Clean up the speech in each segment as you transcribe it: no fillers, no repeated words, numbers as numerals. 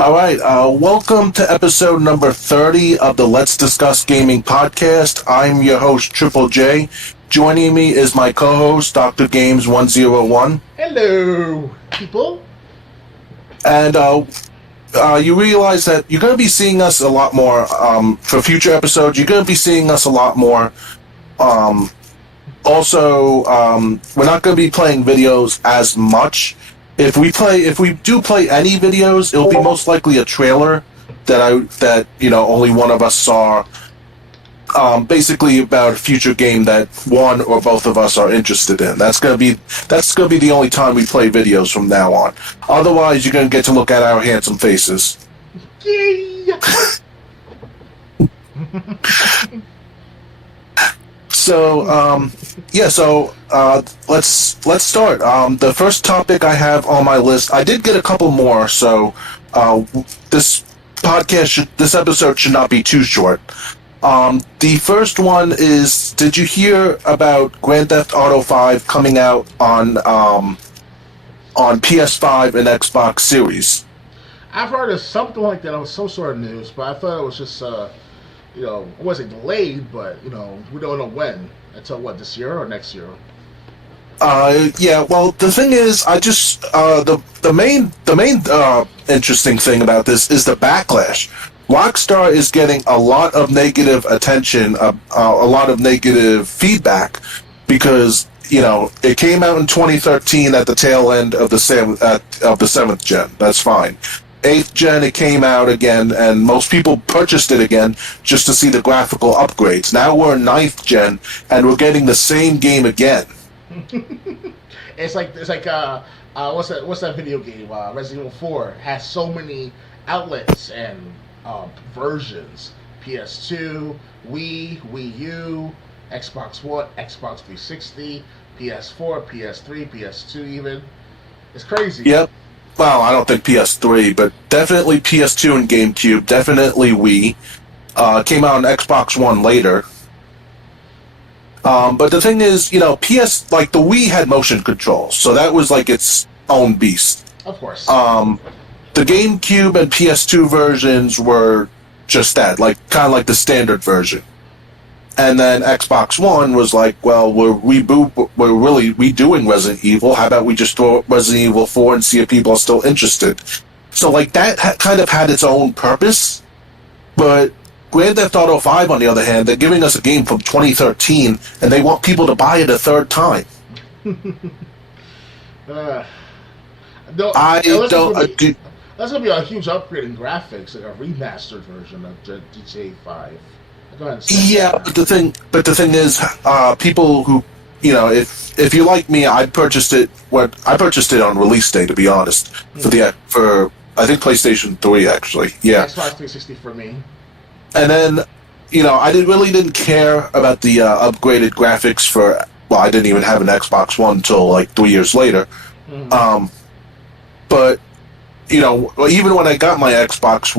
All right, welcome to episode number 30 of the Let's Discuss Gaming podcast. I'm your host, Triple J. Joining me is my co-host, Dr. Games 101. Hello, people. And you realize that you're going to be seeing us a lot more for future episodes. You're going to be seeing us a lot more. Also, we're not going to be playing videos as much. If we do play any videos, it'll be most likely a trailer that only one of us saw. Basically about a future game that one or both of us are interested in. That's gonna be the only time we play videos from now on. Otherwise, you're gonna get to look at our handsome faces. Yay! So, let's start. The first topic I have on my list, I did get a couple more, so this episode should not be too short. The first one is, did you hear about Grand Theft Auto 5 coming out on PS5 and Xbox Series? I've heard of something like that on some sort of news, but I thought it was just, it wasn't delayed, but, we don't know when. Until what, this year or next year? Yeah, well, the thing is, the main interesting thing about this is the backlash. Rockstar is getting a lot of negative attention, a lot of negative feedback, because it came out in 2013 at the tail end of the seventh gen. That's fine. 8th gen, it came out again, and most people purchased it again just to see the graphical upgrades. Now we're in 9th gen, and we're getting the same game again. It's like what's that video game? Resident Evil 4 has so many outlets and versions: PS2, Wii U, Xbox One, Xbox 360, PS4, PS3, PS2 even. It's crazy. Yep. Well, I don't think PS3, but definitely PS2 and GameCube, definitely Wii. Came out on Xbox One later. But the thing is, the Wii had motion controls, so that was like its own beast. Of course. The GameCube and PS2 versions were just that, kind of like the standard version. And then Xbox One was like, well, we're really redoing Resident Evil. How about we just throw Resident Evil 4 and see if people are still interested? So, that kind of had its own purpose. But Grand Theft Auto 5, on the other hand, they're giving us a game from 2013, and they want people to buy it a third time. That's going to be a huge upgrade in graphics, like a remastered version of GTA 5. Yeah, but the thing is, people who, if you like me, I purchased it on release day, to be honest, for I think PlayStation 3 actually. Yeah. Xbox 360 for me. And then, I didn't care about the upgraded graphics I didn't even have an Xbox One until 3 years later. Mm-hmm. But even when I got my Xbox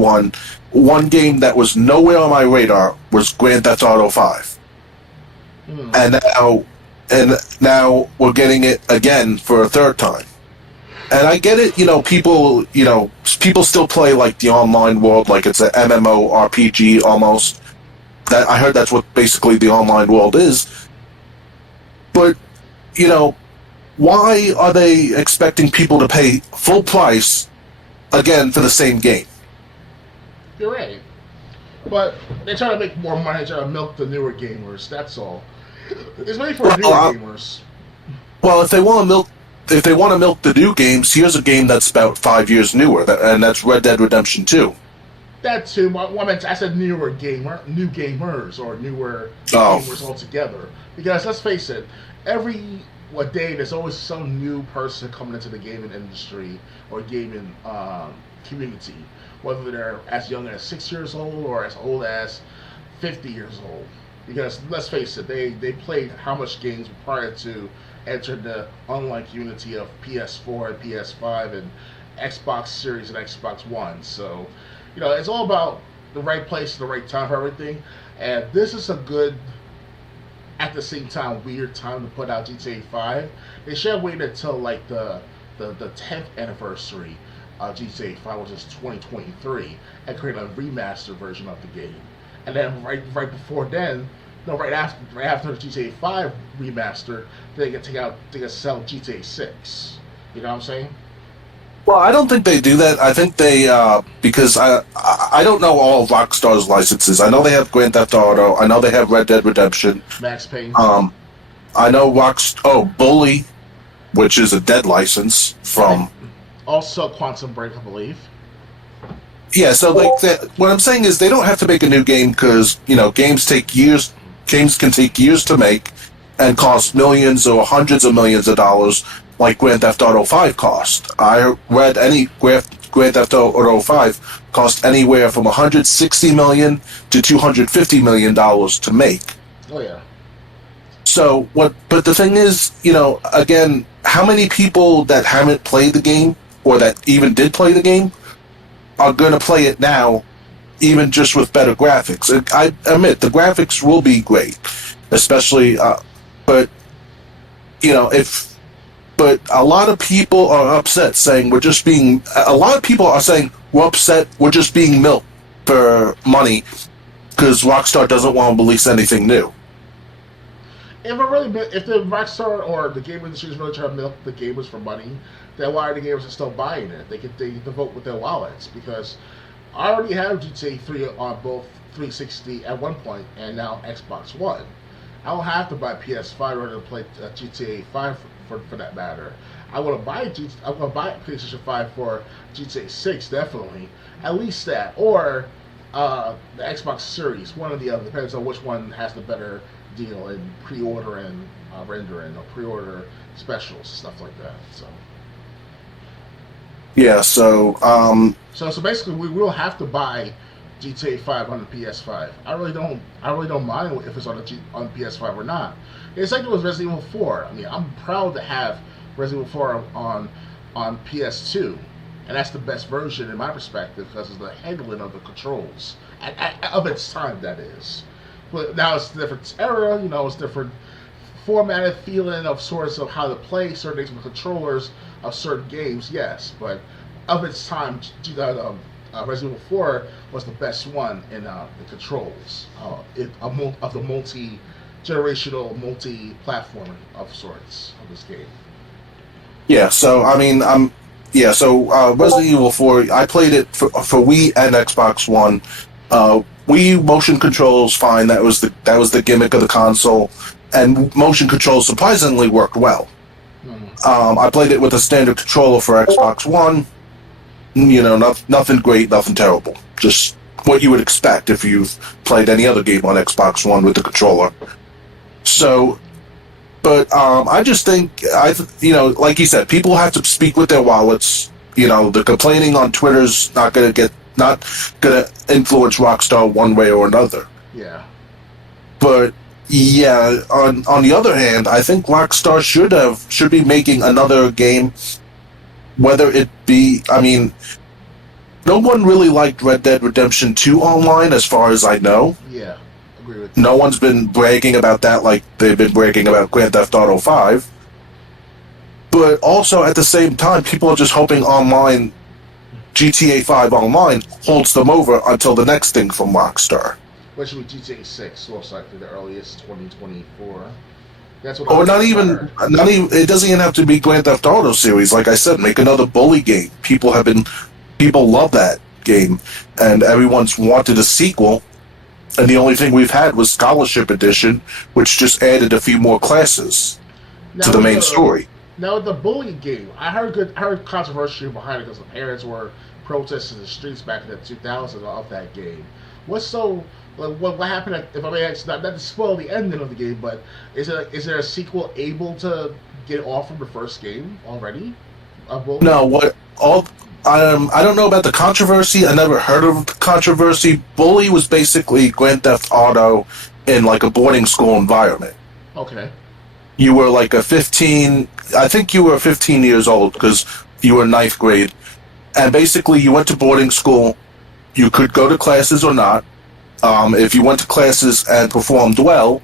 one game that was nowhere on my radar was Grand Theft Auto 5. Mm. And now we're getting it again for a third time. And I get it, people still play the online world like it's an MMORPG almost. That I heard that's what basically the online world is. But, why are they expecting people to pay full price again for the same game? You're right. But they try to make more money, try to milk the newer gamers, that's all. It's made for newer gamers. Well, if they want to milk the new games, here's a game that's about 5 years newer, and that's Red Dead Redemption 2. That too. I said new gamers, or newer gamers altogether. Because let's face it, every day there's always some new person coming into the gaming industry or gaming community. Whether they're as young as 6 years old or as old as 50 years old. Because let's face it, they played how much games prior to entering the online community of PS4 and PS5 and Xbox Series and Xbox One. So, it's all about the right place, the right time for everything. And this is a good, at the same time, weird time to put out GTA 5. They should have waited until the 10th anniversary GTA 5, which is 2023, and create a remastered version of the game. And then right before then, no, right after the GTA 5 remaster, they can sell GTA 6. You know what I'm saying? Well, I don't think they do that. I think they because I don't know all of Rockstar's licenses. I know they have Grand Theft Auto. I know they have Red Dead Redemption. Max Payne. I know Bully, which is a dead license from. Also, Quantum Break, I believe. Yeah, so what I'm saying is they don't have to make a new game because games take years. Games can take years to make and cost millions or hundreds of millions of dollars, like Grand Theft Auto 5 cost. I read Grand Theft Auto 5 cost anywhere from $160 million to $250 million to make. Oh yeah. So but the thing is, again, how many people that haven't played the game or that even did play the game are going to play it now, even just with better graphics? I admit the graphics will be great, especially, but a lot of people are upset, saying a lot of people are saying we're upset, we're just being milked for money because Rockstar doesn't want to release anything new. If the Rockstar or the game industry is really trying to milk the gamers for money, then why are the gamers still buying it? They vote with their wallets, because I already have GTA 3 on both 360 at one point and now Xbox One. I don't have to buy PS5 in order to play GTA 5 for that matter. I want to buy PlayStation 5 for GTA 6, definitely. At least that, or the Xbox Series, one or the other. Depends on which one has the better deal in pre-order and rendering, or pre-order specials, stuff like that. So. Yeah. So. So basically, we will have to buy GTA 5 on the PS5. I really don't mind if it's on PS5 or not. It's like it was Resident Evil 4. I mean, I'm proud to have Resident Evil 4 on PS2, and that's the best version in my perspective because of the handling of the controls of its time. That is, but now it's a different era. It's different formatted feeling of sorts of how to play certain things with controllers of certain games. Yes, but of its time, Resident Evil 4 was the best one in the controls of the multi-generational, multi-platforming of sorts of this game. Yeah, so I mean, Resident Evil 4, I played it for Wii and Xbox One. Wii motion controls fine. That was the gimmick of the console, and motion controls surprisingly worked well. I played it with a standard controller for Xbox One. Nothing great, nothing terrible. Just what you would expect if you've played any other game on Xbox One with the controller. So, but I just think, like you said, people have to speak with their wallets. The complaining on Twitter's not gonna influence Rockstar one way or another. Yeah. But yeah, on the other hand, I think Rockstar should be making another game. Whether it be, I mean, no one really liked Red Dead Redemption 2 online, as far as I know. Yeah, agree with you. No one's been bragging about that like they've been bragging about Grand Theft Auto 5. But also, at the same time, people are just hoping GTA 5 Online holds them over until the next thing from Rockstar. Which would be GTA 6, most likely the earliest 2024. That's what. Or not even. It doesn't even have to be Grand Theft Auto series. Like I said, make another Bully game. People love that game, and everyone's wanted a sequel. And the only thing we've had was Scholarship Edition, which just added a few more classes to the main story. Now with the Bully game, I heard controversy behind it because the parents were protesting in the streets back in the 2000s of that game. What's so? What happened? If I may ask, not to spoil the ending of the game, but is there a sequel able to get off from the first game already? No. I don't know about the controversy. I never heard of the controversy. Bully was basically Grand Theft Auto in like a boarding school environment. Okay. You were like I think you were 15 years old because you were ninth grade, and basically you went to boarding school. You could go to classes or not. If you went to classes and performed well,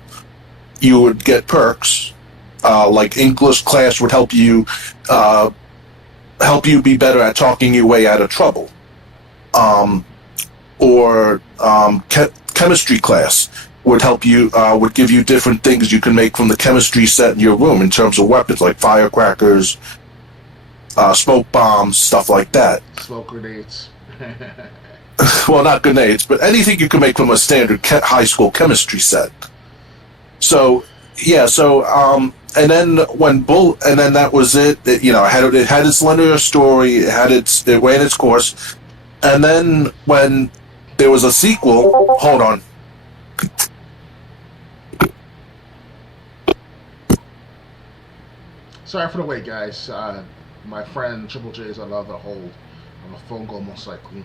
you would get perks. Like English class would help you help you be better at talking your way out of trouble. Chemistry class would help you, would give you different things you can make from the chemistry set in your room in terms of weapons like firecrackers, smoke bombs, stuff like that. Smoke grenades. Well, not grenades, but anything you can make from a standard high school chemistry set. So, yeah, and then that was it. It had its linear story. It ran its course. And then when there was a sequel, hold on. Sorry for the wait, guys. My friend Triple J is on the other hold of a phone call, most likely.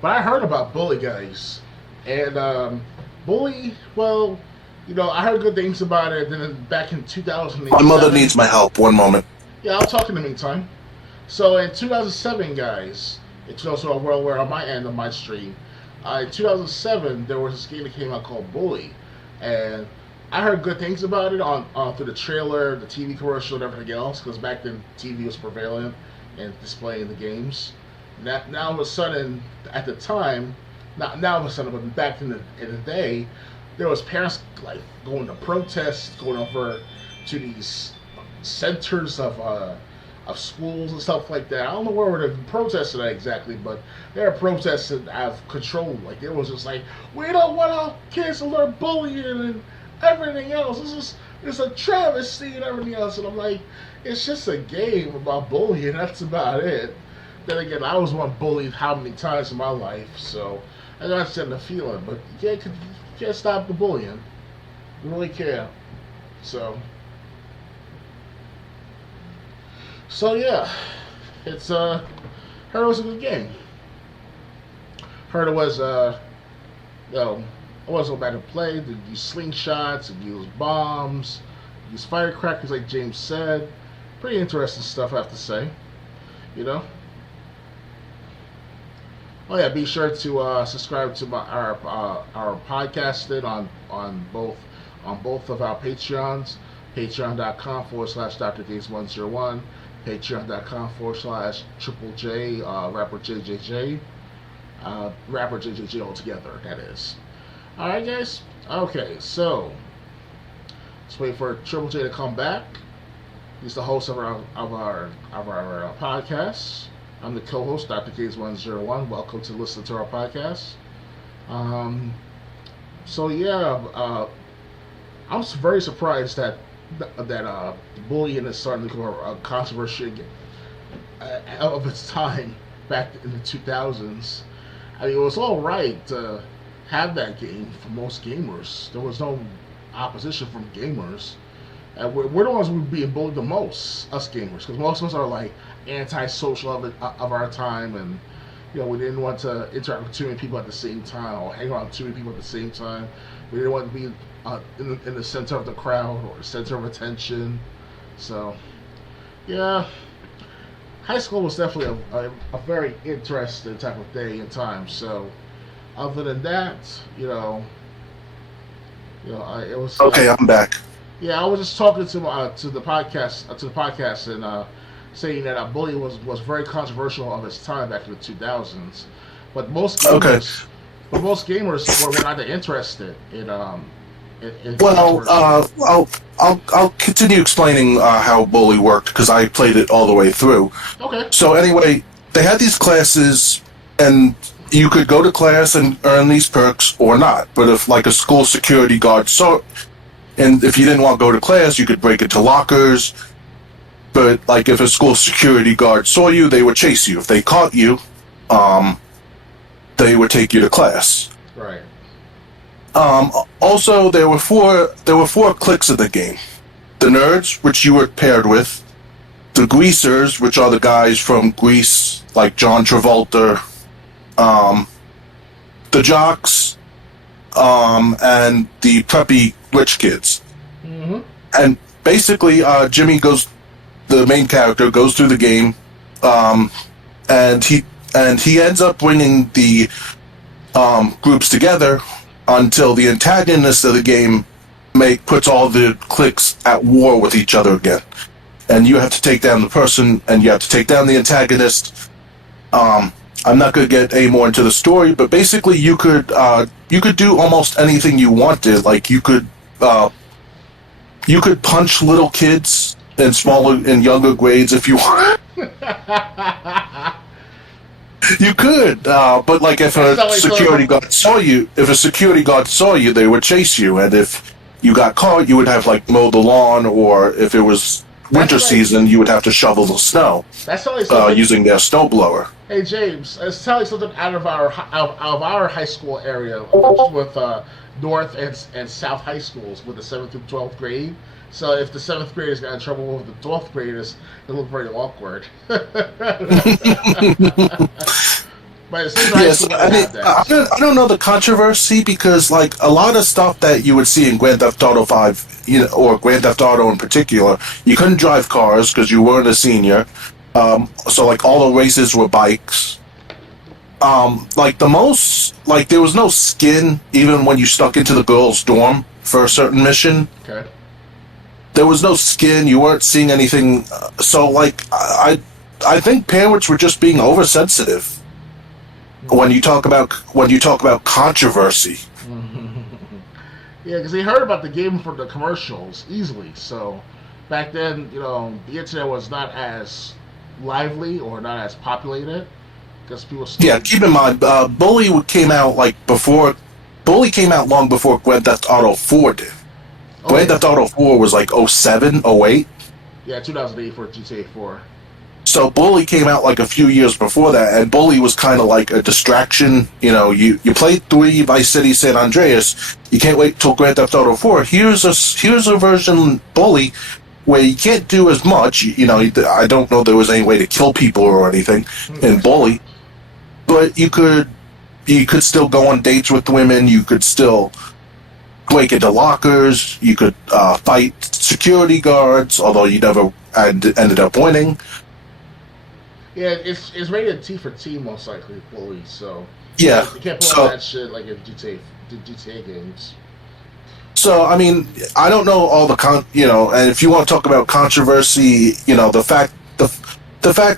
But I heard about Bully, guys. And Bully, well, I heard good things about it. Then back in 2008. My mother needs my help. One moment. Yeah, I'll talk in the meantime. So in 2007, guys, it's also a world where on my end of my stream, in 2007 there was this game that came out called Bully, and I heard good things about it on through the trailer, the TV commercial, and everything else. Because back then TV was prevalent in displaying the games. Now all of a sudden, at the time, not now all of a sudden, but back in the day, there was parents like going to protest, going over to these centers of schools and stuff like that. I don't know where they're protesting at exactly, but they're protesting out of control. Like it was just like, we don't want our kids to learn bullying and everything else. It's a travesty and everything else. And I'm like, it's just a game about bullying. That's about it. Then again, I was one bullied how many times in my life, so I understand the feeling. But you can't stop the bullying. You really can't. So yeah, it's heard it was a good game. Heard it was it wasn't bad to play. They use slingshots, they use bombs, use firecrackers, like James said. Pretty interesting stuff, I have to say. Oh yeah, be sure to subscribe to our podcasting on both of our Patreons. Patreon.com/DrGates101. Patreon.com/Triple J, rapper JJJ. Rapper JJJ altogether, that is. Alright, guys? Okay, so let's wait for Triple J to come back. He's the host of our podcast. I'm the co-host, Dr. Gates101. Welcome to listen to our podcast. I'm very surprised that bullying is starting to become a controversy of its time back in the 2000s. I mean, it was all right to have that game for most gamers. There was no opposition from gamers. And we're the ones who were being bullied the most, us gamers, because most of us are like anti-social of our time, and we didn't want to interact with too many people at the same time or hang around with too many people at the same time. We didn't want to be in the center of the crowd or the center of attention. So, yeah, high school was definitely a very interesting type of day and time. So, other than that, it was okay. I'm back. Yeah, I was just talking to the podcast and saying that bullying was very controversial of its time back in the 2000s, but most gamers were not interested in. Well, I'll continue explaining how Bully worked because I played it all the way through. Okay. So anyway, they had these classes, and you could go to class and earn these perks or not. But if like a school security guard and if you didn't want to go to class, you could break into lockers. But like if a school security guard saw you, they would chase you. If they caught you, they would take you to class. Right. Also, there were four cliques in the game: the nerds, which you were paired with; the greasers, which are the guys from Grease, like John Travolta; the jocks, and the preppy rich kids. Mm-hmm. And basically, the main character goes through the game, and he ends up bringing the groups together until the antagonist of the game puts all the cliques at war with each other again. and you have to take down the person, and you have to take down the antagonist. I'm not going to get any more into the story, but basically you could do almost anything you wanted. Like you could punch little kids in younger grades if you want. You could, but like if a security guard saw you, they would chase you, and if you got caught, you would have like mow the lawn, or if it was winter season, you would have to shovel the snow. That's like using their snowblower. Hey James, it's telling something out of our high school area with North and South high schools with the 7th through 12th grade. So if the 7th graders got in trouble with the 12th graders, it looked very awkward. But it seems like yes, I don't know the controversy, because like a lot of stuff that you would see in Grand Theft Auto 5, or Grand Theft Auto in particular, you couldn't drive cars because you weren't a senior. So like all the races were bikes. Like there was no skin even when you stuck into the girls' dorm for a certain mission. Okay. There was no skin. You weren't seeing anything. So like I think parents were just being oversensitive when you talk about controversy. Yeah, because they heard about the game from the commercials easily. So back then, the internet was not as lively or not as populated because people. Yeah, keep in mind, Bully came out long before Grand Theft Auto 4 did. Grand Theft Auto 4 was like 07, 08. Yeah, 2008 for GTA 4. So Bully came out like a few years before that, and Bully was kind of like a distraction. You played 3 Vice City San Andreas. You can't wait till Grand Theft Auto 4. Here's a version Bully where you can't do as much. I don't know there was any way to kill people or anything in Bully, but you could still go on dates with women. You could still break into lockers. You could fight security guards, although you never ended up winning. Yeah, it's rated T for T most likely, Bully. So yeah, you can't pull out that shit like in GTA games. So I mean, I don't know all the and if you want to talk about controversy, the fact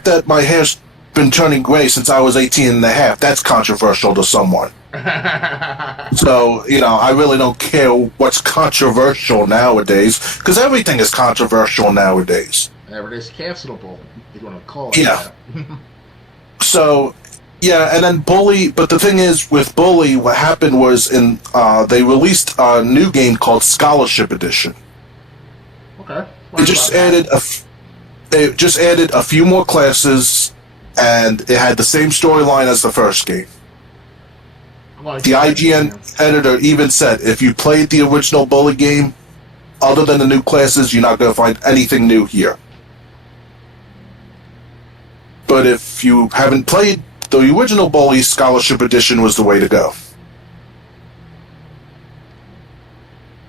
that my hair's been turning gray since I was 18 and a half, that's controversial to someone. So, I really don't care what's controversial nowadays, because everything is controversial nowadays. Everything's cancelable, if you want to call it that. Yeah. So, yeah, and then Bully, but the thing is, with Bully, what happened was they released a new game called Scholarship Edition. Okay. It just added a few more classes, and it had the same storyline as the first game. The IGN editor even said, if you played the original Bully game, other than the new classes, you're not going to find anything new here. But if you haven't played the original Bully, Scholarship Edition was the way to go.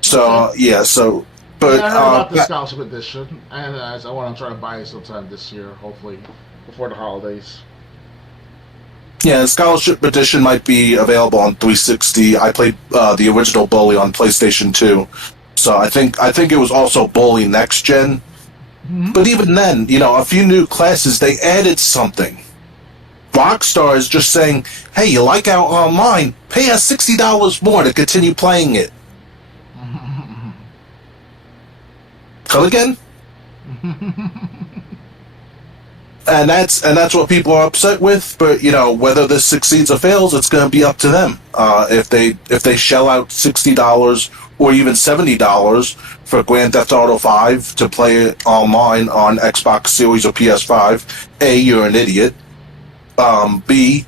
So, yeah, so... But, I heard about the Scholarship Edition, and I want to try to buy it sometime this year, hopefully, before the holidays. Yeah, the Scholarship Edition might be available on 360. I played the original Bully on PlayStation 2, so I think it was also Bully Next Gen. Mm-hmm. But even then, a few new classes, they added something. Rockstar is just saying, hey, you like our online, pay us $60 more to continue playing it. Come again? And that's what people are upset with. But whether this succeeds or fails, it's going to be up to them. If they shell out $60 or even $70 for Grand Theft Auto 5 to play it online on Xbox Series or PS5, A, you're an idiot. B,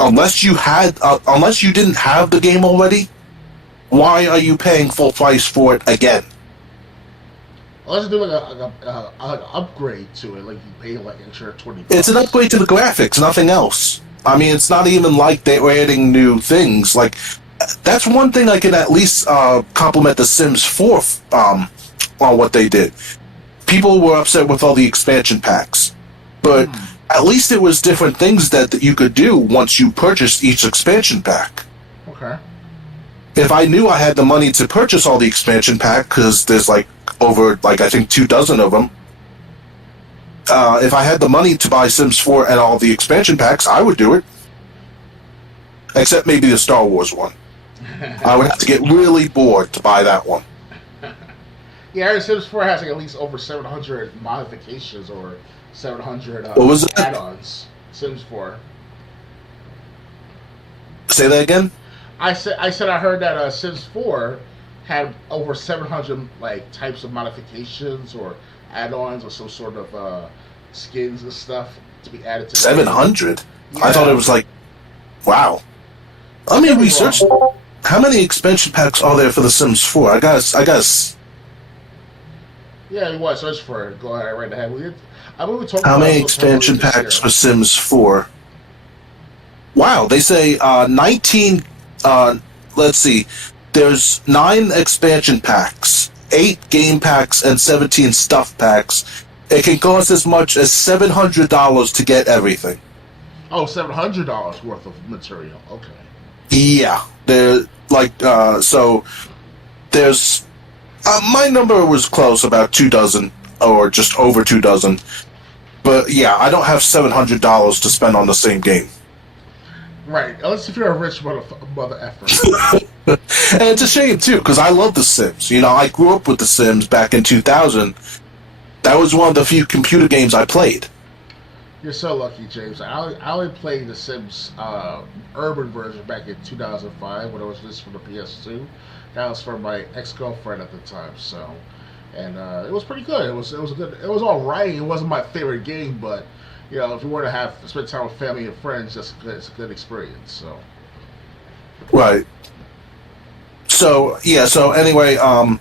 unless you didn't have the game already, why are you paying full price for it again? Let's do like an upgrade to it, like you pay like extra $20. It's an upgrade to the graphics, nothing else. I mean, it's not even like they were adding new things. Like, that's one thing I can at least compliment The Sims 4 on what they did. People were upset with all the expansion packs, but at least it was different things that you could do once you purchased each expansion pack. Okay. If I knew I had the money to purchase all the expansion pack, because there's like over, like, I think 24 of them. If I had the money to buy Sims 4 and all the expansion packs, I would do it. Except maybe the Star Wars one. I would have to get really bored to buy that one. Yeah, Sims 4 has like at least over 700 modifications or 700 what was it? add-ons. Sims 4. Say that again? I heard that Sims 4 had over 700 like types of modifications or add-ons or some sort of skins and stuff to be added to. 700? Yeah. I thought it was like, wow. Let me research. How many expansion packs are there for The Sims 4? I guess. Yeah, you want to search for it? Go ahead, right ahead. How many expansion packs for Sims 4? Wow, they say 19. Let's see. There's 9 expansion packs, 8 game packs, and 17 stuff packs. It can cost as much as $700 to get everything. Oh, $700 worth of material. Okay. Yeah, they're like so. There's my number was close, about 24 or just over 24. But yeah, I don't have $700 to spend on the same game. Right, unless if you're a rich mother effer. And it's a shame too, because I love The Sims. You know, I grew up with The Sims back in 2000. That was one of the few computer games I played. You're so lucky, James. I only played The Sims urban version back in 2005 when it was just for the PS2. That was for my ex-girlfriend at the time. So, and it was pretty good. It was good. It was all right. It wasn't my favorite game, but you know, if you were to spend time with family and friends, it's a good experience. So, right. So yeah. So anyway, yeah.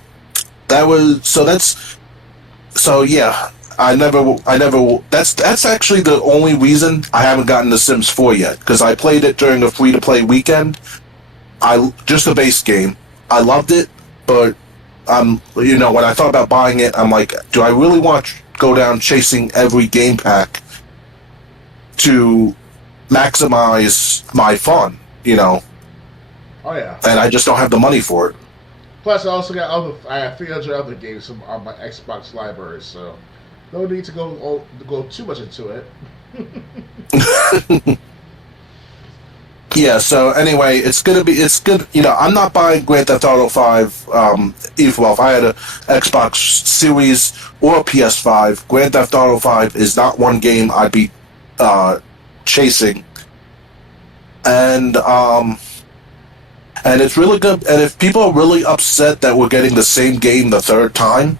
I never. That's actually the only reason I haven't gotten The Sims 4 yet, because I played it during a free-to-play weekend. Just the base game. I loved it, but when I thought about buying it, I'm like, do I really want to go down chasing every game pack to maximize my fun? You know. Oh yeah. And I just don't have the money for it. Plus, I also got I have 300 other games on my Xbox library, so. No need to go too much into it. Yeah. So anyway, it's good. You know, I'm not buying Grand Theft Auto 5. If I had a Xbox Series or a PS5, Grand Theft Auto 5 is not one game I'd be chasing. And it's really good. And if people are really upset that we're getting the same game the third time,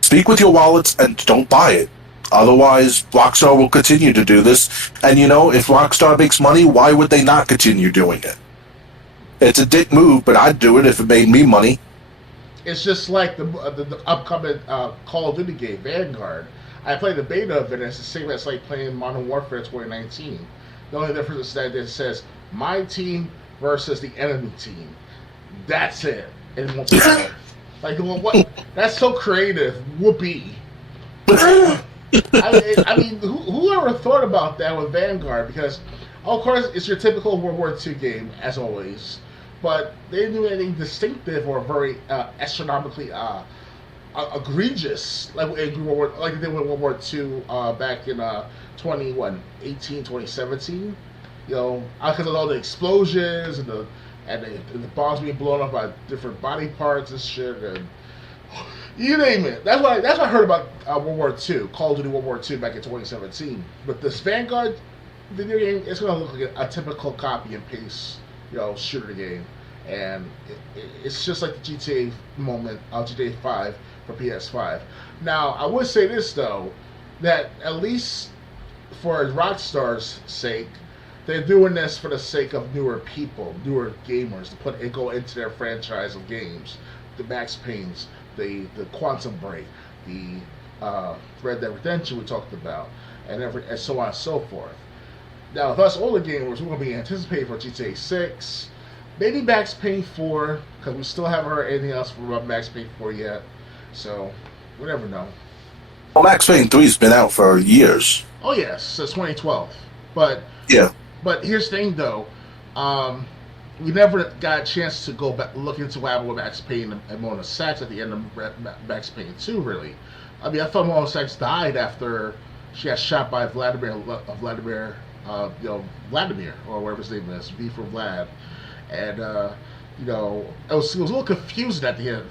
speak with your wallets and don't buy it. Otherwise, Rockstar will continue to do this. And you know, if Rockstar makes money, why would they not continue doing it? It's a dick move, but I'd do it if it made me money. It's just like the upcoming Call of Duty game, Vanguard. I played the beta of it, and it's the same as like playing Modern Warfare 2019. The only difference is that it says my team versus the enemy team. That's it. And it won't be better. Like, what? That's so creative. Whoopee. I mean, who ever thought about that with Vanguard? Because, of course, it's your typical World War II game, as always. But they didn't do anything distinctive or very astronomically egregious, like they did with World War II back in 2017. You know, because of all the explosions and the bombs being blown up by different body parts and shit, and you name it. That's what I heard about World War II, Call of Duty World War II back in 2017. But this Vanguard video game, it's going to look like a typical copy and paste, you know, shooter game, and it's just like the GTA moment, GTA 5 for PS5. Now, I would say this though, that at least for Rockstar's sake, they're doing this for the sake of newer people, newer gamers, to go into their franchise of games. The Max Paynes, the Quantum Break, the Red Dead Redemption we talked about, and so on and so forth. Now, with us older gamers, we're going to be anticipating for GTA 6, maybe Max Payne 4, because we still haven't heard anything else about Max Payne 4 yet. So, we never know. Well, Max Payne 3's been out for years. Oh yes, since 2012. But yeah. But here's the thing, though. we never got a chance to go back look into what happened with Max Payne and Mona Sachs at the end of Max Payne 2. Really, I mean, I thought Mona Sachs died after she got shot by Vladimir, or whatever his name is, V for Vlad, and it was a little confusing at the end.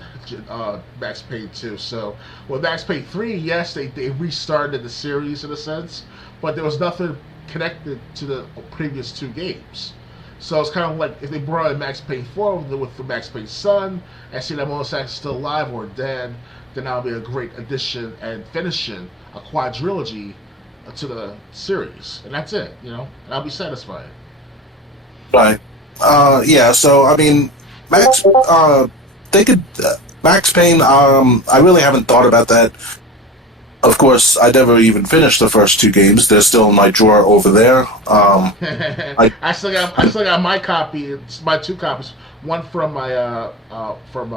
Max Payne 2. So with Max Payne 3, yes, they restarted the series in a sense, but there was nothing connected to the previous two games. So it's kind of like if they brought in Max Payne 4 with the Max Payne son and see that Mona Sachs is still alive or dead, then that'll be a great addition and finishing a quadrilogy to the series. And that's it, and I'll be satisfied. Right. Yeah, so, I mean, Max Payne, I really haven't thought about that. Of course, I never even finished the first two games. They're still in my drawer over there. I still got my copy. It's my two copies. One from my from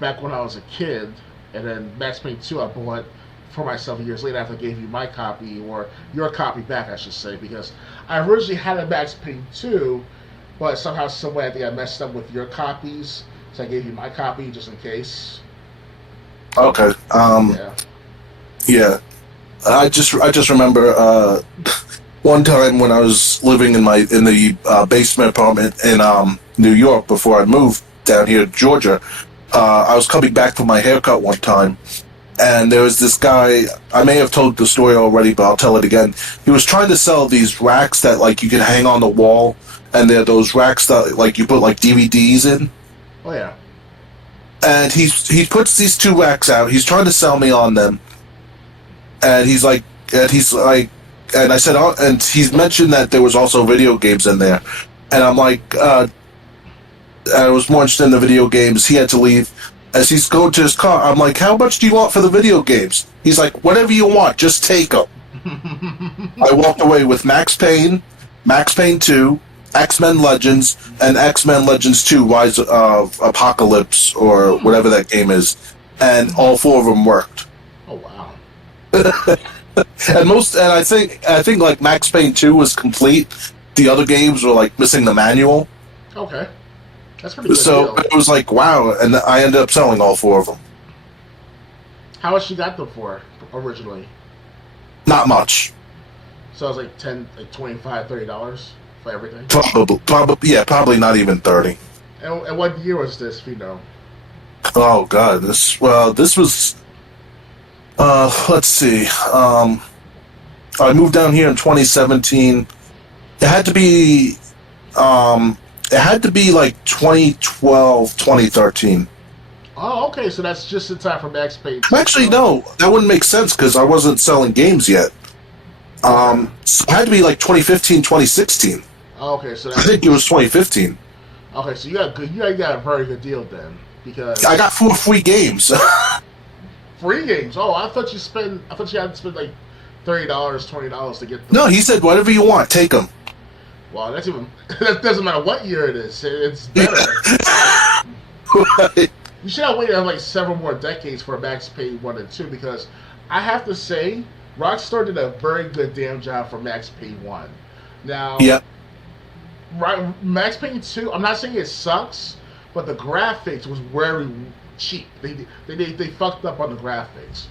back when I was a kid, and then Max Payne 2 I bought for myself years later after I gave you my copy, or your copy back, I should say, because I originally had a Max Payne 2, but somehow, someway, I think I messed up with your copies, so I gave you my copy just in case. Okay. Yeah. I just remember one time when I was living in the basement apartment in New York before I moved down here to Georgia. I was coming back from my haircut one time, and there was this guy. I may have told the story already, but I'll tell it again. He was trying to sell these racks that like you can hang on the wall, and they're those racks that like you put like DVDs in. Oh yeah. And he puts these two racks out. He's trying to sell me on them. And he's like, and I said, and he's mentioned that there was also video games in there. And I'm like, I was more interested in the video games. He had to leave. As he's going to his car, I'm like, how much do you want for the video games? He's like, whatever you want, just take them. I walked away with Max Payne 2, X-Men Legends, and X-Men Legends 2, Rise of Apocalypse, or whatever that game is. And all four of them worked. Oh, wow. and I think like Max Payne 2 was complete. The other games were like missing the manual. Okay, that's pretty good. So it was like wow, and I ended up selling all four of them. How much you got them for originally? Not much. So it was like $25, $30 for everything. Probably not even 30. And what year was this? If you know. Oh God, this was. Let's see. I moved down here in 2017. It had to be like 2012, 2013. Oh, okay. So that's just in time for Max Payne. Actually, no, that wouldn't make sense because I wasn't selling games yet. So it had to be like 2015, 2016. Oh, okay, so I think it was 2015. Okay, so you got a very good deal then, because I got 4 free games. Free games? Oh, I thought you had to spend like $30, $20 to get them. No, he said whatever you want, take them. Well, that doesn't matter what year it is. It's better. Right. You should have waited like several more decades for Max Payne 1 and 2, because I have to say, Rockstar did a very good damn job for Max Payne 1. Now, yeah. Max Payne 2, I'm not saying it sucks, but the graphics was very cheap. They fucked up on the graphics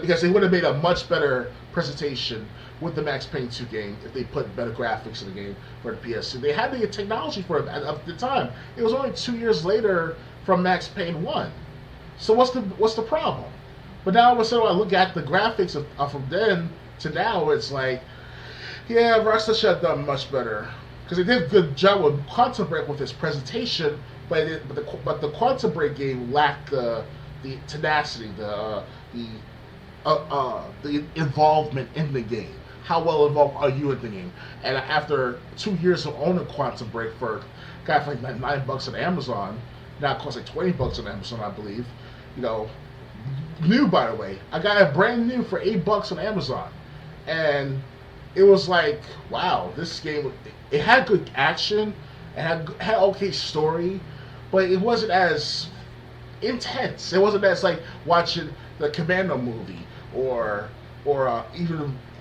because they would have made a much better presentation with the Max Payne 2 game if they put better graphics in the game for the PS2. They had the technology for it at the time. It was only 2 years later from Max Payne 1. So what's the problem? But now when I look at the graphics from then to now, it's like, yeah, Rockstar should have done much better, because they did a good job with Quantum Break with its presentation. But the Quantum Break game lacked the tenacity, the involvement in the game. How well involved are you in the game? And after 2 years of owning Quantum Break for got for like $9 on Amazon, now it costs like $20 on Amazon, I believe. New, by the way, I got it brand new for $8 on Amazon, and it was like, wow, this game. It had good action, it had okay story, but it wasn't as intense. It wasn't as like watching the Commando movie or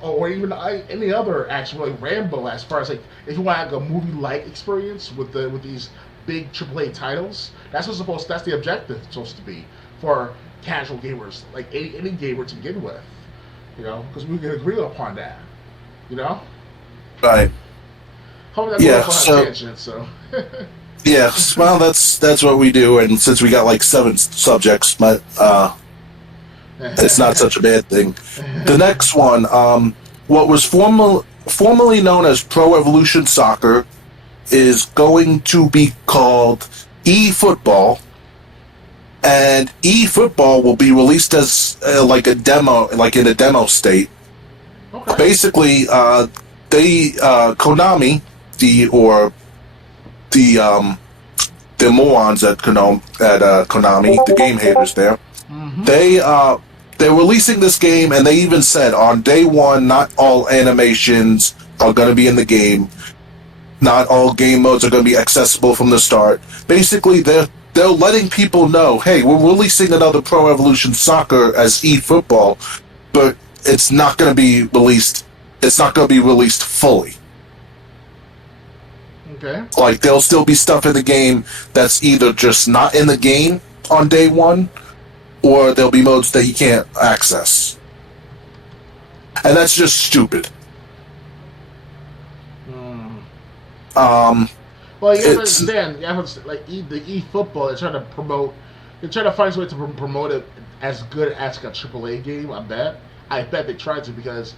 or even any other action like Rambo. As far as like if you want like a movie-like experience with these big AAA titles, that's the objective supposed to be for casual gamers, like any gamer to begin with. Because we can agree upon that. You know. Right. Yeah. So. Tangent, so. Yeah. Well, that's what we do, and since we got like 7 subjects, but it's not such a bad thing. The next one, what was formerly known as Pro Evolution Soccer, is going to be called eFootball, and eFootball will be released as like a demo, like in a demo state. Okay. Basically, Konami, the morons at Konami, the game haters there, they're releasing this game, and they even said on day one, not all animations are going to be in the game. Not all game modes are going to be accessible from the start. Basically, they're letting people know, hey, we're releasing another Pro Evolution Soccer as eFootball, but it's not going to be released. It's not going to be released fully. Okay. Like, there'll still be stuff in the game that's either just not in the game on day one, or there'll be modes that you can't access. And that's just stupid. Well, you have to understand, like the eFootball, they're trying to find a way to promote it as good as a AAA game. I bet they tried to because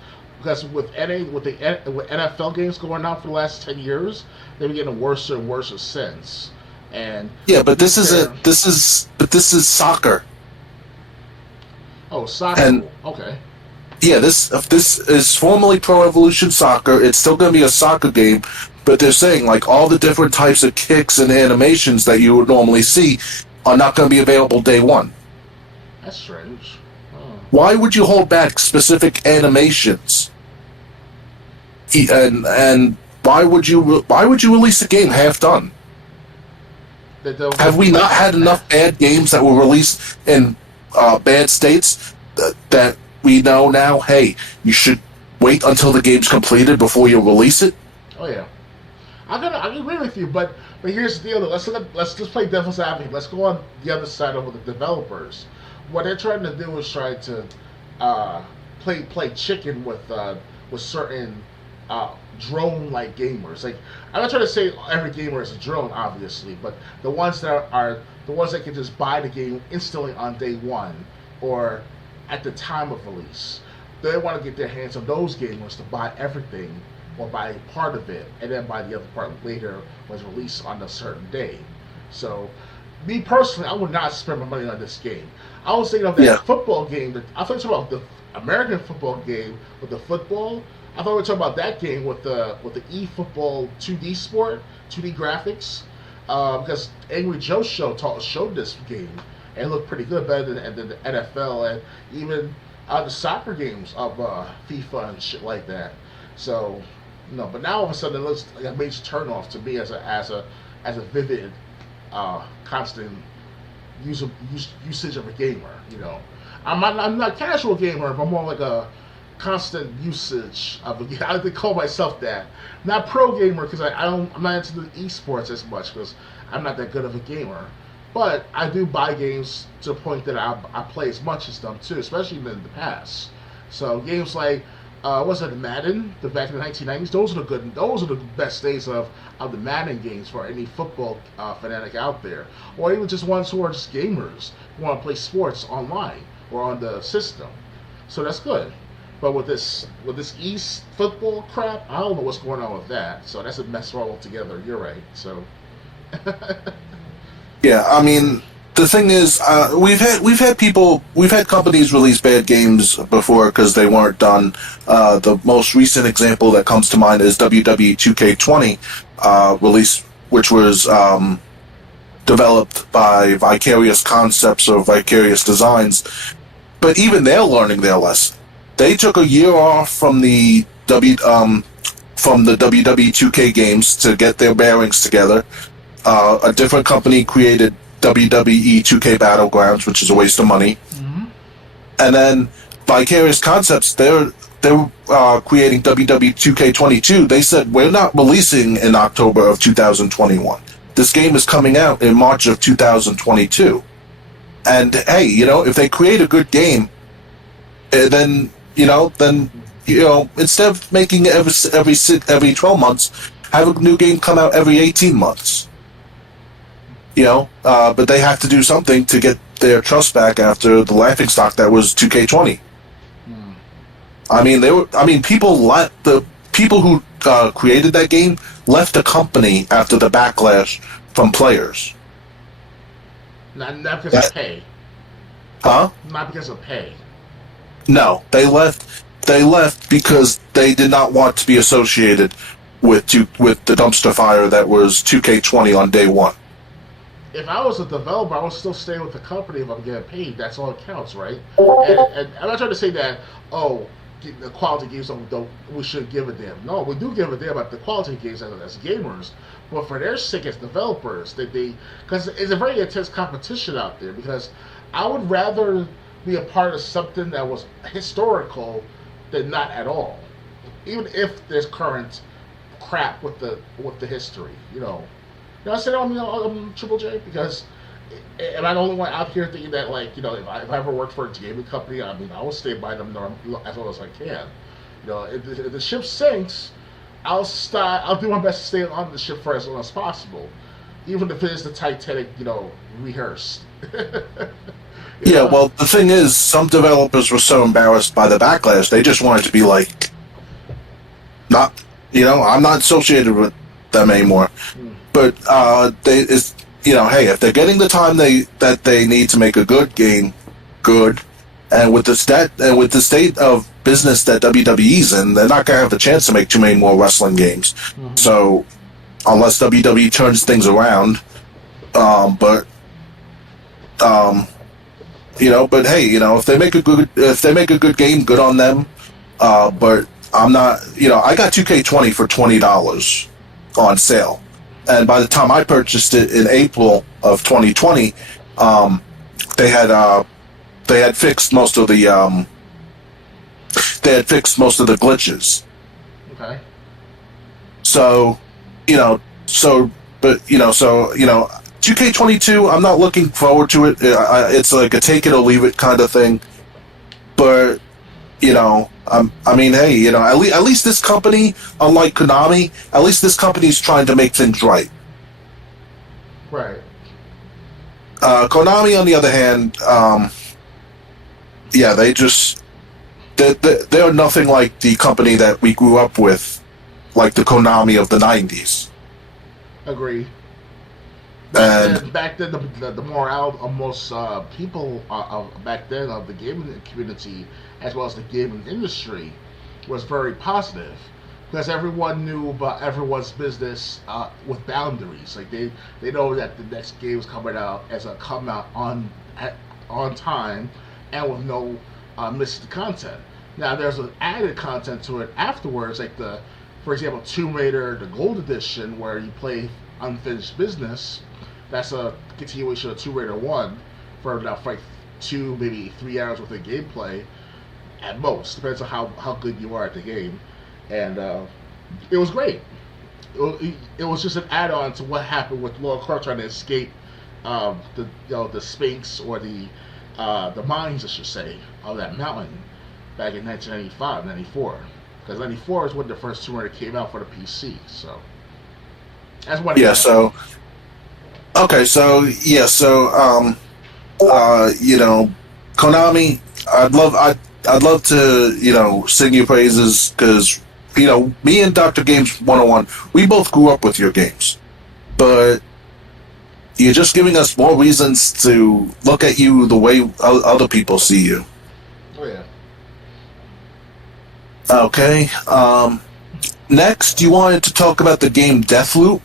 with NFL games going on for the last 10 years, they've been getting worse and worse since. And yeah, but this is soccer. Oh, soccer. And, okay. Yeah, this is formerly Pro Evolution Soccer. It's still going to be a soccer game, but they're saying like all the different types of kicks and animations that you would normally see are not going to be available day one. That's strange. Oh. Why would you hold back specific animations? And why would you release a game half done? Have we not had enough bad games that were released in bad states that we know now, hey, you should wait until the game's completed before you release it? Oh yeah, I agree with you, but here's the deal. Let's just play devil's advocate. Let's go on the other side of the developers. What they're trying to do is try to play chicken with certain drone-like gamers. Like, I'm not trying to say every gamer is a drone, obviously, but the ones that are the ones that can just buy the game instantly on day one or at the time of release. They want to get their hands on those gamers to buy everything or buy part of it and then buy the other part later when it's released on a certain day. So, me personally, I would not spend my money on this game. I was thinking of that football game. I thought you were talking about the American football game with the football. I thought we were talking about that game with the eFootball 2D sport, 2D graphics. Because Angry Joe showed this game. And it looked pretty good, better than the NFL and even the soccer games of FIFA and shit like that. So, but now all of a sudden it looks like a major turnoff to me as a vivid, constant usage of a gamer. I'm not a casual gamer, but more like a constant usage of a game. I like to call myself that. Not pro gamer because I'm not into the esports as much because I'm not that good of a gamer. But I do buy games to the point that I play as much as them too, especially in the past. So games like what's that, Madden, back in the 1990s, those are the best days of the Madden games for any football fanatic out there, or even just ones who are just gamers who want to play sports online or on the system. So that's good. But with this football crap, I don't know what's going on with that. So that's a mess altogether. You're right. So. Yeah, I mean, the thing is, we've had companies release bad games before because they weren't done. The most recent example that comes to mind is WWE 2K20 release, which was developed by Vicarious Concepts or Vicarious Designs. But even they're learning their lesson. They took a year off from the WWE 2K games to get their bearings together. A different company created WWE 2K Battlegrounds, which is a waste of money. Mm-hmm. And then Vicarious Concepts, they're they were creating WWE 2K22, they said, we're not releasing in October of 2021. This game is coming out in March of 2022. And hey, if they create a good game, then instead of making it every 12 months, have a new game come out every 18 months. But they have to do something to get their trust back after the laughingstock that was 2K20. The people who created that game left the company after the backlash from players. Not because of pay. Huh? Not because of pay. No, they left. They left because they did not want to be associated with the dumpster fire that was 2K20 on day one. If I was a developer, I would still stay with the company if I'm getting paid. That's all that counts, right? And I'm not trying to say that, the quality games we should give a damn. No, we do give a damn about the quality games as gamers. But for their sake as developers, because it's a very intense competition out there, because I would rather be a part of something that was historical than not at all. Even if there's current crap with the history, I said on Triple J because am I the only one out here thinking that if I ever worked for a gaming company, I will stay by them as long as I can. If the ship sinks, I'll do my best to stay on the ship for as long as possible, even if it is the Titanic, rehearsed. Yeah, well, the thing is, some developers were so embarrassed by the backlash, they just wanted to be I'm not associated with them anymore. But hey, if they're getting the time that they need to make a good game, good, and with the state of business that WWE's in, they're not gonna have the chance to make too many more wrestling games. Mm-hmm. So, unless WWE turns things around, but hey, if they make a good game, good on them. But I'm not, I got 2K20 for $20 on sale. And by the time I purchased it in April of 2020, they had fixed most of the glitches. Okay. So, 2K22, I'm not looking forward to it. It's like a take it or leave it kind of thing. But hey, at least this company, unlike Konami, at least this company's trying to make things right. Right. Konami, on the other hand, they're nothing like the company that we grew up with, like the Konami of the 90s. Agree. And back then, the morale of most people back then of the gaming community, as well as the gaming industry, was very positive because everyone knew about everyone's business with boundaries. Like they know that the next game is coming out on time and with no missed content. Now there's an added content to it afterwards, like for example, Tomb Raider, the Gold Edition, where you play Unfinished Business. That's a continuation of Tomb Raider 1 for about 2, maybe 3 hours worth of gameplay at most. Depends on how good you are at the game. And it was great. It was just an add-on to what happened with Laura Clark trying to escape the Sphinx or the mines, I should say, of that mountain back in 1995, 94. Because 94 is when the first Tomb Raider came out for the PC. So that's one. Yeah. So. Okay, Konami, I'd love to, sing your praises because, me and Dr. Games 101, we both grew up with your games, but you're just giving us more reasons to look at you the way other people see you. Oh yeah. Okay. Next, you wanted to talk about the game Deathloop.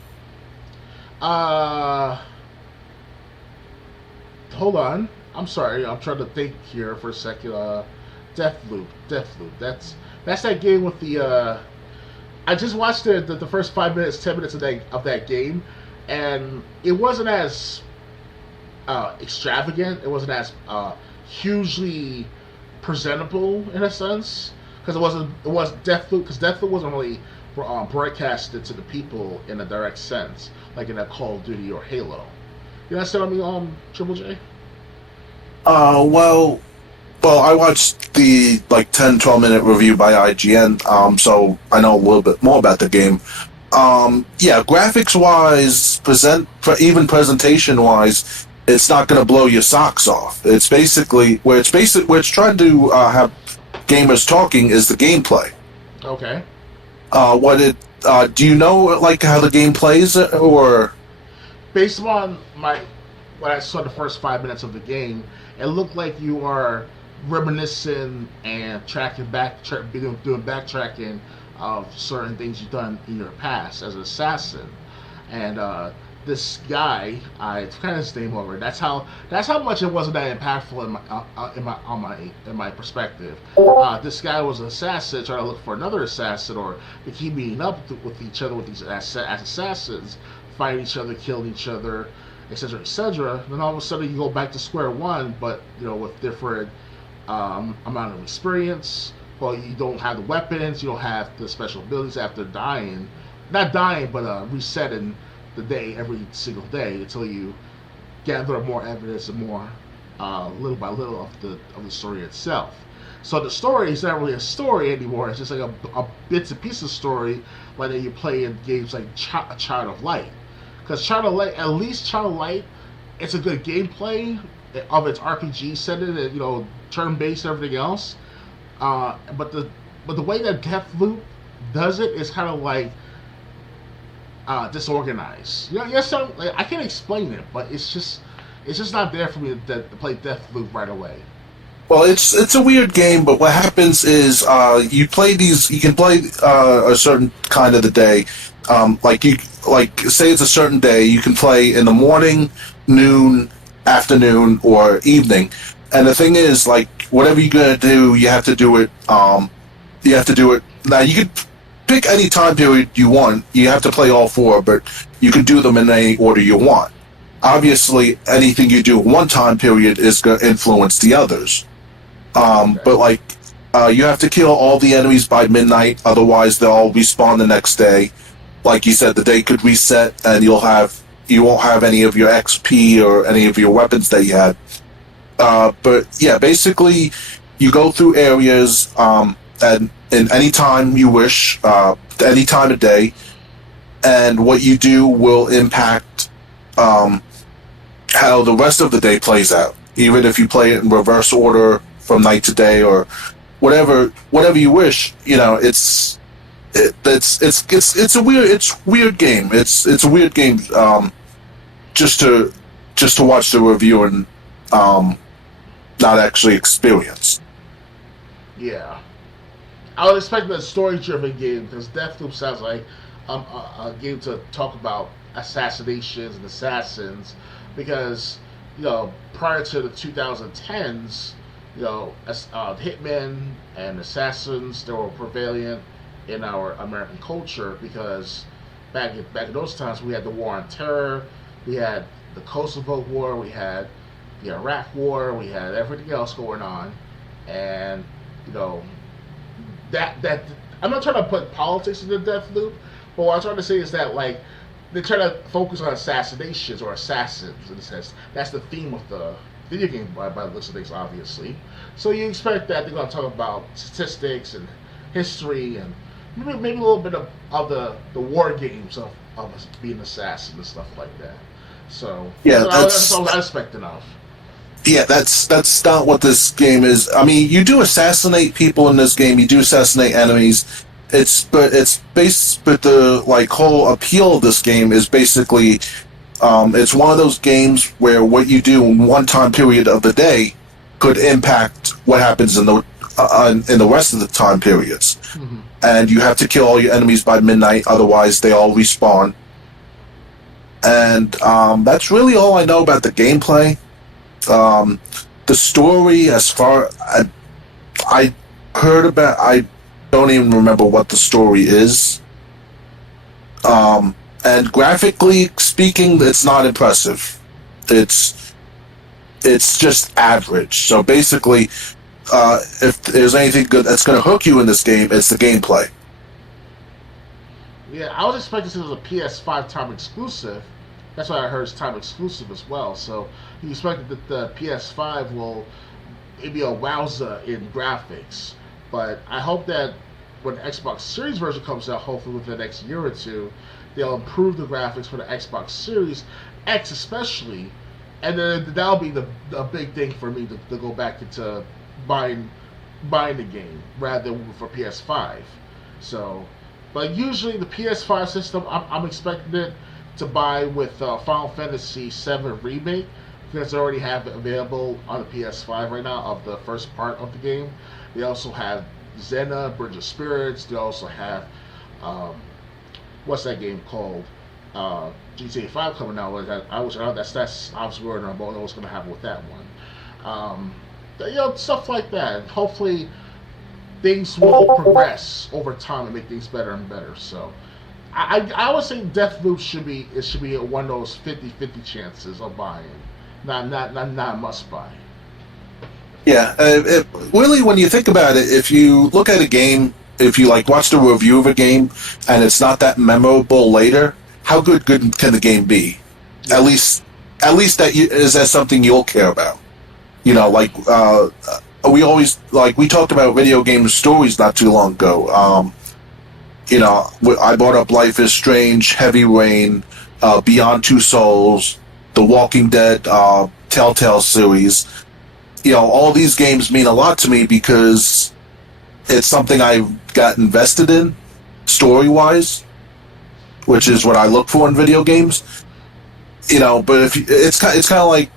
Hold on. I'm sorry. I'm trying to think here for a second. Deathloop. That's that game with the. I just watched the first 5 minutes, 10 minutes of that game, and it wasn't as extravagant. It wasn't as hugely presentable in a sense. because it was Deathloop, because Deathloop wasn't really broadcasted to the people in a direct sense, like in a Call of Duty or Halo. You understand what I mean, Triple J? Well, I watched the 10-12 minute review by IGN, so I know a little bit more about the game. Yeah, graphics wise, even presentation wise, it's not going to blow your socks off. It's basically where it's trying to have gamers talking is the gameplay. Okay. Do you know how the game plays, or based on when I saw the first 5 minutes of the game, it looked like you are reminiscing and tracking back, doing backtracking of certain things you've done in your past as an assassin, and this guy, I forgot his name over. That's how much it wasn't that impactful in my perspective. This guy was an assassin trying to look for another assassin, or they keep meeting up with each other with these as assassins, fighting each other, killing each other, etc., etc. Then all of a sudden you go back to square one, but with different amount of experience. Well, you don't have the weapons, you don't have the special abilities after dying. Not dying, but resetting the day every single day until you gather more evidence and more, little by little, of the story itself. So the story is not really a story anymore. It's just like a bits and pieces story, like that you play in games like Child of Light. Because at least Child of Light, it's a good gameplay of its RPG setting and turn-based and everything else. But the way that Deathloop does it is kind of like disorganized. I can't explain it, but it's just not there for me to play Deathloop right away. Well, it's a weird game, but what happens is you can play a certain kind of the day. Say it's a certain day, you can play in the morning, noon, afternoon, or evening. And the thing is, whatever you're gonna do, you have to do it. You have to do it. Now, you could pick any time period you want. You have to play all four, but you can do them in any order you want. Obviously, anything you do in one time period is going to influence the others. But you have to kill all the enemies by midnight, otherwise they'll all respawn the next day. Like you said, the day could reset, and you won't have any of your XP or any of your weapons that you had. But yeah, basically, you go through areas and in any time you wish, any time of day, and what you do will impact how the rest of the day plays out. Even if you play it in reverse order from night to day or whatever you wish, it's a weird game. It's a weird game just to watch the review and not actually experience. Yeah, I would expect a story-driven game because Deathloop sounds like a game to talk about assassinations and assassins. Because prior to the 2010s, hitmen and assassins, they were prevalent in our American culture because back in those times we had the War on Terror, we had the Kosovo War, we had the Iraq War, we had everything else going on, and that I'm not trying to put politics in the Deathloop, but what I'm trying to say is that they try to focus on assassinations or assassins in a sense. That's the theme of the video game by the looks of things, obviously. So you expect that they're going to talk about statistics and history and maybe a little bit of the war games of us being assassins and stuff like that. So yeah, that's all I'm expecting of. Yeah, that's not what this game is. I mean, you do assassinate people in this game. You do assassinate enemies. But the whole appeal of this game is basically it's one of those games where what you do in one time period of the day could impact what happens in the rest of the time periods. Mm-hmm. And you have to kill all your enemies by midnight, otherwise they all respawn. And that's really all I know about the gameplay. The story, as far I heard about, I don't even remember what the story is. And graphically speaking, it's not impressive. It's just average. So basically, if there's anything good that's going to hook you in this game, it's the gameplay. Yeah, I was expecting this as a PS5 time exclusive. That's why I heard it's time exclusive as well. So you expected that the PS5 will maybe a wowza in graphics. But I hope that when the Xbox Series version comes out, hopefully within the next year or two, they'll improve the graphics for the Xbox Series X especially. And then that'll be the big thing for me to go back into buying the game rather than for PS5. So, but usually the PS5 system, I'm expecting it to buy with Final Fantasy VII Remake, because they already have it available on the PS5 right now of the first part of the game. They also have Xena, Bridge of Spirits. They also have what's that game called? GTA 5 coming out. That's obviously where I don't know what's going to happen with that one. Stuff like that. And hopefully things will progress over time and make things better and better. So I would say Deathloop should be one of those 50-50 chances of buying, not a must buy. Yeah, really, when you think about it, if you look at a game, if you watch the review of a game, and it's not that memorable later, how good can the game be? Yeah. At least is that something you'll care about? We always we talked about video game stories not too long ago. I brought up Life is Strange, Heavy Rain, Beyond Two Souls, The Walking Dead, Telltale series. All these games mean a lot to me because it's something I got invested in, story-wise, which is what I look for in video games. But if it's kind of like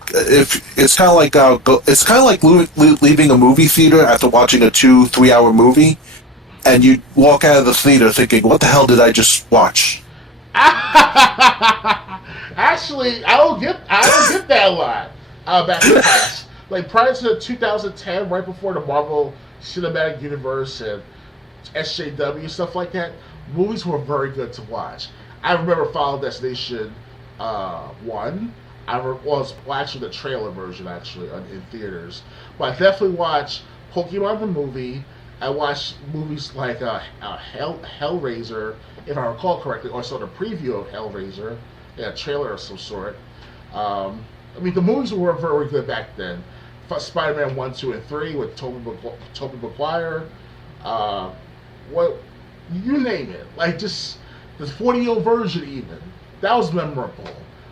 leaving a movie theater after watching a 2-3 hour movie, and you walk out of the theater thinking, "What the hell did I just watch?" Actually, I don't get that a lot back in the past. Like prior to 2010, right before the Marvel Cinematic Universe and SJW stuff like that, movies were very good to watch. I remember Final Destination 1. Actually the trailer version in theaters. But I definitely watched Pokemon the movie. I watched movies like Hellraiser, if I recall correctly, or saw the preview of Hellraiser, a trailer of some sort. The movies were very good back then. Spider-Man 1, 2, and 3 with Tobey Maguire. You name it. Just the 40-year version even. That was memorable.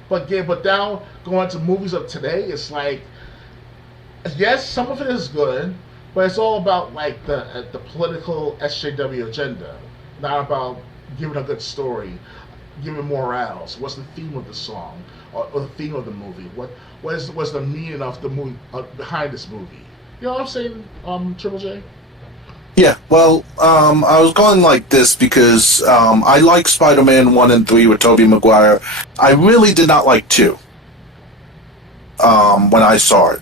But now going to movies of today, it's yes, some of it is good, but it's all about the political SJW agenda, not about giving a good story, giving morals. What's the theme of the song or the theme of the movie? What's the meaning of the movie behind this movie? You know what I'm saying, Triple J? Yeah, well, I was going like this because I like Spider-Man 1 and 3 with Tobey Maguire. I really did not like 2 when I saw it.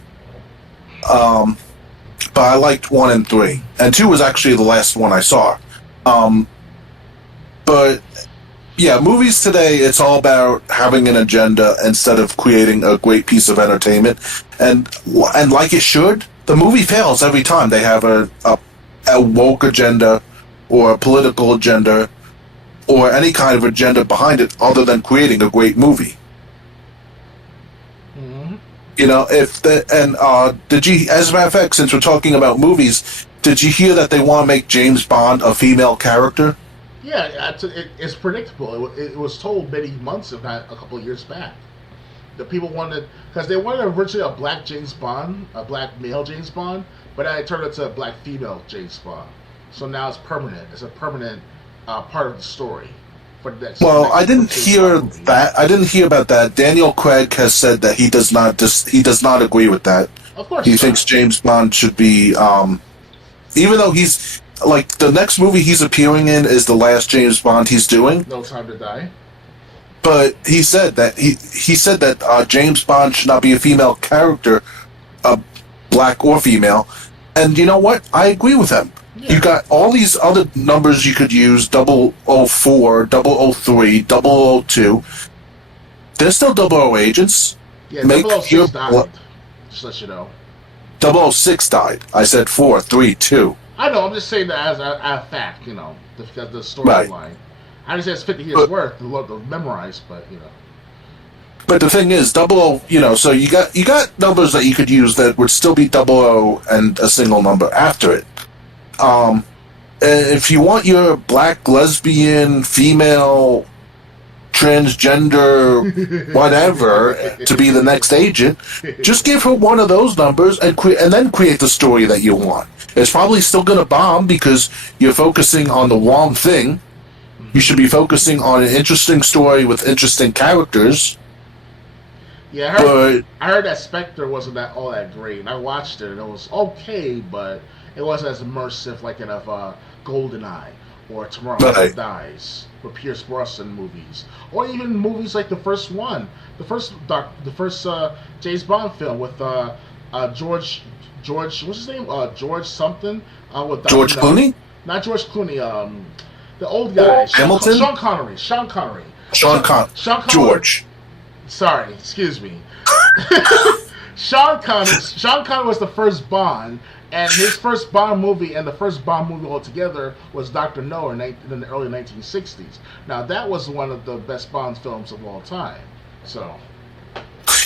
But I liked 1 and 3. And 2 was actually the last one I saw. But, yeah, movies today, it's all about having an agenda instead of creating a great piece of entertainment. And like it should, the movie fails every time. They have a woke agenda or a political agenda or any kind of agenda behind it other than creating a great movie. Mm-hmm. Did you, as a matter of fact, since we're talking about movies, did you hear that they want to make James Bond a female character? Yeah, it's predictable. It was told many months, if not a couple of years back. The people wanted, because they wanted originally a black James Bond, a black male James Bond, but then it turned into a black female James Bond. So now it's permanent. It's a permanent part of the story for the next. Well, I didn't hear that. I didn't hear about that. Daniel Craig has said that he does not agree with that. Of course, he thinks James Bond should be, even though he's the next movie he's appearing in is the last James Bond he's doing. No Time to Die. But he said that he said that James Bond should not be a female character, black or female. And you know what? I agree with him. Yeah. You got all these other numbers you could use: 004, 003, 002. They're still 00 agents. Yeah, 006 died. Just let you know. 006 died. I said 4, 3, 2. I know. I'm just saying that as a fact, the storyline. Right. I understand it's 50 years worth to memorize, but But the thing is, so you got numbers that you could use that would still be 00 and a single number after it. If you want your black, lesbian, female, transgender, whatever, to be the next agent, just give her one of those numbers and then create the story that you want. It's probably still going to bomb because you're focusing on the wrong thing. You should be focusing on an interesting story with interesting characters. Yeah, I heard that Spectre wasn't all that great, and I watched it, and it was okay, but it wasn't as immersive like in GoldenEye or Tomorrow Never Dies or Pierce Brosnan movies, or even movies like the first James Bond film with George what's his name? George something with George Clooney? Not George Clooney. The old guy. Hamilton. Sean Connery. George. Sorry, excuse me. Sean Connery was the first Bond, and his first Bond movie and the first Bond movie altogether was Dr. No in the early 1960s. Now, that was one of the best Bond films of all time. So.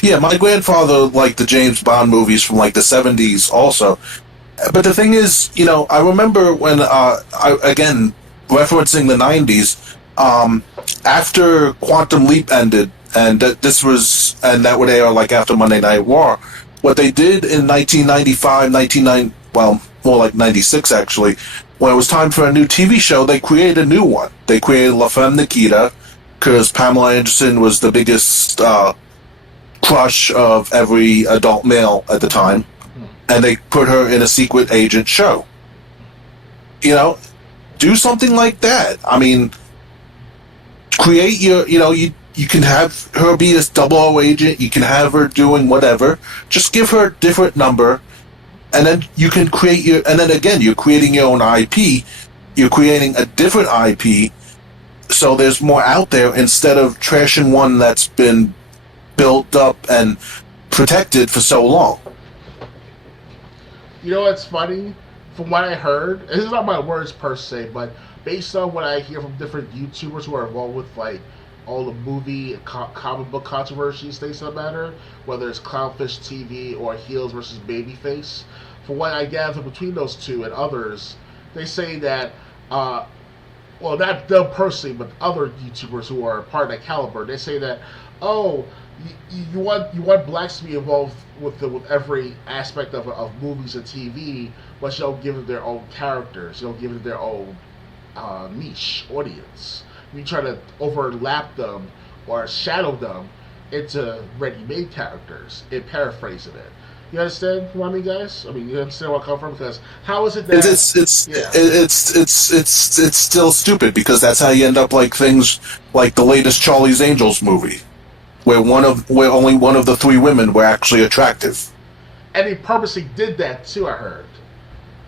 Yeah, my grandfather liked the James Bond movies from like the 70s also. But the thing is, I remember when, again, referencing the 90s, after Quantum Leap ended, and that would air like after Monday Night War. What they did in 1995, more like 96 actually, when it was time for a new TV show, they created a new one. They created La Femme Nikita, because Pamela Anderson was the biggest crush of every adult male at the time, and they put her in a secret agent show. Do something like that. I mean, create you can have her be a 00 agent. You can have her doing whatever. Just give her a different number, and then you can create and then again, you're creating your own IP. You're creating a different IP, so there's more out there instead of trashing one that's been built up and protected for so long. You know what's funny? From what I heard, this is not my words per se, but based on what I hear from different YouTubers who are involved with like all the movie and comic book controversies, things that matter, whether it's Clownfish TV or Heels versus Babyface. From what I gather between those two and others, they say that, well, not them personally, but other YouTubers who are part of that caliber, they say that, you want blacks to be involved with every aspect of movies and TV, but you don't give them their own characters, you don't give them their own niche audience. You try to overlap them or shadow them into ready-made characters in paraphrasing it. You understand what I mean, guys? I mean, you understand where I come from? Because how is it that it's still stupid, because that's how you end up like things like the latest Charlie's Angels movie, where only one of the 3 women were actually attractive. And he purposely did that too, I heard.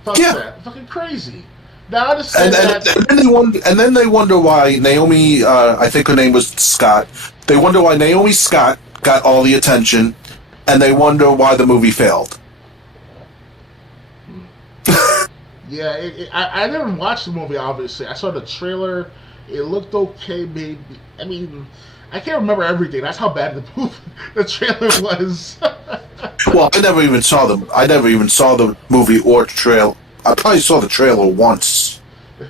Fuck that. Fucking crazy. Now I understand and then they wonder why Naomi, I think her name was Scott. They wonder why Naomi Scott got all the attention, and they wonder why the movie failed. Yeah, I never watched the movie. Obviously, I saw the trailer. It looked okay, maybe. I mean, I can't remember everything. That's how bad the trailer was. Well, I never even saw the movie or trailer. I probably saw the trailer once.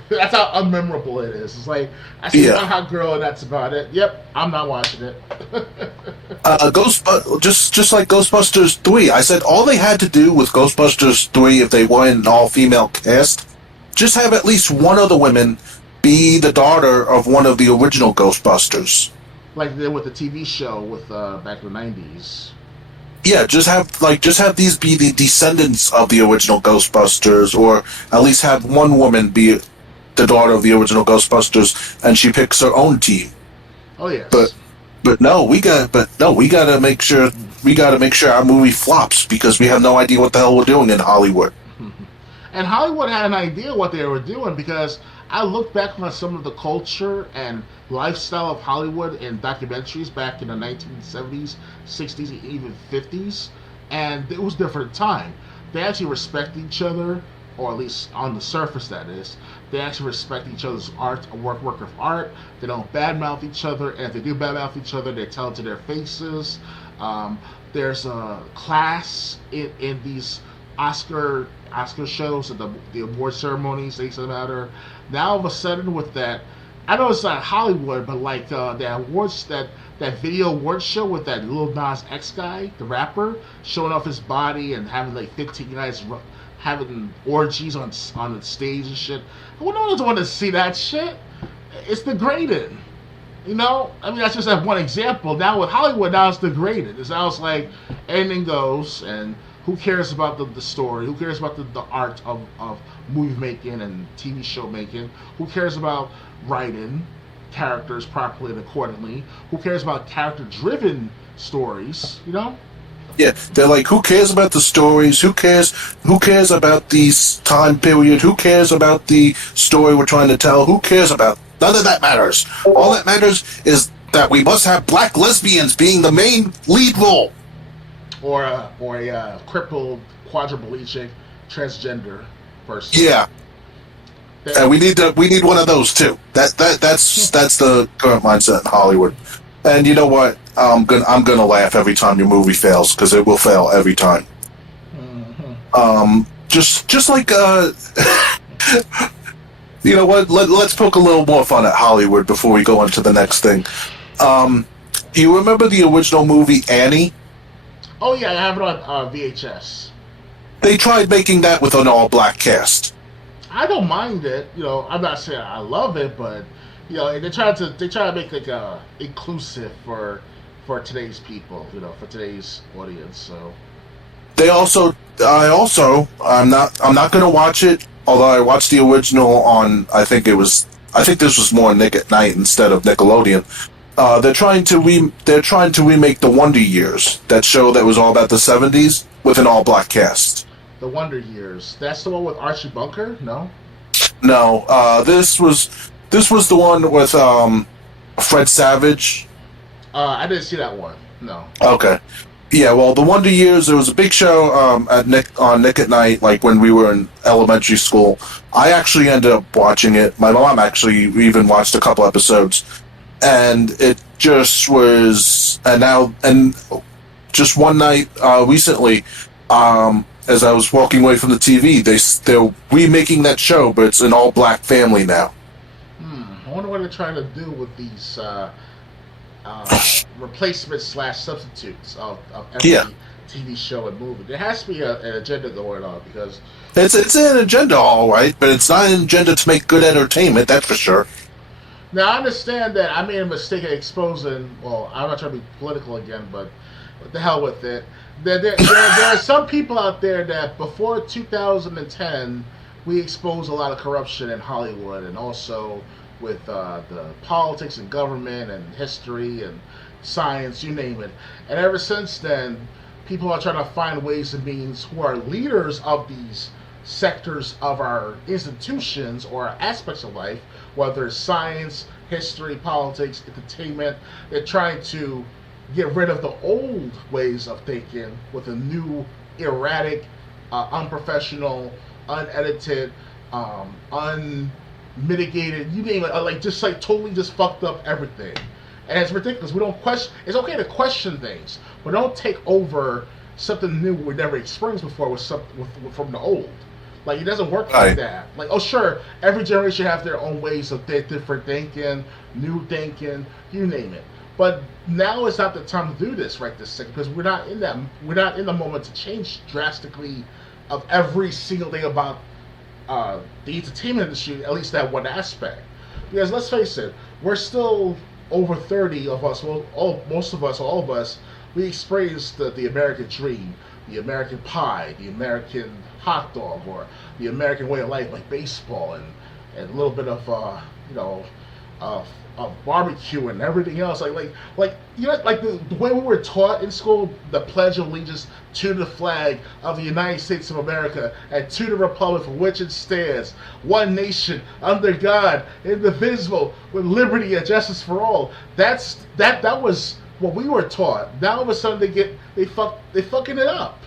That's how unmemorable it is. It's like, I see a hot girl and that's about it. Yep, I'm not watching it. Just like Ghostbusters 3. I said all they had to do with Ghostbusters 3, if they weren't an all-female cast, just have at least one of the women be the daughter of one of the original Ghostbusters. Like they did with the TV show with back in the 90s. Yeah, just have these be the descendants of the original Ghostbusters, or at least have one woman be the daughter of the original Ghostbusters, and she picks her own team. Oh yes. But no, we gotta make sure our movie flops, because we have no idea what the hell we're doing in Hollywood. And Hollywood had an idea what they were doing, because I look back on some of the culture and lifestyle of Hollywood in documentaries back in the 1970s, 60s, and even 50s, and it was a different time. they actually respect each other, or at least on the surface, that is. They actually respect each other's art, a work of art. They don't badmouth each other, and if they do badmouth each other, they tell it to their faces. There's a class in these Oscar shows and the award ceremonies, things like that. Now all of a sudden with that, I know it's not Hollywood, but like that awards that video award show with that Lil Nas X guy, the rapper, showing off his body and having like 15 guys having orgies on the stage and shit. Who doesn't want to see that shit? It's degraded. You know? I mean, that's just that one example. Now with Hollywood, now it's degraded. It's like anything goes, and who cares about the story? Who cares about the art of movie making and TV show making? Who cares about writing characters properly and accordingly? Who cares about character-driven stories? You know? Yeah, they're like, who cares about the stories? Who cares about these time period? Who cares about the story we're trying to tell? Who cares about? None of that matters. All that matters is that we must have black lesbians being the main lead role. Or a crippled, quadriplegic, transgender person. Yeah. And we need one of those too. That's the current mindset in Hollywood. And you know what? I'm gonna laugh every time your movie fails, because it will fail every time. Mm-hmm. Just like you know what? Let's poke a little more fun at Hollywood before we go into the next thing. You remember the original movie Annie? Oh yeah, I have it on VHS. They tried making that with an all-black cast. I don't mind it. You know, I'm not saying I love it, but you know, they try to make like inclusive for today's people. You know, for today's audience. So I'm not gonna watch it. Although I watched the original on, I think this was more Nick at Night instead of Nickelodeon. They're trying to remake The Wonder Years, that show that was all about the 70s, with an all-black cast. The Wonder Years. That's the one with Archie Bunker? No. No. This was the one with Fred Savage. I didn't see that one. No. Okay. Yeah, well, The Wonder Years, there was a big show on Nick at Night, like when we were in elementary school. I actually ended up watching it. My mom actually even watched a couple episodes. And it just was... And just one night recently, as I was walking away from the TV, they're remaking that show, but it's an all-black family now. I wonder what they're trying to do with these... replacements / substitutes of every TV show and movie. There has to be an agenda going on, because it's an agenda, all right, but it's not an agenda to make good entertainment. That's for sure. Now I understand that I made a mistake of exposing. Well, I'm not trying to be political again, but what the hell with it. There are some people out there that before 2010 we exposed a lot of corruption in Hollywood, and also with the politics and government and history and science, you name it. And ever since then, people are trying to find ways and means who are leaders of these sectors of our institutions or aspects of life, whether it's science, history, politics, entertainment. They're trying to get rid of the old ways of thinking with a new, erratic, unprofessional, unedited, unmitigated, you name it, just totally just fucked up everything. And it's ridiculous. We don't question. It's okay to question things, but don't take over something new we never experienced before from the old. Like, it doesn't work like that. Like, oh sure, every generation have their own ways of different thinking, new thinking, you name it. But now is not the time to do this right this second, because we're not in the moment to change drastically of every single thing about the entertainment industry, at least that one aspect. Because let's face it, we're still over 30 of us, most of us, all of us, we experienced the American dream, the American pie, the American hot dog, or the American way of life, like baseball and a little bit of barbecue and everything else. Like the way we were taught in school, the Pledge of Allegiance to the flag of the United States of America and to the republic for which it stands, one nation under God, indivisible, with liberty and justice for all. That was what we were taught. Now all of a sudden they fucking it up.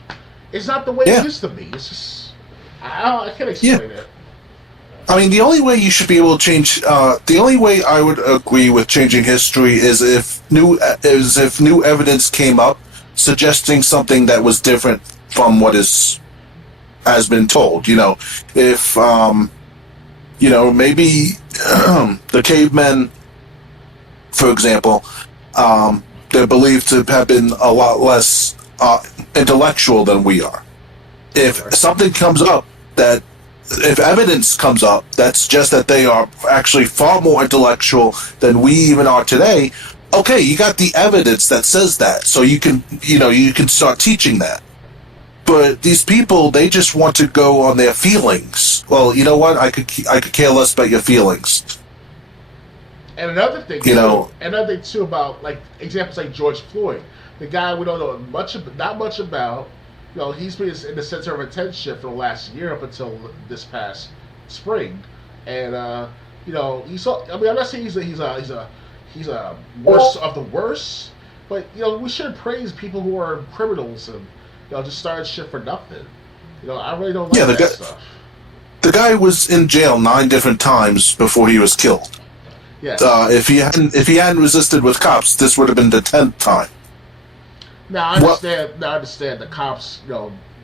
It's not the way it used to be. It's just I can't explain it. I mean, the only way you should be able to change, the only way I would agree with changing history is if new evidence came up suggesting something that was different from what has been told. If maybe the cavemen, for example, they're believed to have been a lot less intellectual than we are. If something comes up if evidence comes up that suggests that they are actually far more intellectual than we even are today, okay, you got the evidence that says that, so you can start teaching that. But these people, they just want to go on their feelings. Well, you know what? I could care less about your feelings. And another thing, too, about like examples like George Floyd, the guy we don't know not much about. He's been in the center of attention for the last year up until this past spring, and you saw. I mean, I'm not saying he's a worst of the worst, but we shouldn't praise people who are criminals and just started shit for nothing. I really don't like that stuff. The guy was in jail 9 different times before he was killed. Yeah. If he hadn't resisted with cops, this would have been the 10th time. Now I understand the cops,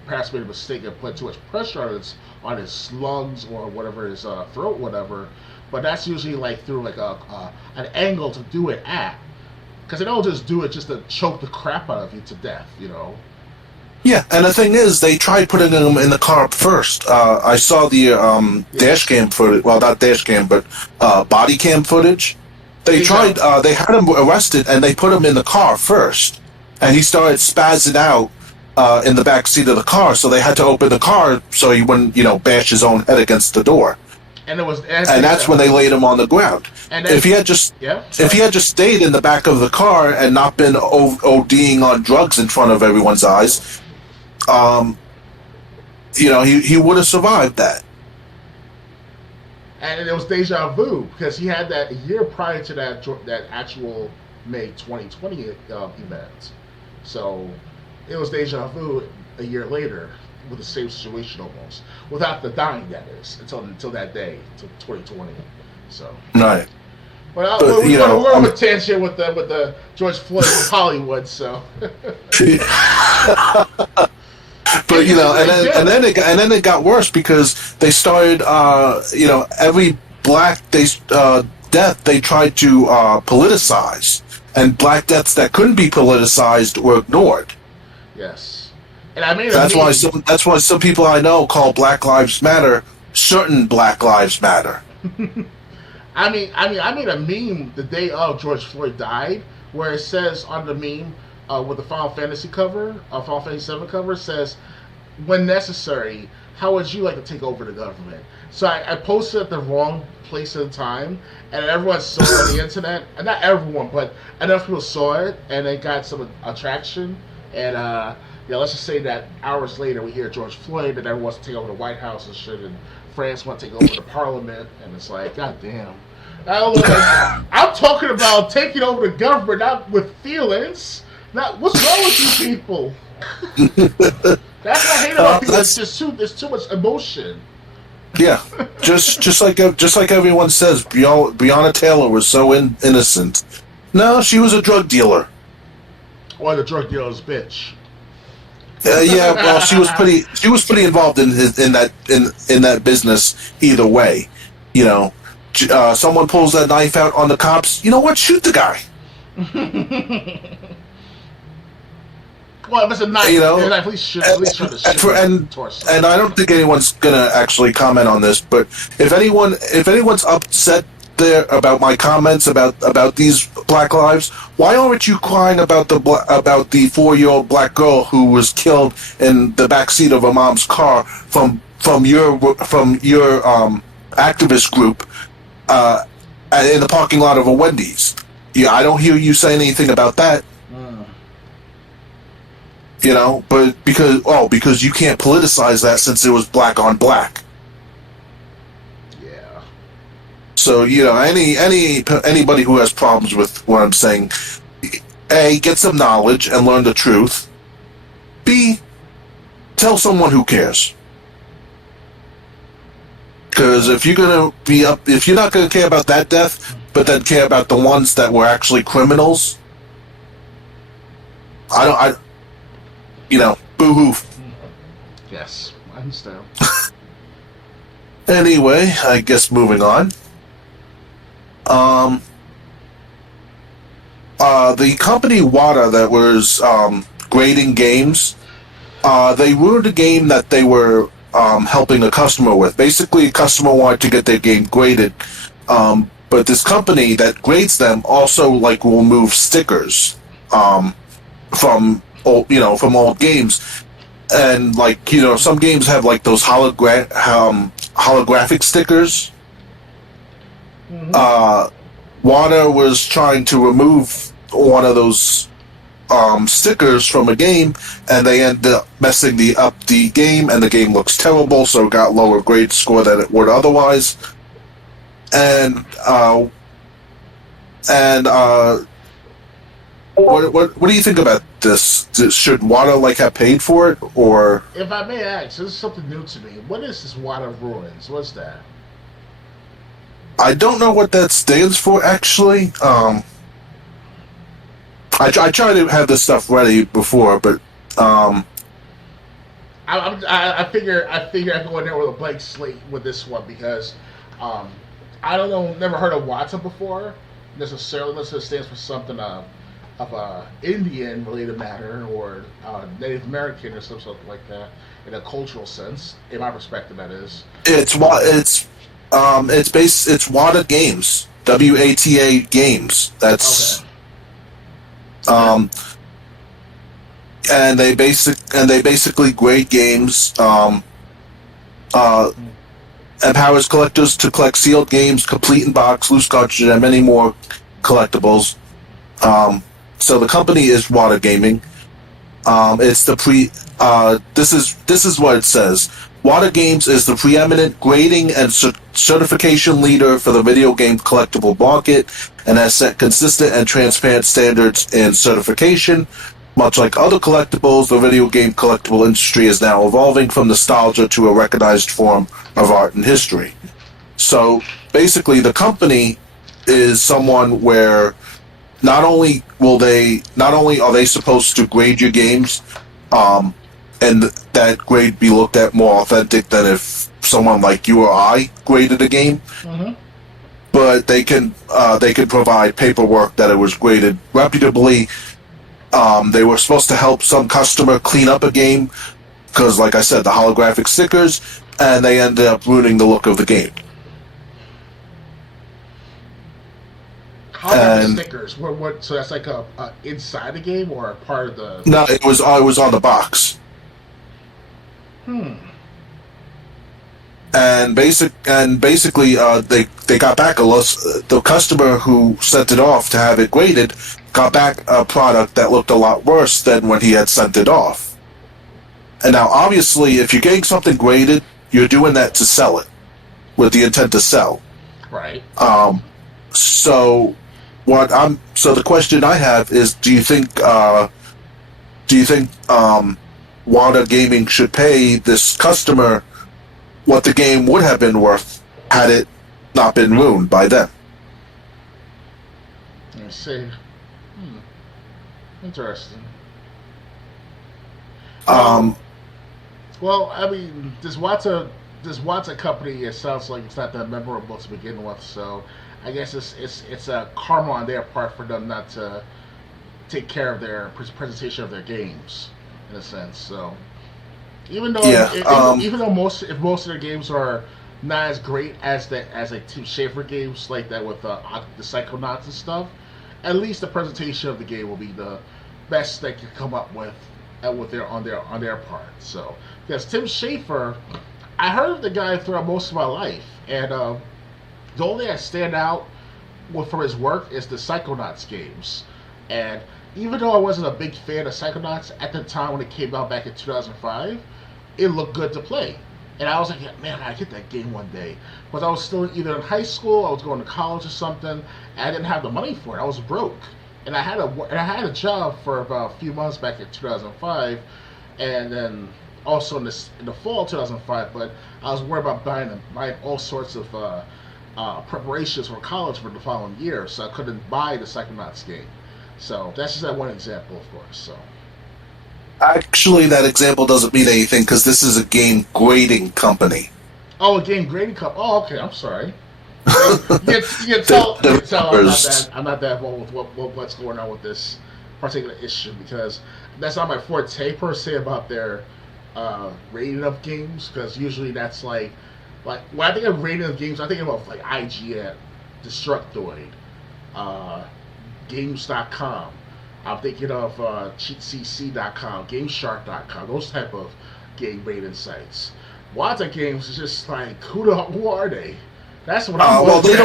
perhaps made a mistake and put too much pressure on his lungs or whatever, his throat, whatever. But that's usually like through like an angle to do it at, because they don't just do it just to choke the crap out of you to death, Yeah, and the thing is, they tried putting him in the car first. I saw the dash cam footage. Well, not dash cam, but body cam footage. They tried. They had him arrested, and they put him in the car first. And he started spazzing out in the back seat of the car, so they had to open the car so he wouldn't, bash his own head against the door. And that's when they laid him on the ground. And then, if he had just stayed in the back of the car and not been ODing on drugs in front of everyone's eyes, he would have survived that. And it was deja vu because he had that a year prior to that actual May 2020 event. So it was deja vu a year later with the same situation almost, without the dying, that is, until that day, until 2020. So right. But we're on a tangent with the George Floyd of Hollywood. So. But and then it got worse because they started every black death they tried to politicize. And black deaths that couldn't be politicized were ignored. Yes, and I mean that's why some people I know call Black Lives Matter certain Black Lives Matter. I made a meme the day of George Floyd died, where it says on the meme with the Final Fantasy cover, Final Fantasy VII cover, says, "When necessary, how would you like to take over the government?" So I posted at the wrong place and time, and everyone saw it on the internet. And not everyone, but enough people saw it, and it got some attraction. And let's just say that hours later we hear George Floyd, and everyone wants to take over the White House and shit, and France want to take over the Parliament, and it's like, god damn. I'm talking about taking over the government, not with feelings. What's wrong with you people? That's what I hate about people. There's too much emotion. Yeah, just like everyone says, Breonna Taylor was so innocent. No, she was a drug dealer. Or the drug dealer's bitch. Yeah, well, she was pretty involved in that business either way. Someone pulls that knife out on the cops. You know what? Shoot the guy. Well, if it's a knife, at least try to shoot and I don't think anyone's gonna actually comment on this, but if anyone's upset there about my comments about these Black lives, why aren't you crying about the 4-year-old black girl who was killed in the backseat of her mom's car from your activist group in the parking lot of a Wendy's? Yeah, I don't hear you say anything about that. But because you can't politicize that since it was black on black. Yeah. So anybody who has problems with what I'm saying, A, get some knowledge and learn the truth. B, tell someone who cares. Because if you're not gonna care about that death, but then care about the ones that were actually criminals, boo-hoo. Yes, I understand. Anyway, I guess moving on. The company WADA that was grading games, they ruined a game that they were helping a customer with. Basically, a customer wanted to get their game graded, but this company that grades them also will remove stickers from old games, and some games have those holographic stickers. Mm-hmm. WADA was trying to remove one of those stickers from a game, and they ended up messing up the game, and the game looks terrible, so it got lower grade score than it would otherwise. And what do you think about this? Should WADA have paid for it, or? If I may ask, this is something new to me. What is this WADA ruins? What's that? I don't know what that stands for, actually. I try to have this stuff ready before, but I figure I go in there with a blank slate with this one because I don't know, never heard of WATA before necessarily, unless it stands for something of a Indian related matter or Native American or something like that in a cultural sense. In my perspective, that is. It's WATA Games, WATA Games. That's. Okay. And they basically grade games, empowers collectors to collect sealed games, complete in box, loose cartridge, and many more collectibles. So the company is WATA Gaming. It's the this is what it says. WATA Games is the preeminent grading and certification leader for the video game collectible market and has set consistent and transparent standards in certification. Much like other collectibles, the video game collectible industry is now evolving from nostalgia to a recognized form of art and history. So basically, the company is someone where not only are they supposed to grade your games, and that grade be looked at more authentic than if someone like you or I graded a game. Mm-hmm. But they can provide paperwork that it was graded reputably. They were supposed to help some customer clean up a game because, like I said, the holographic stickers, and they ended up ruining the look of the game. Holographic stickers. What? So that's a inside the game or a part of the? No, it was on the box. And basically, they got back the customer who sent it off to have it graded got back a product that looked a lot worse than when he had sent it off. And now, obviously, if you're getting something graded, you're doing that to sell it, with the intent to sell. Right. So the question I have is, do you think WATA Gaming should pay this customer what the game would have been worth had it not been ruined by them? Let me see. Interesting. Well, I mean, this WATA company, it sounds like it's not that memorable to begin with, so I guess it's a karma on their part for them not to take care of their presentation of their games, in a sense. So even though most of their games are not as great as Tim Schafer games like that with the Psychonauts and stuff, at least the presentation of the game will be the best they can come up with on their part. So because Tim Schafer, I heard of the guy throughout most of my life, and the only thing I stand out from his work is the Psychonauts games. And even though I wasn't a big fan of Psychonauts at the time when it came out back in 2005, it looked good to play. And I was like, man, I get that game one day. But I was still either in high school, I was going to college or something, and I didn't have the money for it. I was broke. And I had a job for about a few months back in 2005, and then also in the fall of 2005. But I was worried about buying all sorts of preparations for college for the following year, so I couldn't buy the Psychonauts game. So that's just that one example, of course. So Actually, that example doesn't mean anything because this is a game grading company. oh, a game grading cup. Oh, okay. I'm sorry. You can tell I'm not that involved with what's going on with this particular issue because that's not my forte per se about their rating of games because usually that's like when I think of rating of games I think of like IGN, Destructoid, uh, Games.com. I'm thinking of CheatCC.com, GameShark.com, those type of game rating sites. Wata Games is just like who are they? That's what I'm. Well, they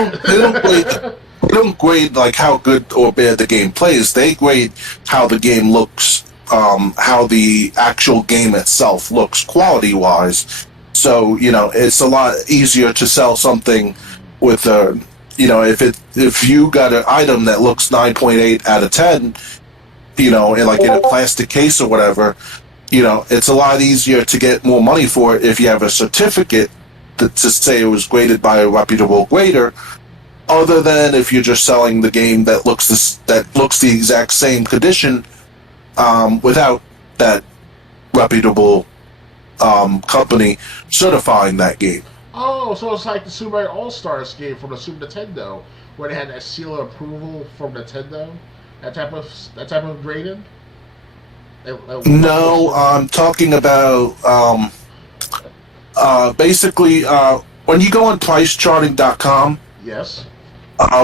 don't grade like how good or bad the game plays. They grade how the game looks, how the actual game itself looks quality wise. So it's a lot easier to sell something with a if you got an item that looks 9.8 out of 10, in a plastic case or whatever, it's a lot easier to get more money for it if you have a certificate to say it was graded by a reputable grader, other than if you're just selling the game that looks the exact same condition without that reputable company certifying that game. Oh, so it's like the Super Mario All Stars game from the Super Nintendo, where they had that seal of approval from Nintendo, that type of grading. No, I'm talking about basically when you go on pricecharting.com. Yes.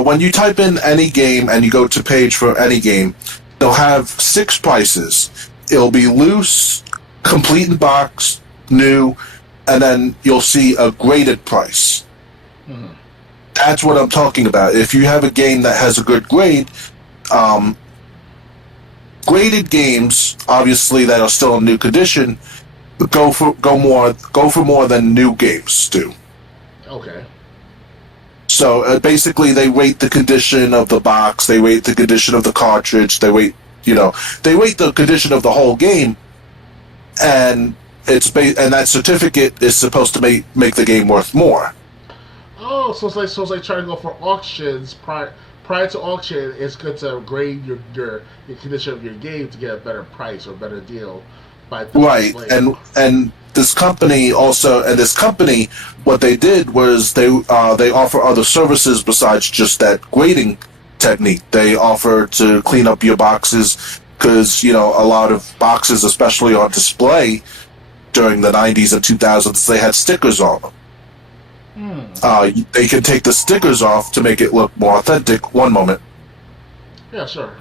When you type in any game and you go to page for any game, they'll have 6 prices. It'll be loose, complete in box, new, and then you'll see a graded price. Mm-hmm. That's what I'm talking about. If you have a game that has a good grade, graded games, obviously that are still in new condition, go for more than new games do. Okay. So basically, they rate the condition of the box, they rate the condition of the cartridge, they rate the condition of the whole game, and and that certificate is supposed to make the game worth more. Oh, so it's like trying to go for auctions prior to auction. It's good to grade your condition of your game to get a better price or a better deal. Right, and this company what they did was they offer other services besides just that grading technique. They offer to clean up your boxes because a lot of boxes, especially on display during the 90s and 2000s, they had stickers on them. They can take the stickers off to make it look more authentic. One moment. Yeah, sure.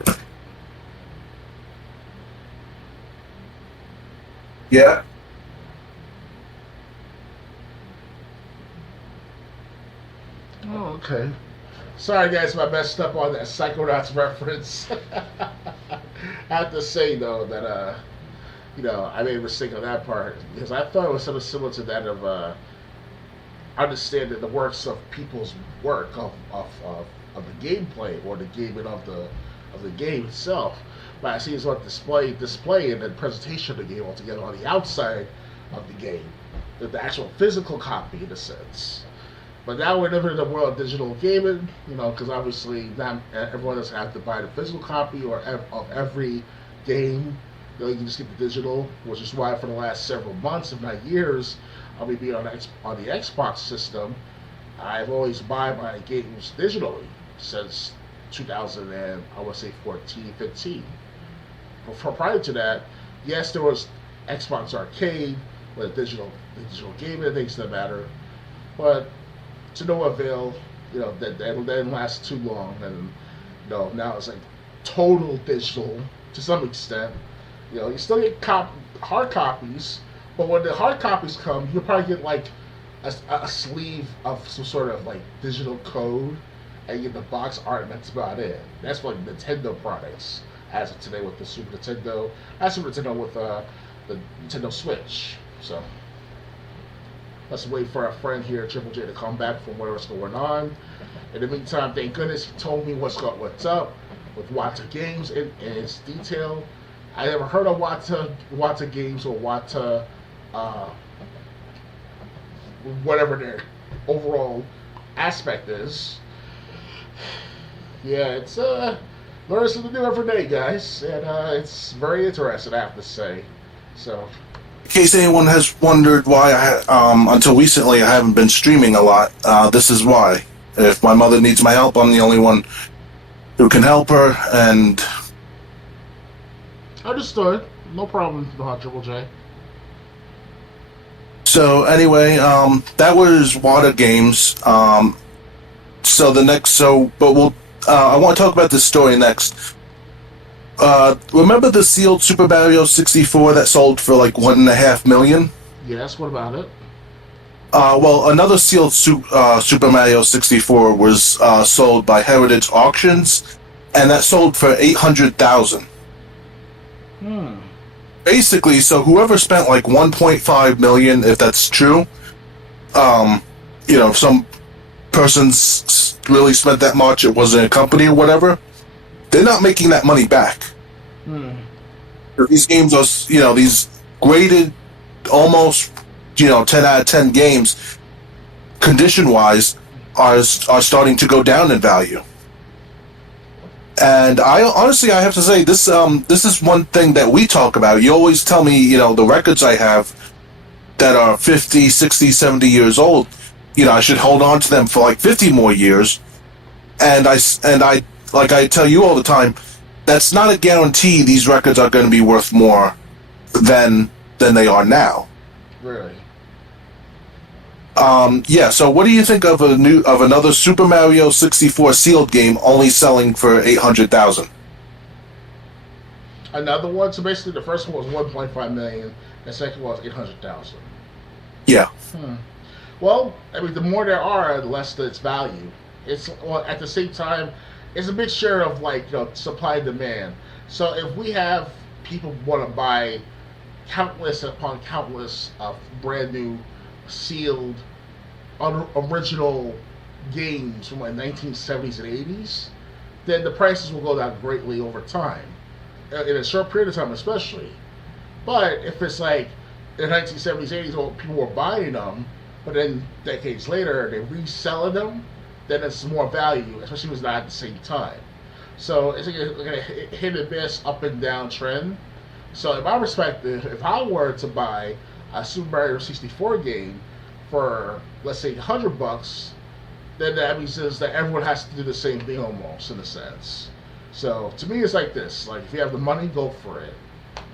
Yeah. Oh, okay. Sorry, guys, if I messed up on that Psychonauts reference. I have to say though that I made a mistake on that part because I thought it was something similar to that of understanding the works of people's work of the gameplay or the gaming of the game itself. But I see it's what display and the presentation of the game altogether on the outside of the game, the actual physical copy in a sense. But now we're living in a world of digital gaming, because obviously not everyone doesn't have to buy the physical copy of every game. You can just get the digital, which is why for the last several months, if not years, I'll be on the Xbox system. I've always bought my games digitally since 2000 and I would say 14, 15. But prior to that, yes, there was Xbox Arcade with digital gaming and things that matter, but to no avail. That didn't last too long, and now it's like total digital to some extent. You still get hard copies, but when the hard copies come, you'll probably get like a sleeve of some sort of like digital code, and you get the box art, and that's about it. That's like Nintendo products as of today with the Super Nintendo, Super Nintendo with the Nintendo Switch. So let's wait for our friend here, Triple J, to come back from whatever's going on. In the meantime, thank goodness he told me what's up with Wata Games in its detail. I never heard of Wata Games or Wata uh, whatever their overall aspect is. Yeah, it's learning something new every day, guys, and it's very interesting, I have to say. So, in case anyone has wondered why until recently I haven't been streaming a lot, this is why. If my mother needs my help, I'm the only one who can help her, and understood. No problem, Triple J. So anyway, that was Water Games. But I want to talk about this story next. Remember the sealed Super Mario 64 that sold for like $1.5 million? Yes. What about it? Well, another sealed Super Mario 64 was sold by Heritage Auctions, and that sold for $800,000. Basically, so whoever spent like $1.5 million, if that's true, if some person's really spent that much, it wasn't a company or whatever, they're not making that money back. These games are, these graded almost, 10 out of 10 games, condition-wise, are starting to go down in value. And I have to say, this is one thing that we talk about. You always tell me, the records I have that are 50, 60, 70 years old, I should hold on to them for like 50 more years. And I like I tell you all the time, that's not a guarantee these records are going to be worth more than they are now. Really? Yeah, so what do you think of another Super Mario 64 sealed game only selling for $800,000? Another one? So basically the first one was $1.5 million, the second one was $800,000. Yeah. Well, I mean, the more there are, the less its value. At the same time, it's a mixture of supply and demand. So if we have people want to buy countless upon countless of brand new sealed original games from like 1970s and 80s, then the prices will go down greatly over time, in a short period of time especially. But if it's like in the 1970s, 80s, well, people were buying them, but then decades later they're reselling them, then it's more value, especially if it's not at the same time. So it's like a hit and miss, up and down trend. So in my perspective, if I were to buy a Super Mario 64 game for, let's say, $100, then that means that everyone has to do the same thing almost, in a sense. So to me, it's like this: like, if you have the money, go for it.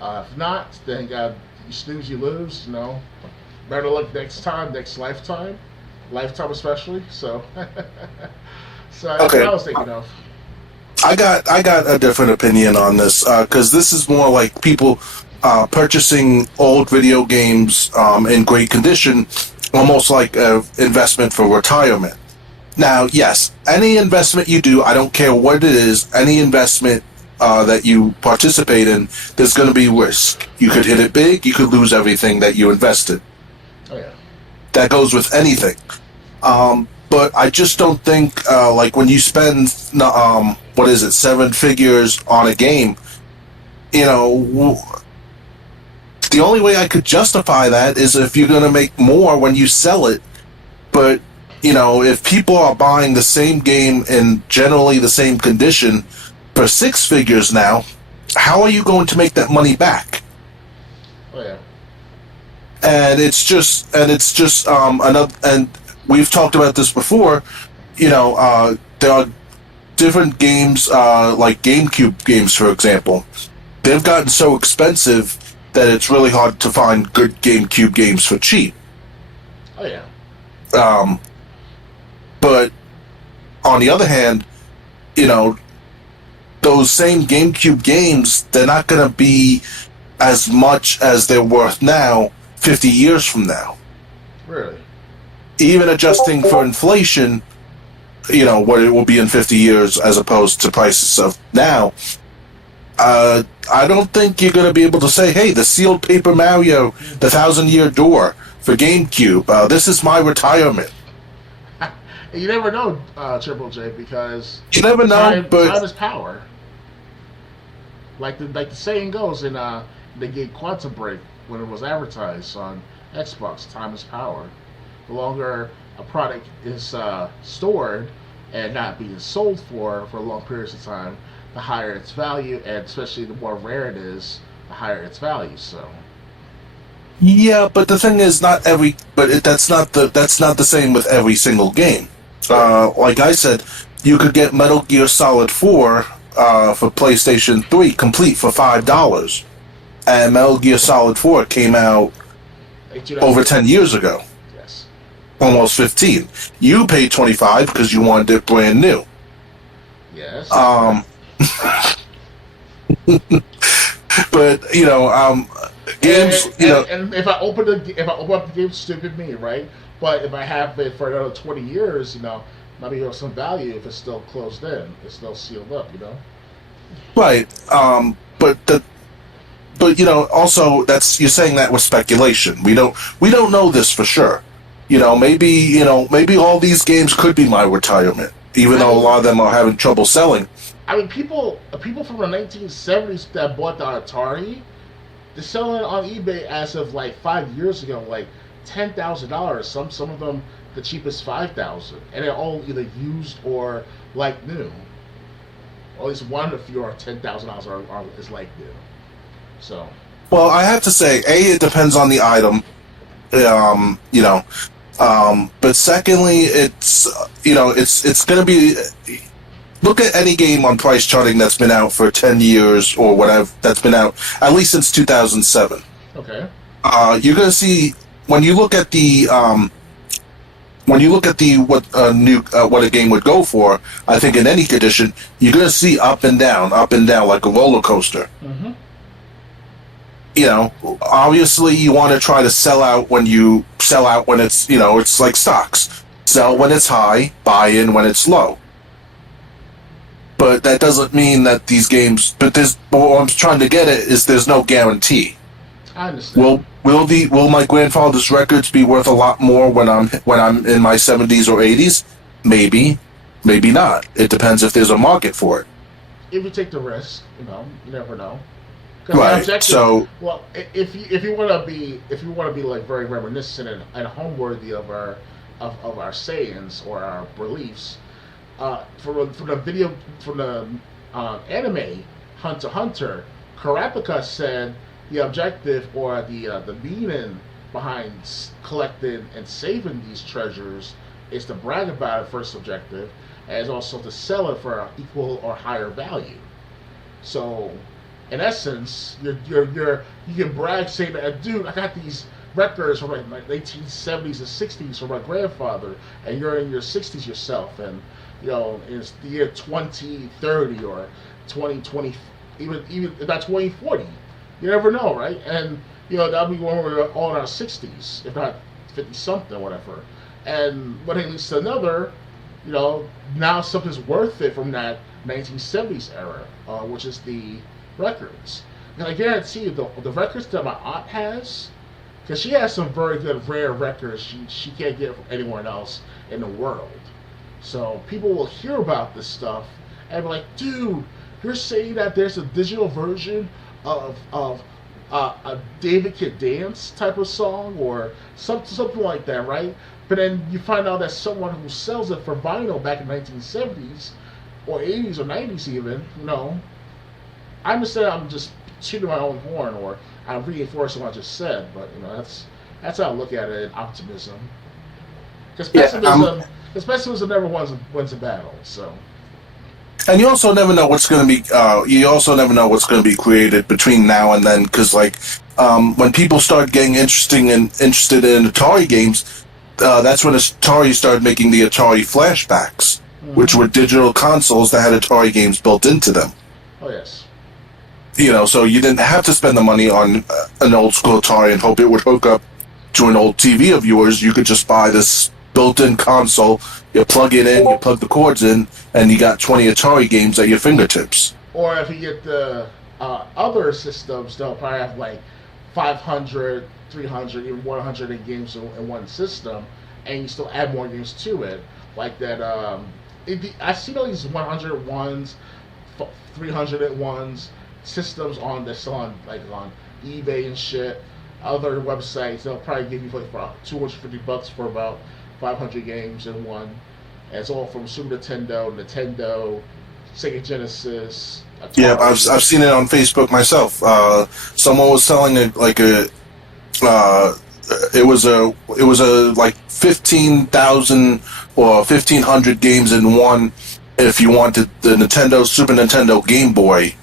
If not, then you snooze, you lose. Better luck next time, next lifetime especially. So, so that's what I was thinking of. I got a different opinion on this, because this is more like people purchasing old video games in great condition, almost like an investment for retirement. Now, yes, any investment you do, I don't care what it is, any investment that you participate in, there's going to be risk. You could hit it big, you could lose everything that you invested. Oh, yeah. That goes with anything. But I just don't think, like when you spend, 7 figures on a game, the only way I could justify that is if you're going to make more when you sell it. But, if people are buying the same game in generally the same condition for 6 figures now, how are you going to make that money back? Oh, yeah. And it's just another, and we've talked about this before, there are different games, like GameCube games, for example. They've gotten so expensive that it's really hard to find good GameCube games for cheap. Oh, yeah. But on the other hand, those same GameCube games, they're not going to be as much as they're worth now 50 years from now. Really? Even adjusting for inflation, what it will be in 50 years as opposed to prices of now, I don't think you're going to be able to say, hey, the sealed Paper Mario, the 1,000-Year Door for GameCube, this is my retirement. You never know, Triple J, because you never know, but time is power. Like the saying goes in the game Quantum Break, when it was advertised on Xbox. Time is power. The longer a product is stored and not being sold for long periods of time, the higher its value, and especially the more rare it is, the higher its value. So. Yeah, but the thing is, that's not the same with every single game. Like I said, you could get Metal Gear Solid 4 for PlayStation 3 complete for $5, and Metal Gear Solid 4 came out over 10 years ago. Yes, almost 15. You paid 25 because you wanted it brand new. Yes. But games. And if I open up the game, stupid me, right? But if I have it for another 20 years, maybe there's some value if it's still closed in, it's still sealed up, Right. But also you're saying that with speculation. We don't know this for sure. Maybe all these games could be my retirement, even though a lot of them are having trouble selling. I mean, people from the 1970s that bought the Atari, they're selling it on eBay as of like 5 years ago, like $10,000. Some of them the cheapest $5,000, and they're all either used or like new. At least one of you are $10,000 is like new. So. Well, I have to say, it depends on the item. But secondly, it's going to be. Look at any game on price charting that's been out for 10 years or whatever, that's been out at least since 2007. Okay. You're going to see when you look at what a game would go for. I think in any condition, you're going to see up and down like a roller coaster. Mm-hmm. Obviously you want to try to sell out when it's it's like stocks. Sell when it's high, buy in when it's low. But that doesn't mean that these games. But what I'm trying to get at is there's no guarantee. I understand. Will my grandfather's records be worth a lot more when I'm in my 70s or 80s? Maybe not. It depends if there's a market for it. If you take the risk, you never know. Right. So, well, if you want to be like very reminiscent and homeworthy of our sayings or our beliefs. From the anime Hunter x Hunter, Kurapika said the objective or the meaning behind collecting and saving these treasures is to brag about it, first objective, as also to sell it for an equal or higher value. So, in essence, you can brag saying that, dude, I got these records from like 1970s and 60s from my grandfather, and you're in your 60s yourself, and it's the year 2030 or 2020, even about 2040. You never know, right? And that'll be when we're all in our 60s, if not 50 something, whatever. And but it leads to another, now something's worth it from that 1970s era, which is the records. And I guarantee you, the records that my aunt has, because she has some very good rare records she can't get from anyone else in the world. So people will hear about this stuff and be like, dude, you're saying that there's a digital version of a David Can Dance type of song or something like that, right? But then you find out that someone who sells it for vinyl back in the 1970s or 80s or 90s even, I understand I'm just shooting my own horn or I'm reinforcing what I just said, but that's how I look at it in optimism. Because pessimism never wins a battle. So. And you also never know what's going to be. You also never know what's going to be created between now and then. Because when people start getting interested in Atari games, that's when Atari started making the Atari flashbacks, which were digital consoles that had Atari games built into them. Oh yes. So you didn't have to spend the money on an old school Atari and hope it would hook up to an old TV of yours. You could just buy this built-in console, you plug it in, you plug the cords in, and you got 20 Atari games at your fingertips. Or if you get the other systems, they'll probably have like 500, 300, even 100 games in one system, and you still add more games to it. Like that, I've seen all these 100 ones, 300 ones systems on eBay and shit. Other websites, they'll probably give you like for $250 for about 500 games in one. And it's all from Super Nintendo, Sega Genesis, Yeah, Atari. I've seen it on Facebook myself. Someone was selling it like uh, it was a like 15,000 or 1,500 games in one. If you wanted the Super Nintendo, Game Boy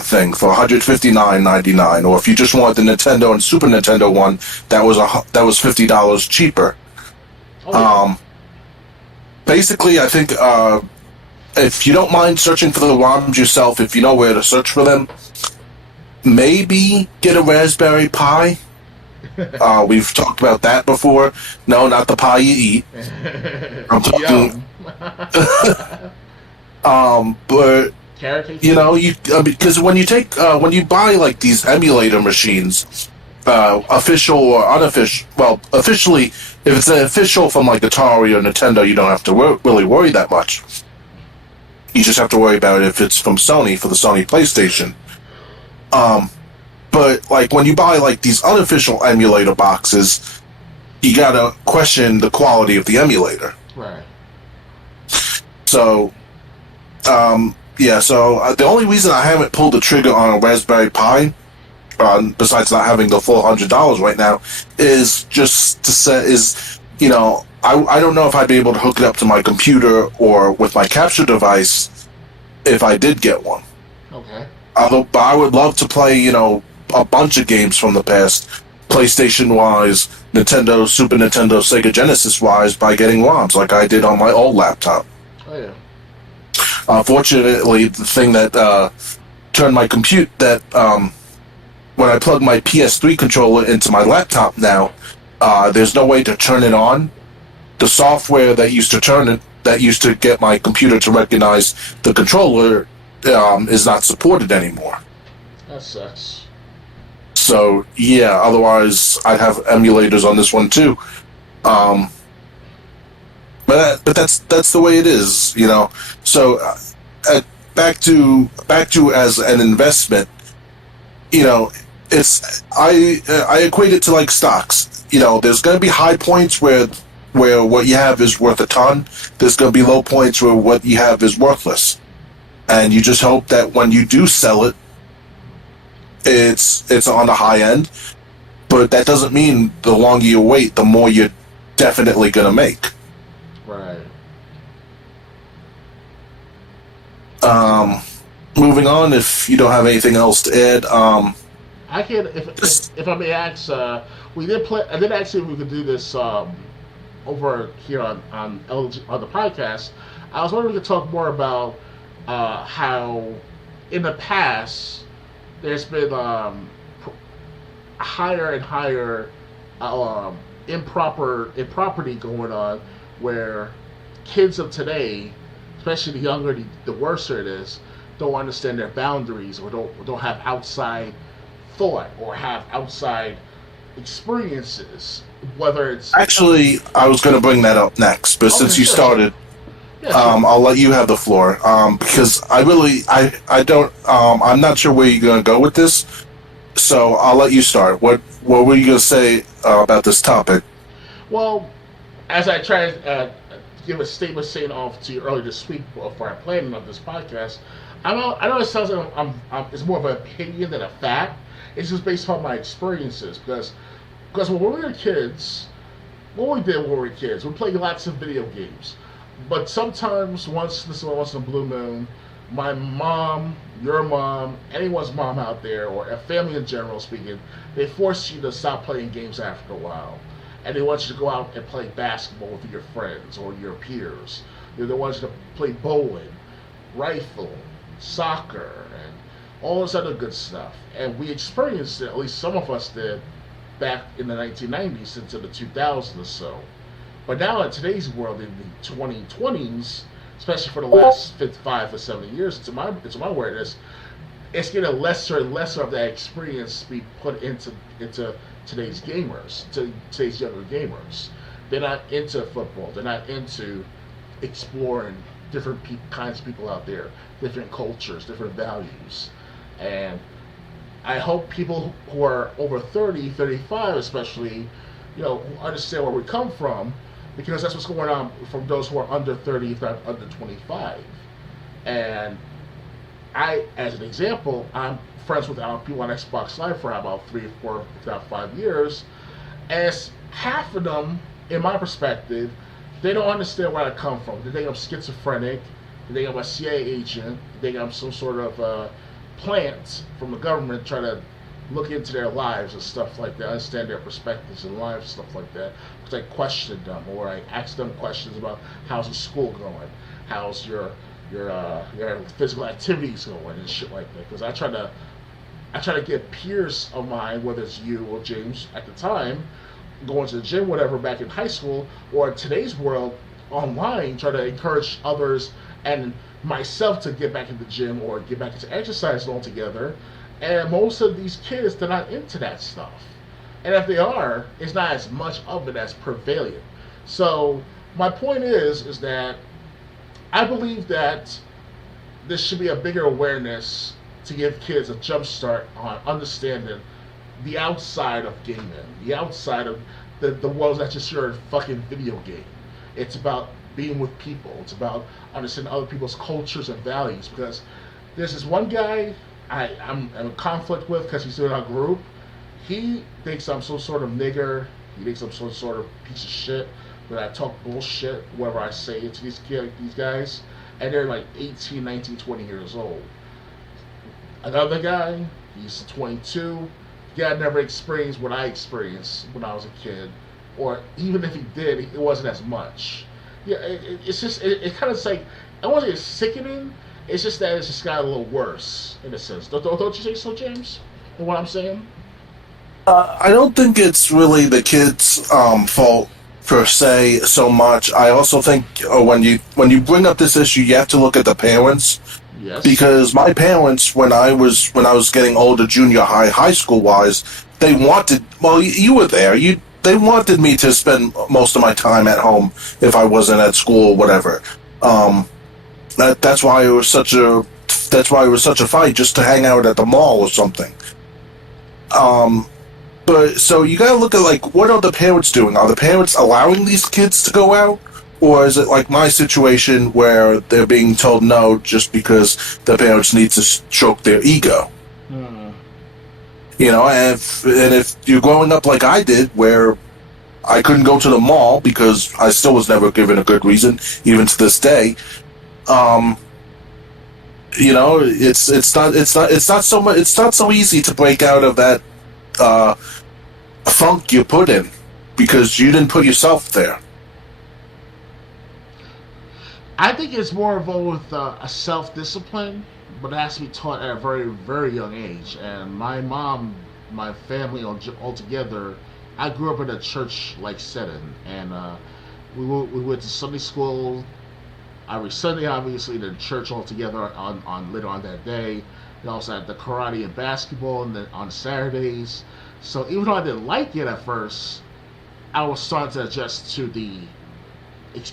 thing for $159.99, or if you just want the Nintendo and Super Nintendo one, that was $50 cheaper. Oh, yeah. Basically, I think if you don't mind searching for the ROMs yourself, if you know where to search for them, maybe get a Raspberry Pi. We've talked about that before. No, not the pie you eat. I'm talking. But you know, because when you buy like these emulator machines, official or unofficial. Well, officially, if it's an official from like Atari or Nintendo, you don't have to really worry that much. You just have to worry about it if it's from Sony for the Sony PlayStation. But like when you buy like these unofficial emulator boxes, you gotta question the quality of the emulator. Right. So, yeah. So the only reason I haven't pulled the trigger on a Raspberry Pi, besides not having the full $100 right now, is just to say you know, I don't know if I'd be able to hook it up to my computer or with my capture device if I did get one. Okay. But I would love to play, you know, a bunch of games from the past, PlayStation-wise, Nintendo, Super Nintendo, Sega Genesis-wise, by getting ROMs like I did on my old laptop. Oh, yeah. Fortunately, the thing that turned my when I plug my PS3 controller into my laptop now, there's no way to turn it on. The software that used to get my computer to recognize the controller is not supported anymore. That sucks. So yeah, otherwise I'd have emulators on this one too. But that's the way it is, you know. So back to as an investment, you know, I equate it to like stocks. You know, there's going to be high points where what you have is worth a ton. There's going to be low points where what you have is worthless, and you just hope that when you do sell it, it's on the high end. But that doesn't mean the longer you wait, the more you're definitely going to make. Right. Moving on, if you don't have anything else to add, I can, if I may ask, I did ask if we could do this over here on LG, on the podcast. I was wondering if we could talk more about how in the past there's been higher and higher improperty going on, where kids of today, especially the younger, the worse it is, don't understand their boundaries, or don't have outside thought or have outside experiences. Whether it's actually, I was going to bring that up next, but since you started, yeah, sure. I'll let you have the floor, because I don't, I'm not sure where you're going to go with this, so I'll let you start. What were you going to say about this topic? Well, as I tried to give a statement saying off to you earlier this week before I planned on this podcast, I know it sounds like it's more of an opinion than a fact. It's just based on my experiences, because when we were kids, what we did when we were kids, we played lots of video games. But sometimes, once in a blue moon, my mom, your mom, anyone's mom out there, or a family in general speaking, they force you to stop playing games after a while. And they want you to go out and play basketball with your friends or your peers. They want you to play bowling, rifle, soccer, and all this other good stuff. And we experienced it, at least some of us did, back in the 1990s into the 2000s or so. But now in today's world, in the 2020s, especially for the last 55 or 70 years, to my awareness, it's getting lesser and lesser of that experience to be put into today's gamers, to today's younger gamers. They're not into football. They're not into exploring different kinds of people out there, different cultures, different values. And I hope people who are over 30, 35 especially, understand where we come from, because that's what's going on from those who are under 30, if not under 25. And as an example, I'm friends with people on Xbox Live for about 3 or 4, if not 5 years. As half of them, in my perspective, they don't understand where I come from. They think I'm schizophrenic. They think I'm a CIA agent. They think I'm some sort of plant from the government trying to look into their lives and stuff like that, understand their perspectives in life, stuff like that. Because I question them, or I ask them questions about how's the school going, how's your physical activities going, and shit like that. Because I try to get peers of mine, whether it's you or James at the time, going to the gym, whatever, back in high school, or in today's world, online, try to encourage others and myself to get back into the gym or get back into exercise altogether. And most of these kids, they're not into that stuff. And if they are, it's not as much of it as prevalent. So my point is that I believe that there should be a bigger awareness to give kids a jump start on understanding the outside of gaming, the outside of the world's not just your fucking video game. It's about being with people. It's about understanding other people's cultures and values. Because there's this one guy I'm in conflict with because he's in our group. He thinks I'm some sort of nigger. He thinks I'm some sort of piece of shit. But I talk bullshit whenever I say it to these guys. And they're like 18, 19, 20 years old. Another guy, he's 22. Yeah, never experienced what I experienced when I was a kid, or even if he did, it wasn't as much. Yeah, it's just it kind of like, I won't say it's sickening. It's just that it's just got a little worse in a sense. Don't you think so, James? And what I'm saying? I don't think it's really the kids' fault per se so much. I also think when you bring up this issue, you have to look at the parents. Yes. Because my parents, when I was getting older, junior high school wise, they wanted. Well, you were there. They wanted me to spend most of my time at home if I wasn't at school or whatever. That's why it was such a fight just to hang out at the mall or something. But so you gotta look at like, what are the parents doing? Are the parents allowing these kids to go out? Or is it like my situation where they're being told no just because the parents need to stroke their ego? And if you're growing up like I did, where I couldn't go to the mall because I still was never given a good reason, even to this day. It's not so easy to break out of that funk you put in because you didn't put yourself there. I think it's more involved with a self-discipline, but it has to be taught at a very, very young age. And my mom, my family altogether, I grew up in a church-like setting, and we went to Sunday school every Sunday, obviously, then church altogether on later on that day. We also had the karate and basketball on Saturdays. So even though I didn't like it at first, I was starting to adjust to the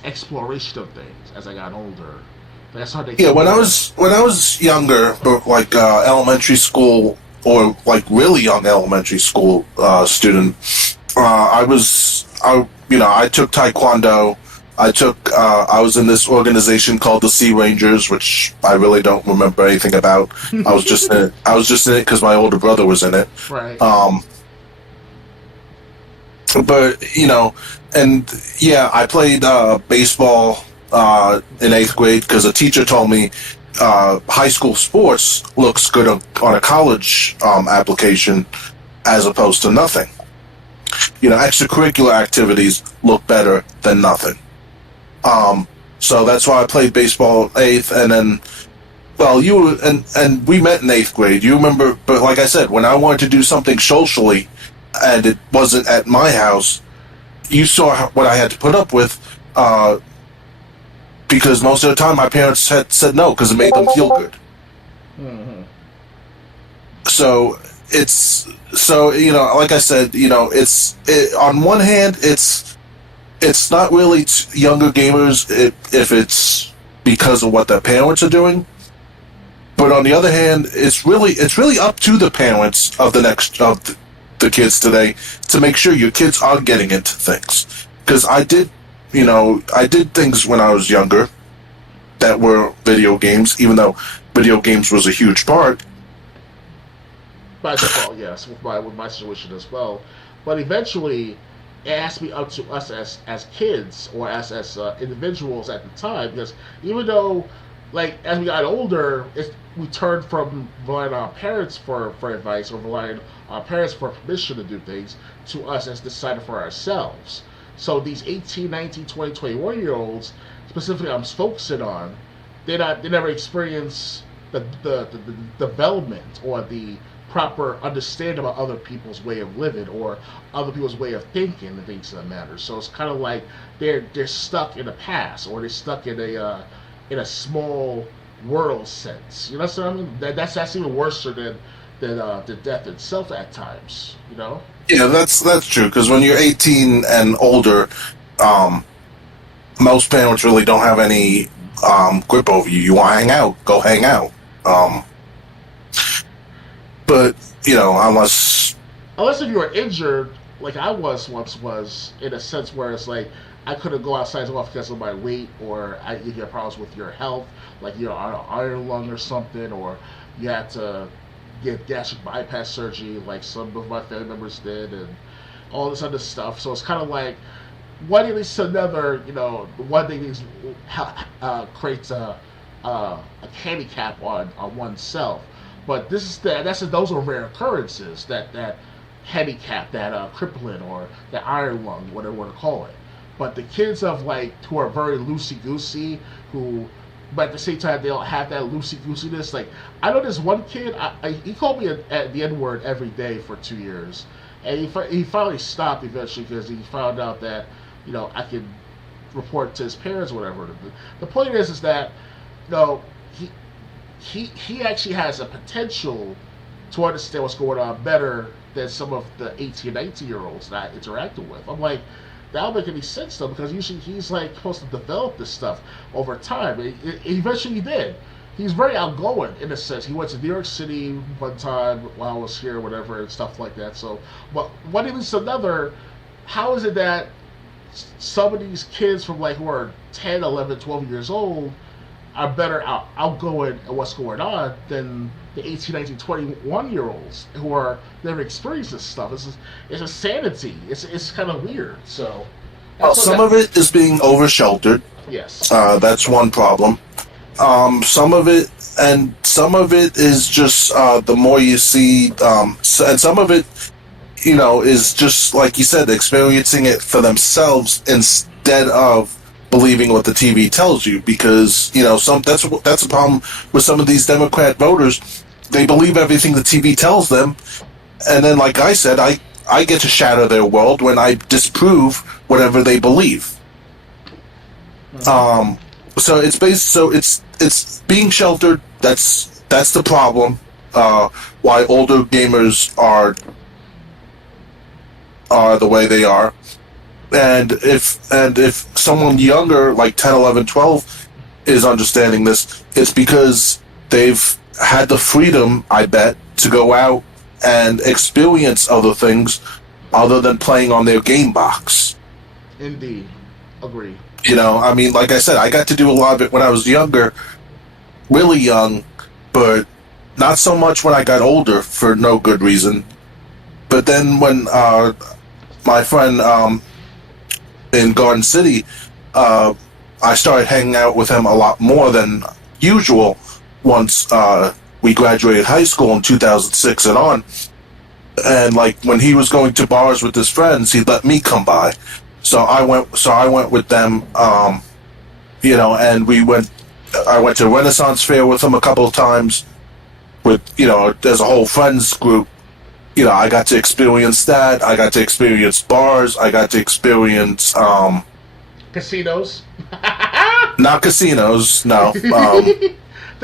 exploration of things as I got older. That's how they. Yeah, when I was younger, like elementary school or like really young elementary school student, I took Taekwondo. I was in this organization called the Sea Rangers, which I really don't remember anything about. I was just in it because my older brother was in it. Right. But I played baseball in 8th grade because a teacher told me high school sports looks good on a college application as opposed to nothing. Extracurricular activities look better than nothing. So that's why I played baseball 8th, and then, well, and we met in 8th grade. You remember, but like I said, when I wanted to do something socially, and it wasn't at my house, you saw what I had to put up with, because most of the time my parents had said no because it made them feel good. Mm-hmm. So like I said, on one hand, it's not really younger gamers if it's because of what their parents are doing. But on the other hand, it's really up to the parents of the kids today to make sure your kids are getting into things. Because I did things when I was younger that were video games, even though video games was a huge part. By default, yes, with my situation as well. But eventually, it has to be up to us as kids or as individuals at the time, because even though, like, as we got older, we turned from relying on our parents for advice or relying on our parents for permission to do things to us as deciding for ourselves. So these 18, 19, 20, 21-year-olds, specifically I'm focusing on, they never experience the development or the proper understanding about other people's way of living or other people's way of thinking and things that matter. So it's kind of like they're stuck in the past, or they're stuck in a small world sense. You know what I mean? That's even worse than the death itself at times. You know? Yeah, that's true. Because when you're 18 and older, most parents really don't have any grip over you. You want to hang out, go hang out. But unless if you were injured, like I once was, in a sense where it's like I couldn't go outside as well because of my weight, or you get problems with your health, like you're on an iron lung or something, or you had to get gastric bypass surgery, like some of my family members did, and all this other stuff. So it's kind of like one thing leads to another. One thing creates a handicap on oneself. But those are rare occurrences, that handicap, that crippling, or that iron lung, whatever you want to call it. But the kids who are very loosey-goosey, but at the same time they don't have that loosey-goosiness. Like, I know this one kid, he called me at the N-word every day for 2 years. And he finally stopped eventually because he found out that, I could report to his parents or whatever. The point is that, he actually has a potential to understand what's going on better than some of the 18, 19-year-olds that I interacted with. I'm like, that don't make any sense though, because usually he's like supposed to develop this stuff over time. Eventually he did. He's very outgoing in a sense. He went to New York City one time while I was here, whatever, and stuff like that. So, but one leads to another. How is it that some of these kids from who are 10, 11, 12 years old are better outgoing at what's going on than the 18, 19, 21-year-olds who are never experienced this stuff? It's a sanity. It's kind of weird. So, some of it is being over-sheltered. Yes, that's one problem. Some of it is just the more you see, and some of it, is just like you said, experiencing it for themselves instead of believing what the TV tells you, because that's a problem with some of these Democrat voters. They believe everything the TV tells them, and then, like I said, I get to shatter their world when I disprove whatever they believe. Mm-hmm. So it's being sheltered. That's the problem. Why older gamers are the way they are. And if someone younger, like 10, 11, 12, is understanding this, it's because they've had the freedom, I bet, to go out and experience other things other than playing on their game box. Indeed. Agree. Like I said, I got to do a lot of it when I was younger, really young, but not so much when I got older for no good reason. But then when my friend in Garden City, I started hanging out with him a lot more than usual once we graduated high school in 2006 and on. And when he was going to bars with his friends, he let me come by. So I went with them, and I went to Renaissance Fair with them a couple of times there's a whole friends group. I got to experience that. I got to experience bars. I got to experience casinos. Not casinos, no.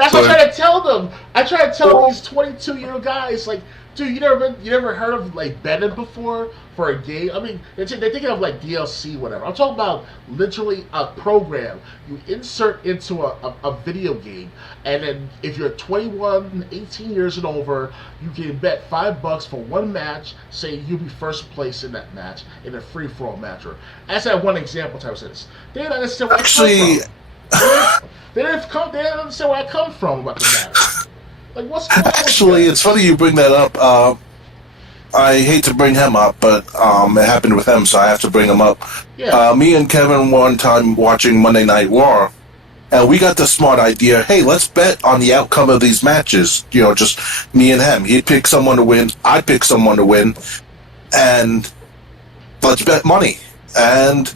That's what I try to tell them. I try to tell these 22-year-old guys, like, dude, you never heard of like betting before for a game? I mean, they're thinking of like DLC, whatever. I'm talking about literally a program you insert into a video game, and then if you're 21, 18 years and over, you can bet $5 for one match. Say you'll be first place in that match in a free for all match. Or as that one example type of this, they don't understand where I come from. They didn't understand where I come from about the matter. Like, what's going on? Actually, it's funny you bring that up. I hate to bring him up, but it happened with him, so I have to bring him up. Yeah. Me and Kevin one time watching Monday Night War, and we got the smart idea, hey, let's bet on the outcome of these matches. You know, just me and him. He'd pick someone to win, I'd pick someone to win, and let's bet money. And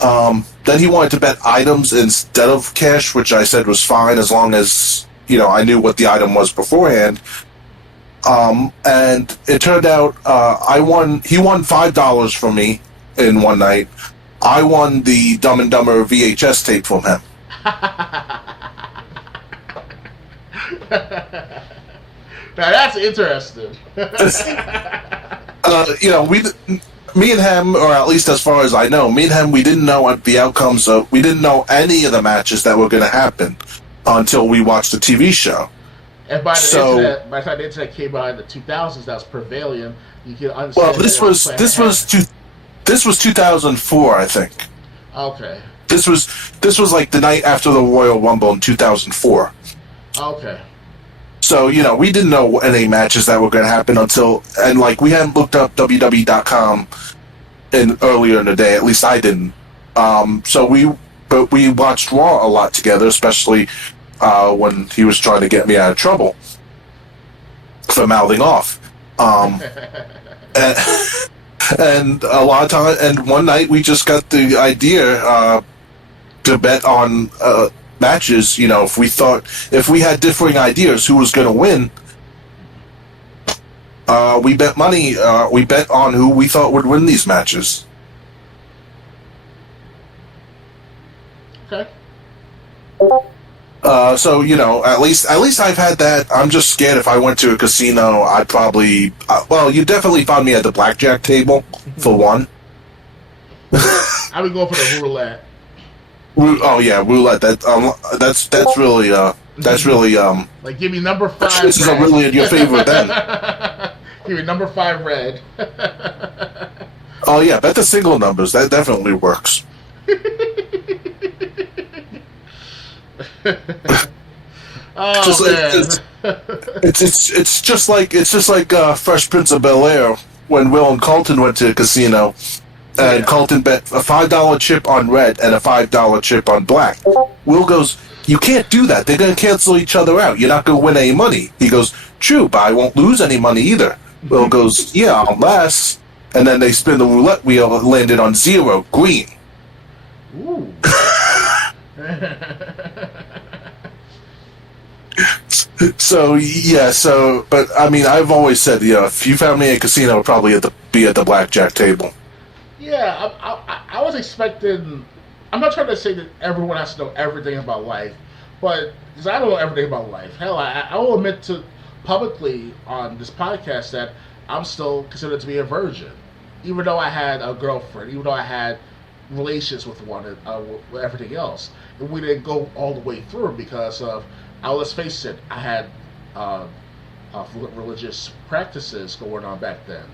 then he wanted to bet items instead of cash, which I said was fine as long as, you know, I knew what the item was beforehand. And it turned out he won $5 from me in one night. I won the Dumb and Dumber VHS tape from him. Now that's interesting. You know, me and him, or at least as far as I know, me and him, we didn't know the outcomes of, we didn't know any of the matches that were going to happen until we watched the TV show. And by the time the internet came out in the 2000s, that was prevailing. You can understand. Well, this was 2004, I think. Okay. This was like the night after the Royal Rumble in 2004. Okay. So, you know, we didn't know any matches that were going to happen until, and like we hadn't looked up WWE.com earlier in the day. At least I didn't. But we watched Raw a lot together, especially when he was trying to get me out of trouble for mouthing off. And a lot of time, and one night we just got the idea to bet on matches. You know, if we had differing ideas who was going to win, we bet money. We bet on who we thought would win these matches. Okay. So, you know, at least I've had that. I'm just scared if I went to a casino, I'd probably you definitely found me at the blackjack table for one. I would go for the roulette. Oh yeah, roulette. That's really like, give me number 5. This is really in your favor then. Give me number 5 red. Oh yeah, bet the single numbers. That definitely works. It's just like Fresh Prince of Bel-Air when Will and Colton went to a casino, and Colton bet a $5 chip on red and a $5 chip on black. Will goes, "You can't do that. They're going to cancel each other out. You're not going to win any money." He goes, "True, but I won't lose any money either." Will goes, "Yeah, unless," and then they spin the roulette wheel and landed on 0, green. Ooh. But I mean, I've always said, you know, if you found me at a casino, I'd probably be at the blackjack table. Yeah, I was expecting. I'm not trying to say that everyone has to know everything about life, but because I don't know everything about life. Hell, I will admit to publicly on this podcast that I'm still considered to be a virgin, even though I had a girlfriend, even though I had relations with with everything else, and we didn't go all the way through because of. Let's face it, I had religious practices going on back then.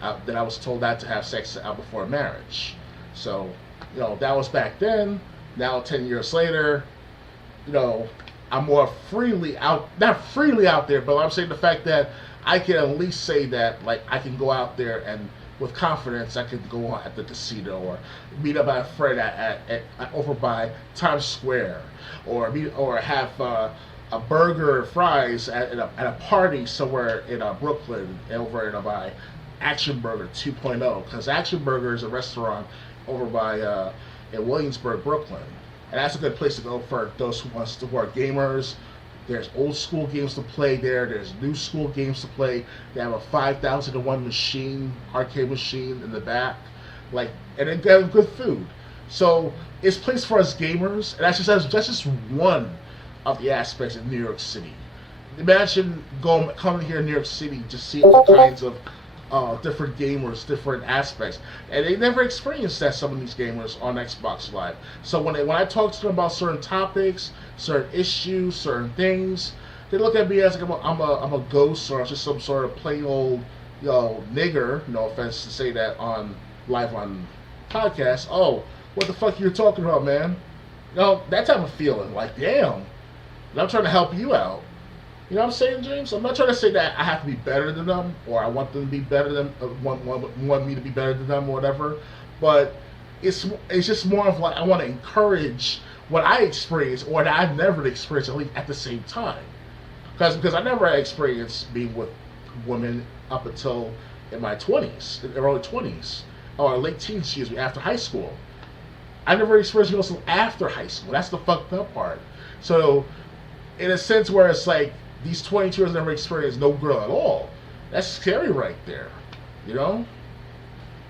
That I was told not to have sex before marriage. So, you know, that was back then. Now, 10 years later, you know, I'm more freely out, not freely out there, but I'm saying the fact that I can at least say that, like, I can go out there and with confidence, I could go on at the casino or meet up with a friend at over by Times Square, or have a burger and fries at a party somewhere in Brooklyn, over in by Action Burger 2.0, because Action Burger is a restaurant over by in Williamsburg, Brooklyn, and that's a good place to go for those who are gamers. There's old school games to play there. There's new school games to play. They have a 5,000-to-1 machine, arcade machine in the back, and they have good food. So it's a place for us gamers, and that's just one of the aspects of New York City. Imagine coming here in New York City, just seeing the kinds of different gamers, different aspects, and they never experienced that. Some of these gamers on Xbox Live. So when I talk to them about certain topics, certain issues, certain things, they look at me as like I'm a ghost or just some sort of plain old nigger. No offense to say that on live on podcast. Oh, what the fuck you're talking about, man? That type of feeling. Like, damn, I'm trying to help you out. You know what I'm saying, James? I'm not trying to say that I have to be better than them, or I want them to be better than want me to be better than them, or whatever. But it's just more of like I want to encourage what I experience, or that I've never experienced, at least at the same time. Because I never had experience being with women up until in my 20s, in early 20s, or late teens, excuse me, after high school. I never experienced girls until after high school. That's the fucked up part. So, in a sense, where it's like these 22 years never experienced no girl at all. That's scary right there, you know.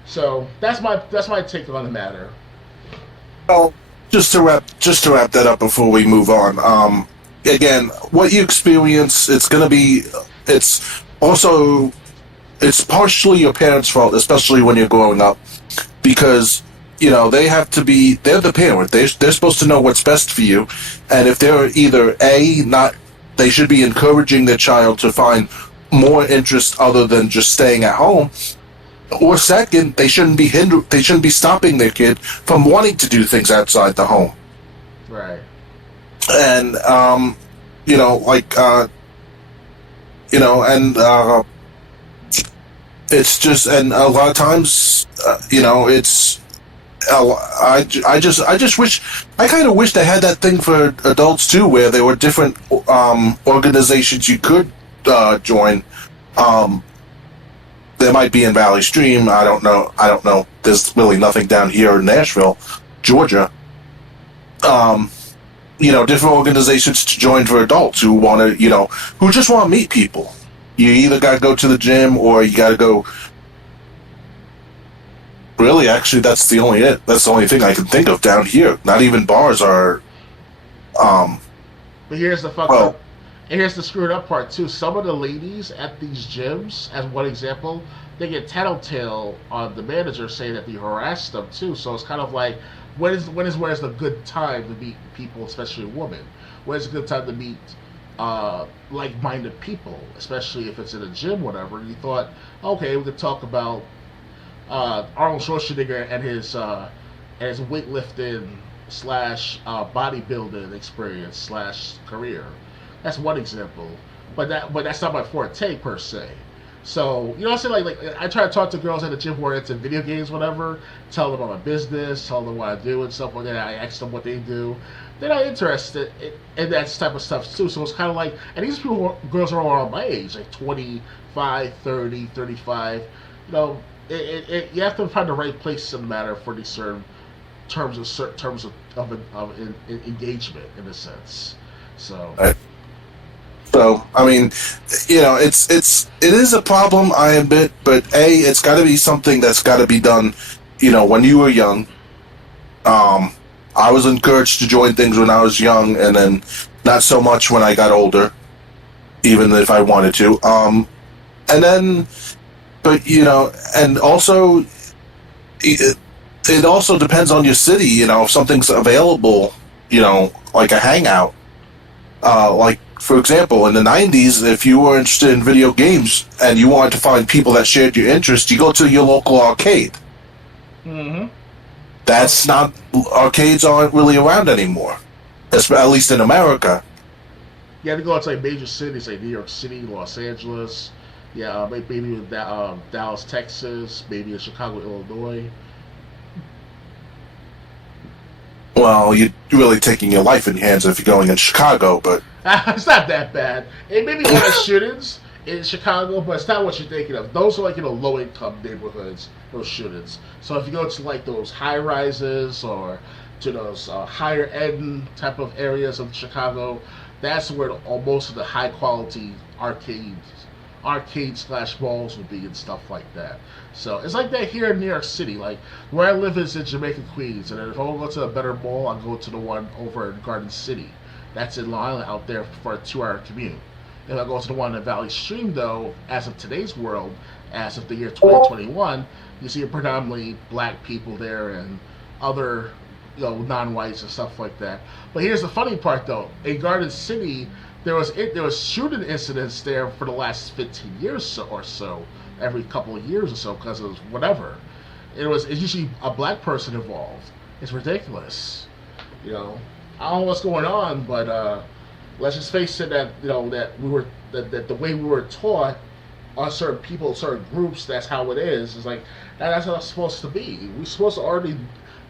So that's my take on the matter. Well, just to wrap that up before we move on. Again, what you experience, it's partially your parents' fault, especially when you're growing up, because they're the parent. They're supposed to know what's best for you, and if they're either they should be encouraging their child to find more interest other than just staying at home, or second, they shouldn't be stopping their kid from wanting to do things outside the home. Right. And it's just, and a lot of times, it's. I kind of wish they had that thing for adults too, where there were different organizations you could join. There might be in Valley Stream. I don't know. There's really nothing down here in Nashville, Georgia. Different organizations to join for adults who want to, who just want to meet people. You either got to go to the gym or you got to go. Really, actually, that's the only thing I can think of down here. Not even bars are. But here's the fucked up. And here's the screwed up part too. Some of the ladies at these gyms, as one example, they get tattletale on the manager saying that they harass them too. So it's kind of like, when is the good time to meet people, especially women? When is a good time to meet like-minded people, especially if it's in a gym, whatever? And you thought, okay, we could talk about Arnold Schwarzenegger and his weightlifting / bodybuilding experience / career. That's one example, but that's not my forte per se. So you know what I'm saying? Like I try to talk to girls at the gym where it's in video games, whatever. Tell them about my business, tell them what I do and stuff like that. I ask them what they do. They're not interested in that type of stuff too. So it's kind of like, and these girls are all around my age, like 25, 30, 35. You have to find the right place in the matter for these certain terms of engagement in a sense. So. So, I mean, it is a problem, I admit, but it's got to be something that's got to be done, when you were young. I was encouraged to join things when I was young, and then not so much when I got older, even if I wanted to. And also, it also depends on your city, if something's available, like a hangout. For example, in the 90s, if you were interested in video games and you wanted to find people that shared your interest, you go to your local arcade. Mm-hmm. Arcades aren't really around anymore, at least in America. You have to go outside like major cities like New York City, Los Angeles, maybe Dallas, Texas, maybe in Chicago, Illinois. Well, you're really taking your life in your hands if you're going in Chicago, but... It's not that bad. It may be one of shootings in Chicago, but it's not what you're thinking of. Those are like, low-income neighborhoods, those shootings. So if you go to like those high-rises or to those higher-end type of areas of Chicago, that's where most of the high-quality arcade/malls would be and stuff like that. So it's like that here in New York City. Like where I live is in Jamaica, Queens, and if I want to go to a better mall, I'll go to the one over in Garden City. that's in Long Island out there for a 2-hour commute. If I go to the one in Valley Stream, though, as of today's world, as of the year 2021, you see predominantly black people there and other, non-whites and stuff like that. But here's the funny part, though. In Garden City, there was shooting incidents there for the last 15 years or so, every couple of years or so, because of whatever. It's usually a black person involved. It's ridiculous. I don't know what's going on, but let's just face it that that the way we were taught on certain people, certain groups, that's how it is. It's like that's how it's supposed to be. We're supposed to already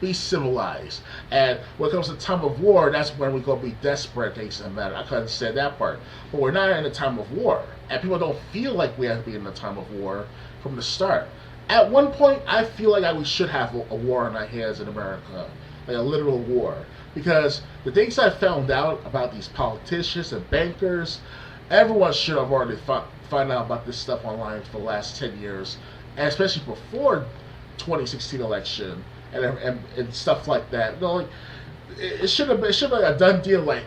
be civilized. And when it comes to time of war, that's when we're gonna be desperate, things like that. I can understand that part. But we're not in a time of war. And people don't feel like we have to be in a time of war from the start. At one point, I feel like we should have a war on our hands in America, like a literal war. Because the things I found out about these politicians and bankers, everyone should have already found out about this stuff online for the last 10 years, and especially before 2016 election and stuff like that. It should have been a done deal. Like,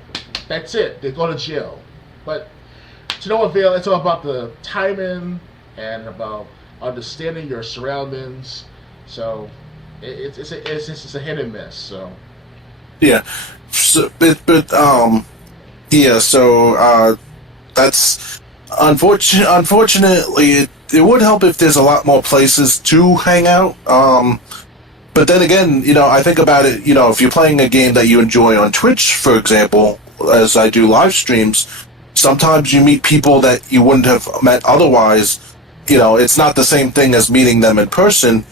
that's it, they go to jail. But to no avail. It's all about the timing and about understanding your surroundings. So it's a hit and miss. So. Yeah, so, yeah. So that's unfortunately it would help if there's a lot more places to hang out. But then again, I think about it. If you're playing a game that you enjoy on Twitch, for example, as I do live streams, sometimes you meet people that you wouldn't have met otherwise. It's not the same thing as meeting them in person,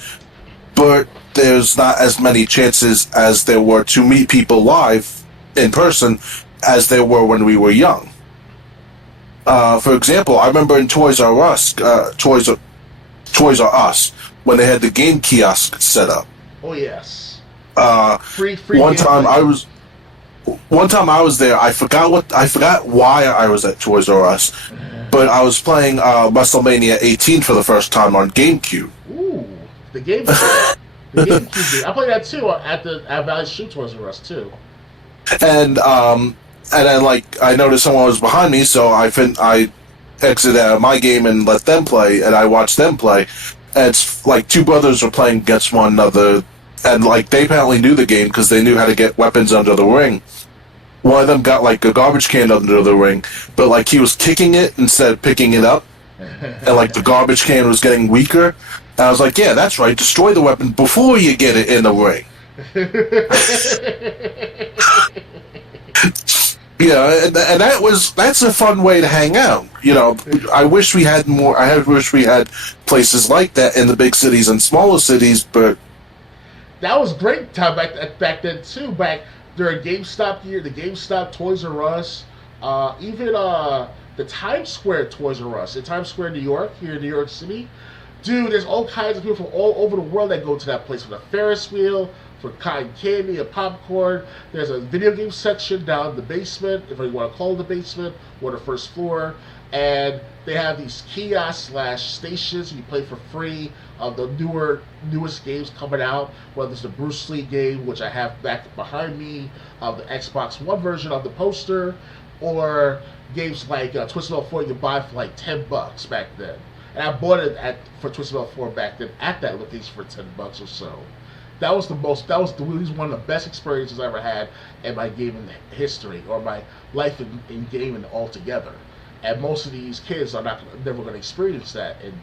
but there's not as many chances as there were to meet people live in person as there were when we were young. For example, I remember in Toys R Us, when they had the game kiosk set up. Oh yes. Free one time I was there. I forgot why I was at Toys R Us, but I was playing WrestleMania 18 for the first time on GameCube. Ooh, the GameCube. The GameCube. I played that too at Valley Stream Toys R Us too. And then I noticed someone was behind me, so I exited out of my game and let them play, and I watched them play. And it's like two brothers were playing against one another, and they apparently knew the game because they knew how to get weapons under the ring. One of them got a garbage can under the ring, but he was kicking it instead of picking it up, and the garbage can was getting weaker. And I was like, yeah, that's right, destroy the weapon before you get it in the ring. And that's a fun way to hang out. I wish we had more. I wish we had places like that in the big cities and smaller cities, but that was great time back then too. Back during GameStop year, the GameStop, Toys R Us, even the Times Square Toys R Us in Times Square, New York, here in New York City. Dude, there's all kinds of people from all over the world that go to that place for the Ferris wheel, for cotton candy and popcorn. There's a video game section down in the basement, if you want to call it the basement, or the first floor. And they have these kiosks / stations you play for free of the newest games coming out, whether it's the Bruce Lee game, which I have back behind me, of the Xbox One version of the poster, or games like Twisted Metal 4 you can buy for $10 back then. And I bought it for Twisted Metal 4 back then at that location for $10 or so. That was one of the best experiences I ever had in my gaming history, or my life in gaming altogether. And most of these kids are never going to experience that and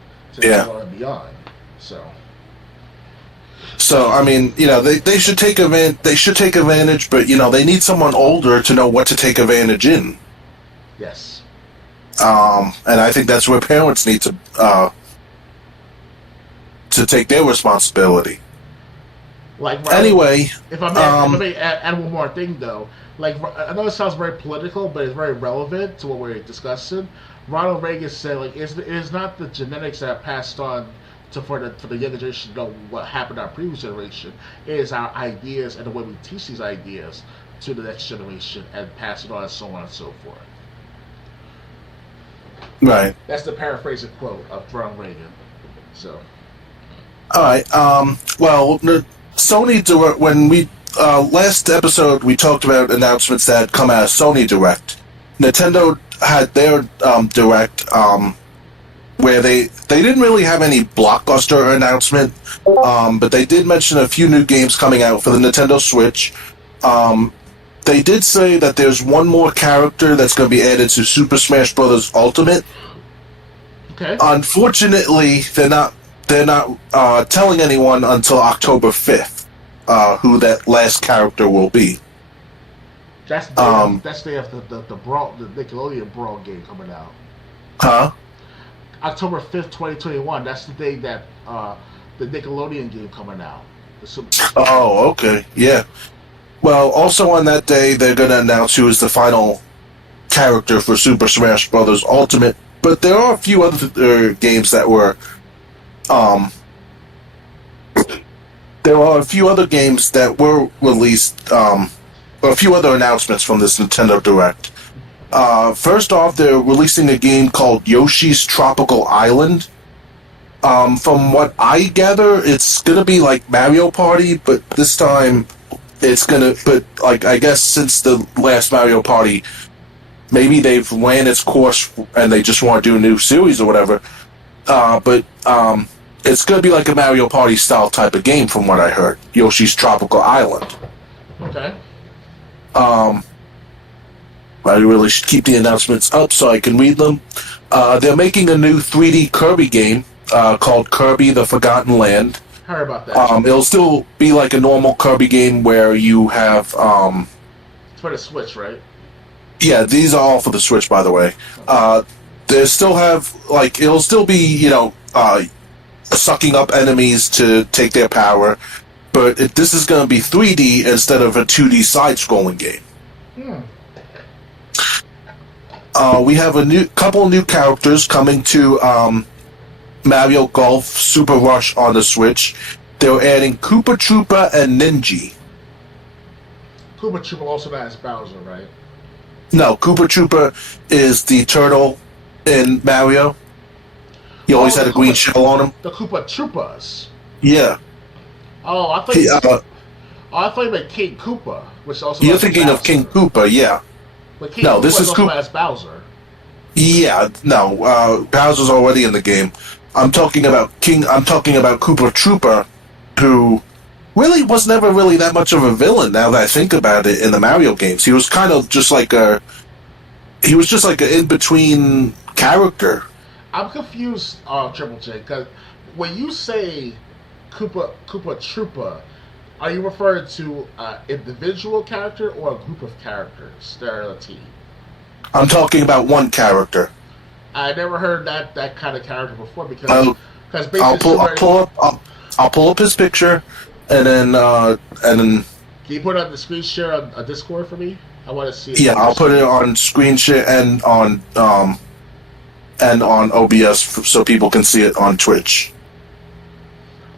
beyond. So I mean, they should take advantage, but they need someone older to know what to take advantage in. Yes. And I think that's where parents need to take their responsibility. Anyway, if I may add one more thing though, I know it sounds very political, but it's very relevant to what we're discussing. Ronald Reagan said, it is not the genetics that are passed on for the younger generation to know what happened to our previous generation. It is our ideas and the way we teach these ideas to the next generation and pass it on, and so on and so forth. Right. That's the paraphrasing quote of Ronald Reagan. So. All right. Well, Sony when we last episode we talked about announcements that had come out of Sony Direct. Nintendo had their Direct, where they didn't really have any blockbuster announcement, but they did mention a few new games coming out for the Nintendo Switch. They did say that there's one more character that's going to be added to Super Smash Bros. Ultimate. Okay. Unfortunately, they're not telling anyone until October 5th who that last character will be. That's the day of the Brawl, the Nickelodeon Brawl game coming out. Huh? October 5th, 2021. That's the day that the Nickelodeon game coming out. Oh, okay. Yeah. Well, also on that day, they're going to announce who is the final character for Super Smash Bros. Ultimate. But there are a few other games that were... there are a few other games that were released... a few other announcements from this Nintendo Direct. First off, they're releasing a game called Yoshi's Tropical Island. From what I gather, it's going to be like Mario Party, but this time... It's gonna, but like I guess since the last Mario Party, maybe they've ran its course and they just want to do a new series or whatever. But it's gonna be like a Mario Party style type of game, from what I heard. Yoshi's Tropical Island. Okay. I really should keep the announcements up so I can read them. They're making a new 3D Kirby game called Kirby: The Forgotten Land. Heard about that. It'll still be like a normal Kirby game where you have... it's for the Switch, right? Yeah, these are all for the Switch, by the way. They still have, like, it'll still be, sucking up enemies to take their power, but this is going to be 3D instead of a 2D side-scrolling game. We have a couple new characters coming to... Mario Golf Super Rush on the Switch. They're adding Koopa Troopa and Ninja. Koopa Troopa also known as Bowser, right? No, Koopa Troopa is the turtle in Mario. He always had a green shell on him. The Koopa Troopas. Yeah. Oh, I thought you meant King Koopa, which also. You're thinking Bowser. Of King Koopa, yeah. But King Koopa this is also as Bowser. Yeah, no. Bowser's already in the game. I'm talking about Koopa Troopa, who really was never really that much of a villain. Now that I think about it, in the Mario games, he was kind of just like an in-between character. I'm confused, Triple J, because when you say Koopa Troopa, are you referring to an individual character or a group of characters that are a team? I'm talking about one character. I never heard that kind of character before because basically I'll pull up his picture, and then Can you put it on the screen share on a Discord for me? I want to see it. Yeah, I'll put it on screen share and on OBS so people can see it on Twitch.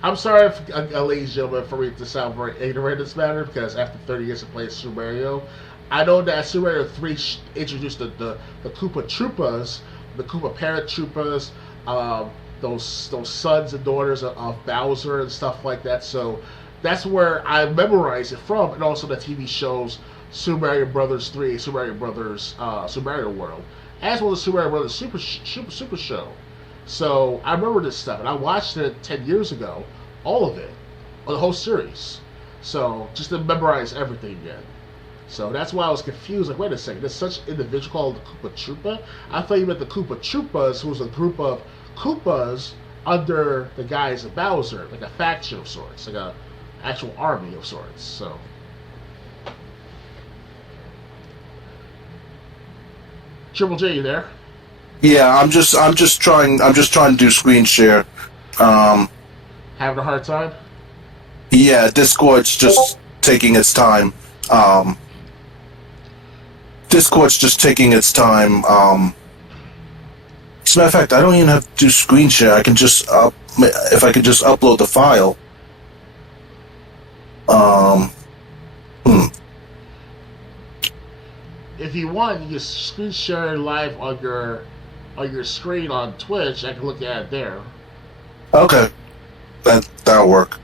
I'm sorry, ladies and gentlemen, for me to sound very ignorant in this matter, because after 30 years of playing Super Mario, I know that Super Mario 3 introduced the Koopa Troopas, the Koopa Paratroopas, those sons and daughters of Bowser and stuff like that. So that's where I memorized it from, and also the TV shows Super Mario Brothers 3, Super Mario Brothers, Super Mario World, as well as Super Mario Brothers Super Show. So I remember this stuff, and I watched it 10 years ago, all of it, or the whole series. So just to memorize everything again. So that's why I was confused. Like, wait a second, there's such an individual called the Koopa Troopa? I thought you meant the Koopa Troopas, who was a group of Koopas under the guise of Bowser, like a faction of sorts, like a actual army of sorts. So Triple J, you there? Yeah, I'm just trying to do screen share. Having a hard time? Yeah, Discord's just taking its time. Discord's just taking its time. As a matter of fact, I don't even have to do screen share. I can just if I could just upload the file. If you want, you can screen share live on your screen on Twitch. I can look at it there. Okay, that'll work.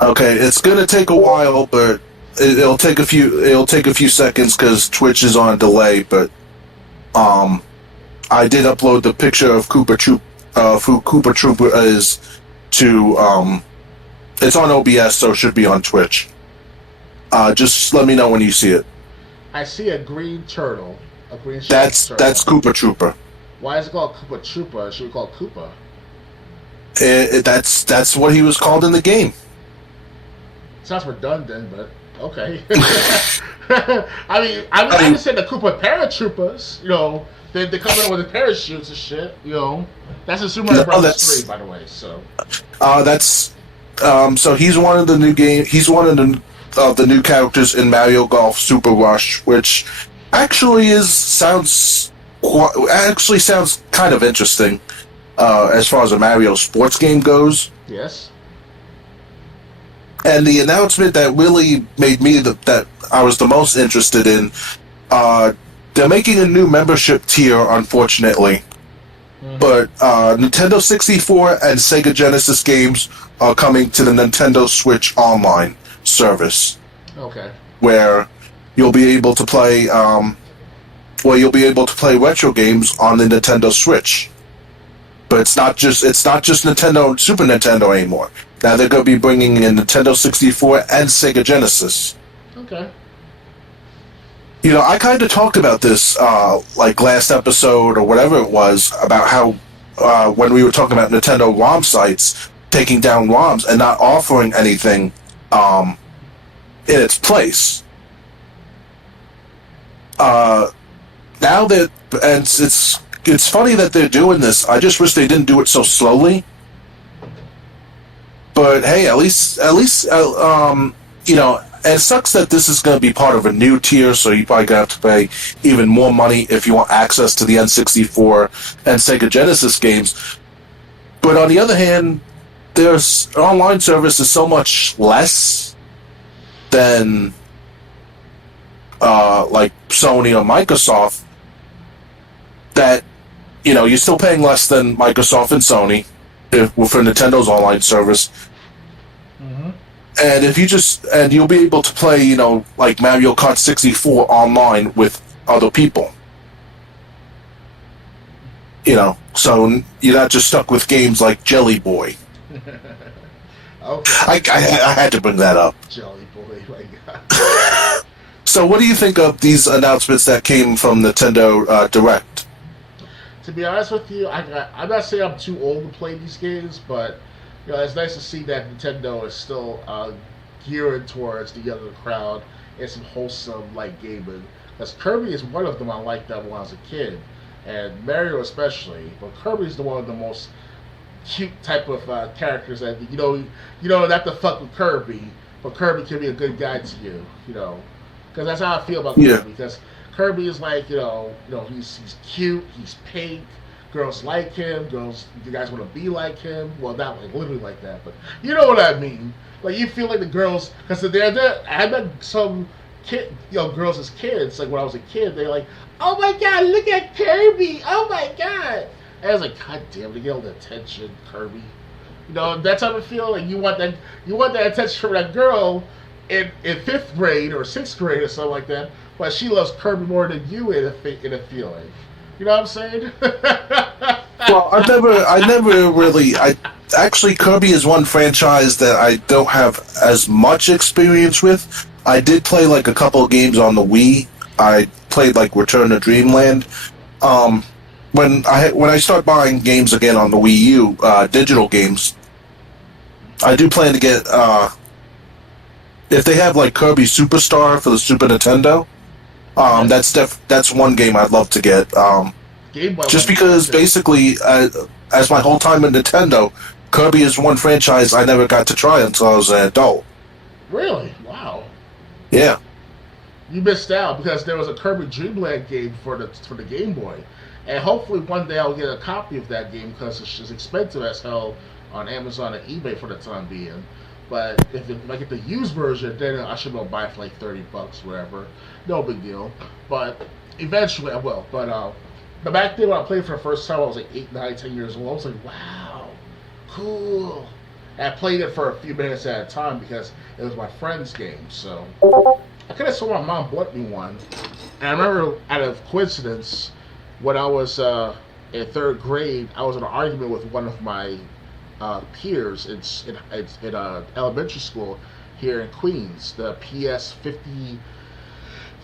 Okay, it's gonna take a while, but it'll take a few seconds because Twitch is on delay. But I did upload the picture of who Cooper Trooper is to it's on OBS, so it should be on Twitch. Just let me know when you see it. I see a green turtle. A green turtle. That's Cooper Trooper. Why is it called Koopa Troopa? It should be called Koopa. That's what he was called in the game. Sounds redundant, but okay. I mean, I just said the Koopa Paratroopers. You know, they come in with the parachutes and shit. You know, that's in Super Mario Bros. 3, by the way. So. That's so he's one of the new game. He's one of the new characters in Mario Golf Super Rush, which actually sounds kind of interesting as far as a Mario sports game goes. Yes. And the announcement that really made me that I was the most interested in, they're making a new membership tier, unfortunately. Mm-hmm. But Nintendo 64 and Sega Genesis games are coming to the Nintendo Switch Online service. Okay. Where you'll be able to play, retro games on the Nintendo Switch. But it's not just Nintendo, Super Nintendo anymore. Now they're going to be bringing in Nintendo 64 and Sega Genesis. Okay. You know, I kind of talked about this, like last episode or whatever it was, about how when we were talking about Nintendo ROM sites taking down ROMs and not offering anything in its place. Now that, and it's funny that they're doing this. I just wish they didn't do it so slowly. But hey, at least, you know, it sucks that this is going to be part of a new tier, so you probably going to have to pay even more money if you want access to the N64 and Sega Genesis games. But on the other hand, their online service is so much less than like Sony or Microsoft that, you know, you're still paying less than Microsoft and Sony for Nintendo's online service. Mm-hmm. And you'll be able to play, you know, like Mario Kart 64 online with other people. You know, so you're not just stuck with games like Jelly Boy. Okay. I had to bring that up. Jelly Boy, my God. So what do you think of these announcements that came from Nintendo Direct? To be honest with you, I'm not saying I'm too old to play these games, but you know, it's nice to see that Nintendo is still geared towards the younger crowd and some wholesome like gaming. Because Kirby is one of them I liked that when I was a kid, and Mario especially. But Kirby's the one of the most cute type of characters that you don't have to fuck with Kirby, but Kirby can be a good guy to you, you know. Because that's how I feel about Kirby. Because Kirby is like, you know, he's cute, he's pink, girls like him, you guys want to be like him. Well, not like literally like that, but you know what I mean. Like you feel like the girls, because I met some girls as kids. Like when I was a kid, they're like, "Oh my God, look at Kirby! Oh my God!" And I was like, "God damn, to get all the attention, Kirby." You know, that's how I feel. Like you want that attention from that girl in 5th grade or 6th grade or something like that. But she loves Kirby more than you in a feeling. You know what I'm saying? Well, I never really. Actually, Kirby is one franchise that I don't have as much experience with. I did play like a couple of games on the Wii. I played like Return to Dreamland. When I start buying games again on the Wii U, digital games, I do plan to get if they have like Kirby Superstar for the Super Nintendo. That's one game I'd love to get. Just because basically, as my whole time at Nintendo, Kirby is one franchise I never got to try until I was an adult. Really? Wow. Yeah. You missed out because there was a Kirby Dreamland game for the Game Boy, and hopefully one day I'll get a copy of that game because it's expensive as hell on Amazon and eBay for the time being. But if I get the used version, then I should be able to buy it for like $30, whatever. No big deal. But eventually I will. But back then when I played for the first time, I was like 8, 9, 10 years old. I was like, wow, cool. And I played it for a few minutes at a time because it was my friend's game. So I could have sworn my mom bought me one. And I remember, out of coincidence, when I was in third grade, I was in an argument with one of my peers in elementary school here in Queens. The PS50,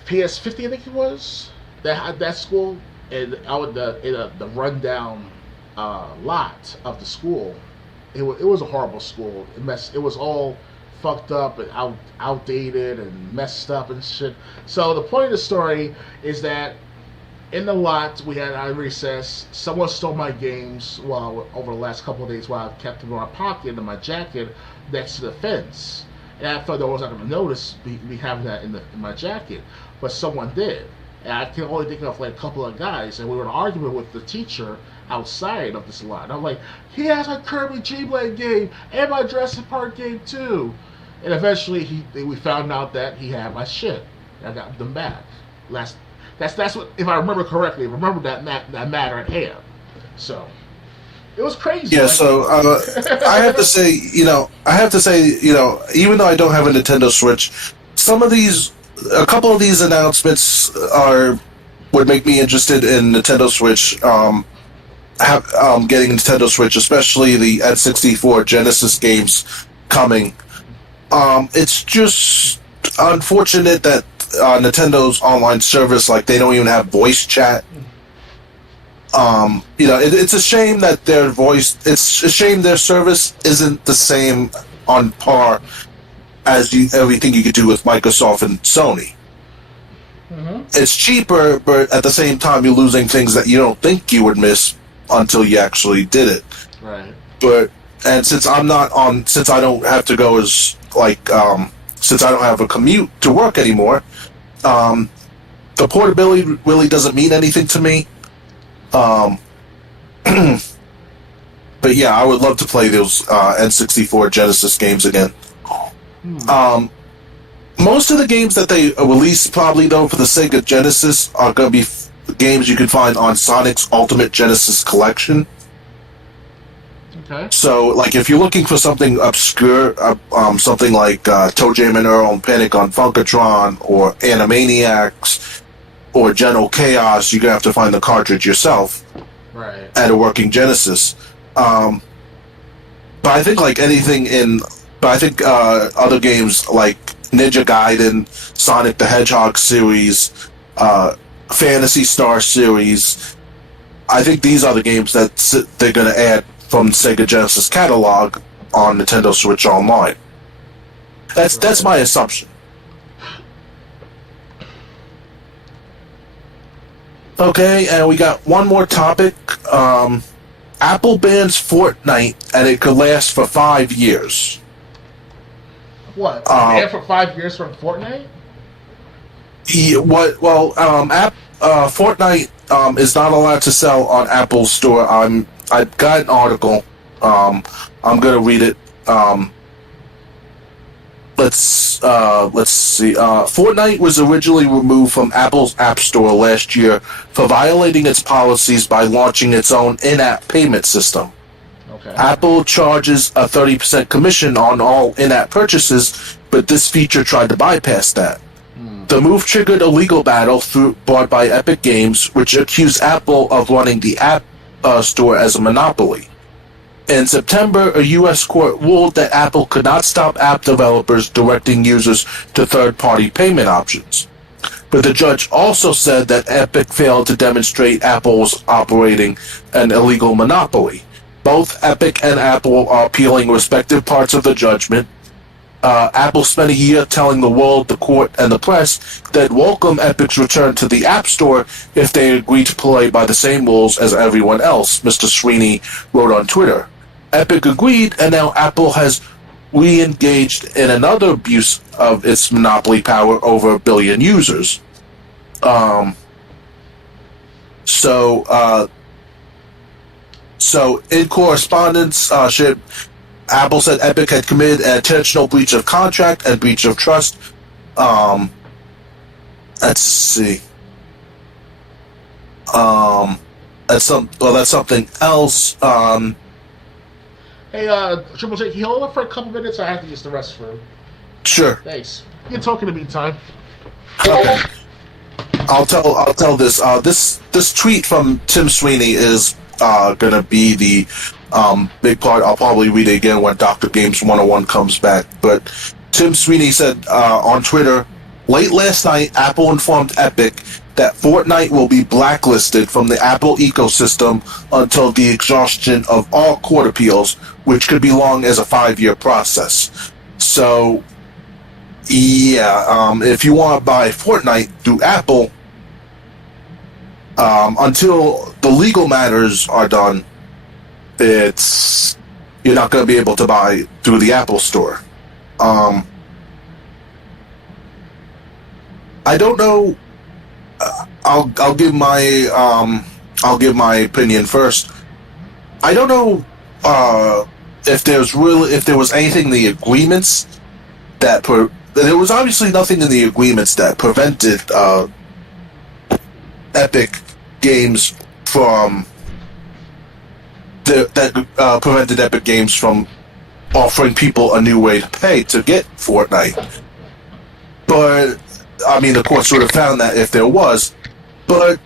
I think it was. That school, and out the rundown lot of the school. It was a horrible school. It was all fucked up and outdated and messed up and shit. So the point of the story is that in the lot we had our recess. Someone stole my games over the last couple of days while I kept them in my pocket in my jacket next to the fence. And I thought no one was not going to notice me having that in my jacket, but someone did. And I can only think of like a couple of guys, and we were in an argument with the teacher outside of this lot. And I'm like, he has my Kirby G-Blade game and my Jurassic Park game too. And eventually we found out that he had my shit. And I got them back. That's what, if I remember correctly, remember that matter at hand. So it was crazy. Yeah, right? so I have to say, even though I don't have a Nintendo Switch, a couple of these announcements would make me interested in Nintendo Switch. Getting a Nintendo Switch, especially the N64 Genesis games coming. It's just unfortunate that Nintendo's online service, like, they don't even have voice chat. It's a shame that it's a shame their service isn't the same on par as everything you could do with Microsoft and Sony. Mm-hmm. It's cheaper, but at the same time, you're losing things that you don't think you would miss until you actually did it. Right. Since I don't have to go since I don't have a commute to work anymore, the portability really doesn't mean anything to me. But yeah, I would love to play those N64 Genesis games again. Most of the games that they release, probably though, for the Sega Genesis are going to be games you can find on Sonic's Ultimate Genesis Collection. Okay. So, like, if you're looking for something obscure, something like Toe Jam and Earl and Panic on Funkatron, or Animaniacs, or General Chaos, you're going to have to find the cartridge yourself. Right. At a working Genesis. But I think, other games like Ninja Gaiden, Sonic the Hedgehog series, Phantasy Star series, I think these are the games that they're going to add from Sega Genesis catalog on Nintendo Switch Online. That's my assumption. Okay, and we got one more topic. Apple bans Fortnite, and it could last for 5 years. What? Banned for 5 years from Fortnite? Yeah, Fortnite is not allowed to sell on Apple's store. I've got an article. I'm gonna read it. Let's see. Fortnite was originally removed from Apple's App Store last year for violating its policies by launching its own in-app payment system. Okay. Apple charges a 30% commission on all in-app purchases, but this feature tried to bypass that. The move triggered a legal battle brought by Epic Games, which accused Apple of running the App Store as a monopoly. In September, a U.S. court ruled that Apple could not stop app developers directing users to third-party payment options. But the judge also said that Epic failed to demonstrate Apple was operating an illegal monopoly. Both Epic and Apple are appealing respective parts of the judgment. Apple spent a year telling the world, the court, and the press that welcome Epic's return to the App Store if they agree to play by the same rules as everyone else, Mr. Sweeney wrote on Twitter. Epic agreed, and now Apple has re-engaged in another abuse of its monopoly power over 1 billion users. So in correspondence, Apple said Epic had committed an intentional breach of contract and breach of trust. Let's see. That's something else. Hey, Triple J, can you hold up for a couple minutes? I have to use the restroom. Sure. Thanks. You can talk in the meantime. Okay. I'll tell this. This tweet from Tim Sweeney is gonna be the big part. I'll probably read it again when Dr. Games 101 comes back. But Tim Sweeney said on Twitter, late last night, Apple informed Epic that Fortnite will be blacklisted from the Apple ecosystem until the exhaustion of all court appeals, which could be long as a 5-year process. So, yeah, if you want to buy Fortnite through Apple, until the legal matters are done, you're not going to be able to buy through the Apple Store. I don't know. I'll give my opinion first. I don't know if there was anything in the agreements that there was obviously nothing in the agreements that prevented Epic Games from prevented Epic Games from offering people a new way to pay to get Fortnite. But I mean, the courts would have found that if there was. But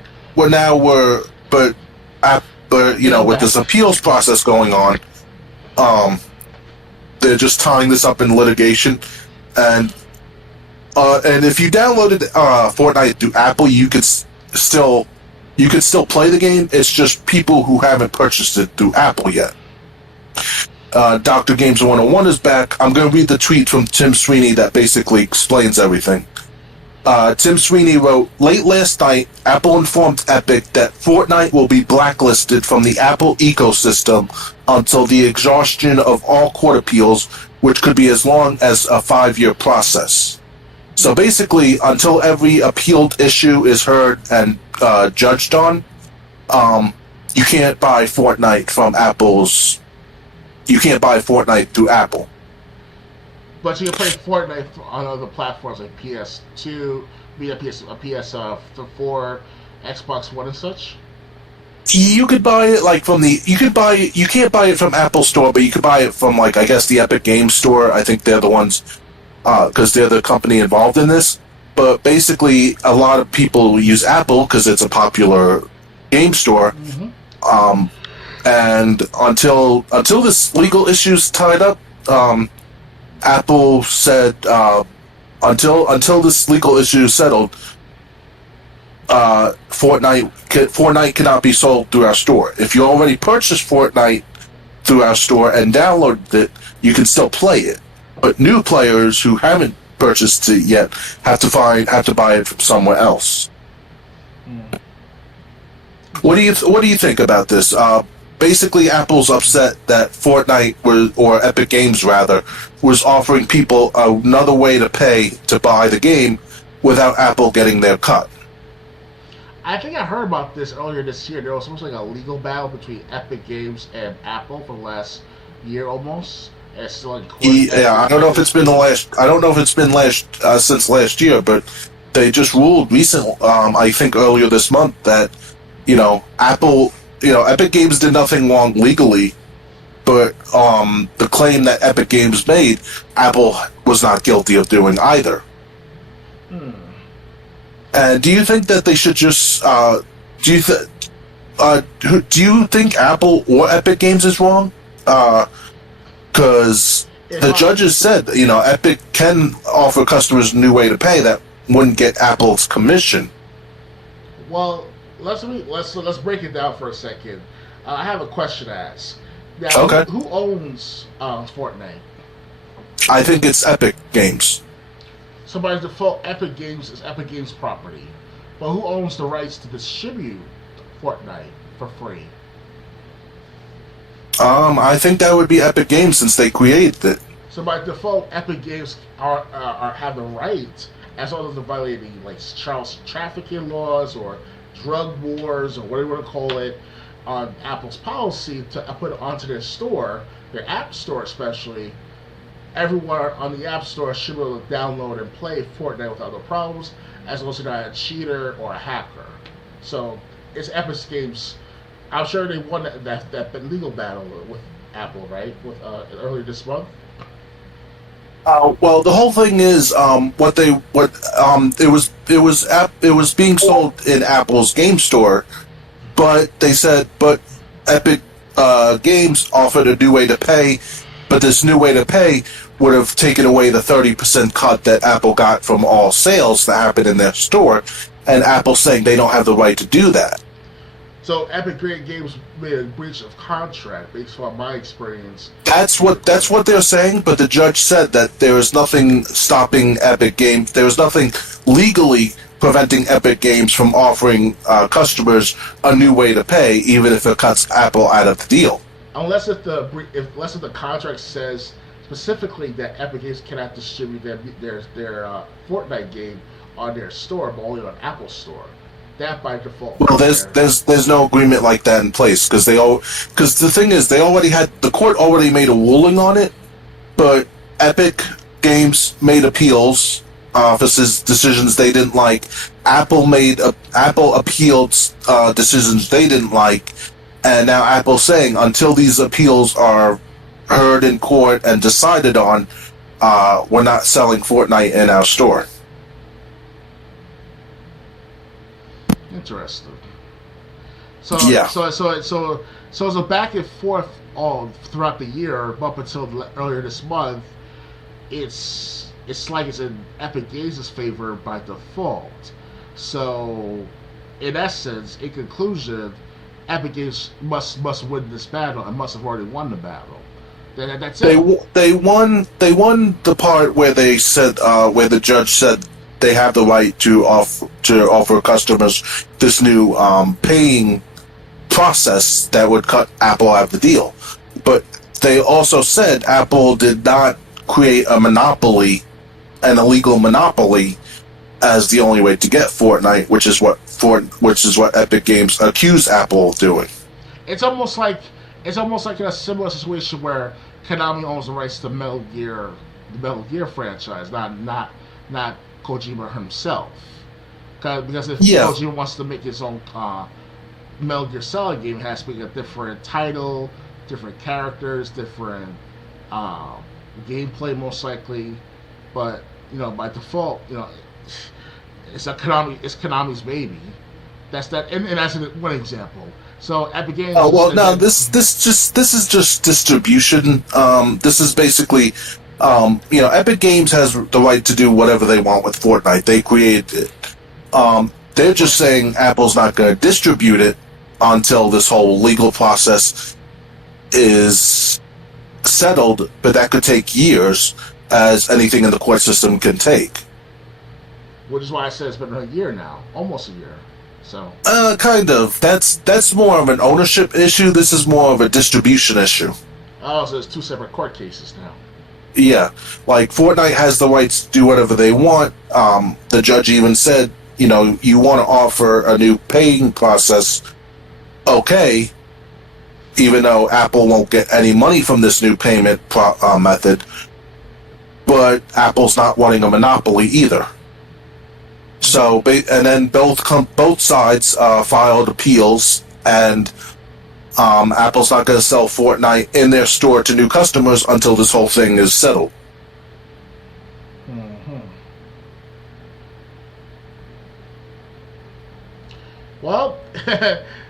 with this appeals process going on, they're just tying this up in litigation, and if you downloaded Fortnite through Apple, you could still play the game. It's just people who haven't purchased it through Apple yet. Dr. Games 101 is back. I'm going to read the tweet from Tim Sweeney that basically explains everything. Tim Sweeney wrote, late last night, Apple informed Epic that Fortnite will be blacklisted from the Apple ecosystem until the exhaustion of all court appeals, which could be as long as a 5-year process. So basically, until every appealed issue is heard and judged on, you can't buy Fortnite from Apple's. You can't buy Fortnite through Apple. But you can play Fortnite on other platforms like PS2, PS4, Xbox One, and such. You could buy it you can't buy it from Apple Store, but you could buy it from I guess the Epic Games Store. I think they're the ones because they're the company involved in this. But basically, a lot of people use Apple because it's a popular game store. Mm-hmm. And until this legal issue's tied up, Apple said until this legal issue is settled, Fortnite cannot be sold through our store. If you already purchased Fortnite through our store and downloaded it, you can still play it. But new players who haven't purchased it yet have to buy it from somewhere else. Mm. What do you think about this? Basically, Apple's upset that Fortnite or Epic Games rather was offering people another way to pay to buy the game without Apple getting their cut. I think I heard about this earlier this year. There was almost like a legal battle between Epic Games and Apple for the last year almost. And it's still in court. Yeah, I don't know if it's been since last year, but they just ruled recently. I think earlier this month that Apple. Epic Games did nothing wrong legally, but the claim that Epic Games made, Apple was not guilty of doing either. And do you think that they should just do you think Apple or Epic Games is wrong? Because the judges said Epic can offer customers a new way to pay that wouldn't get Apple's commission. Well, let's break it down for a second. I have a question to ask. Now, okay. Who owns Fortnite? I think it's Epic Games. So by default, Epic Games is Epic Games property. But who owns the rights to distribute Fortnite for free? I think that would be Epic Games since they created it. So by default, Epic Games have the right, as long as they're violating child trafficking laws or drug wars or whatever you want to call it, on Apple's policy to put it onto their store, their App Store especially. Everyone on the App Store should be able to download and play Fortnite without no problems, as long as you're not a cheater or a hacker. So it's Epic Games. I'm sure they won that legal battle with Apple, right? With earlier this month. Well, the whole thing is it was being sold in Apple's game store, but they said Epic Games offered a new way to pay, but this new way to pay would have taken away the 30% cut that Apple got from all sales that happened in their store, and Apple's saying they don't have the right to do that. So Epic Games made a breach of contract, based on my experience. That's what they're saying, but the judge said that there is nothing stopping Epic Games. There is nothing legally preventing Epic Games from offering customers a new way to pay, even if it cuts Apple out of the deal. Unless if the contract says specifically that Epic Games cannot distribute their Fortnite game on their store, but only on Apple Store. That by default. Well, there's no agreement like that in place because the thing is the court already made a ruling on it, but Epic Games made appeals for decisions they didn't like. Apple appealed decisions they didn't like, and now Apple's saying until these appeals are heard in court and decided on, we're not selling Fortnite in our store. Interesting. So it's a back and forth all throughout the year, up until earlier this month. It's like it's in Epic Games' favor by default. So, in essence, in conclusion, Epic Games must win this battle and must have already won the battle. That's it. They won the part where they said where the judge said they have the right to offer customers this new paying process that would cut Apple out of the deal. But they also said Apple did not create a monopoly, an illegal monopoly, as the only way to get Fortnite, which is what Epic Games accused Apple of doing. It's almost like in a similar situation where Konami owns the rights to the Metal Gear franchise, not Kojima himself. Because if Kojima wants to make his own Metal Gear Solid game, it has to be a different title, different characters, different gameplay, most likely. But by default, it's Konami's baby. That's that, and that's one example. So Epic Games. Oh well, no, this is just distribution. This is basically. Epic Games has the right to do whatever they want with Fortnite. They created it. They're just saying Apple's not going to distribute it until this whole legal process is settled, but that could take years, as anything in the court system can take. Which is why I said it's been a year now, almost a year. So. Kind of. That's more of an ownership issue. This is more of a distribution issue. Oh, so it's two separate court cases now. Yeah, like Fortnite has the rights to do whatever they want. The judge even said, you want to offer a new paying process, okay, even though Apple won't get any money from this new payment method, but Apple's not wanting a monopoly either. So, and then both sides filed appeals, and Apple's not going to sell Fortnite in their store to new customers until this whole thing is settled. Mm-hmm. Well,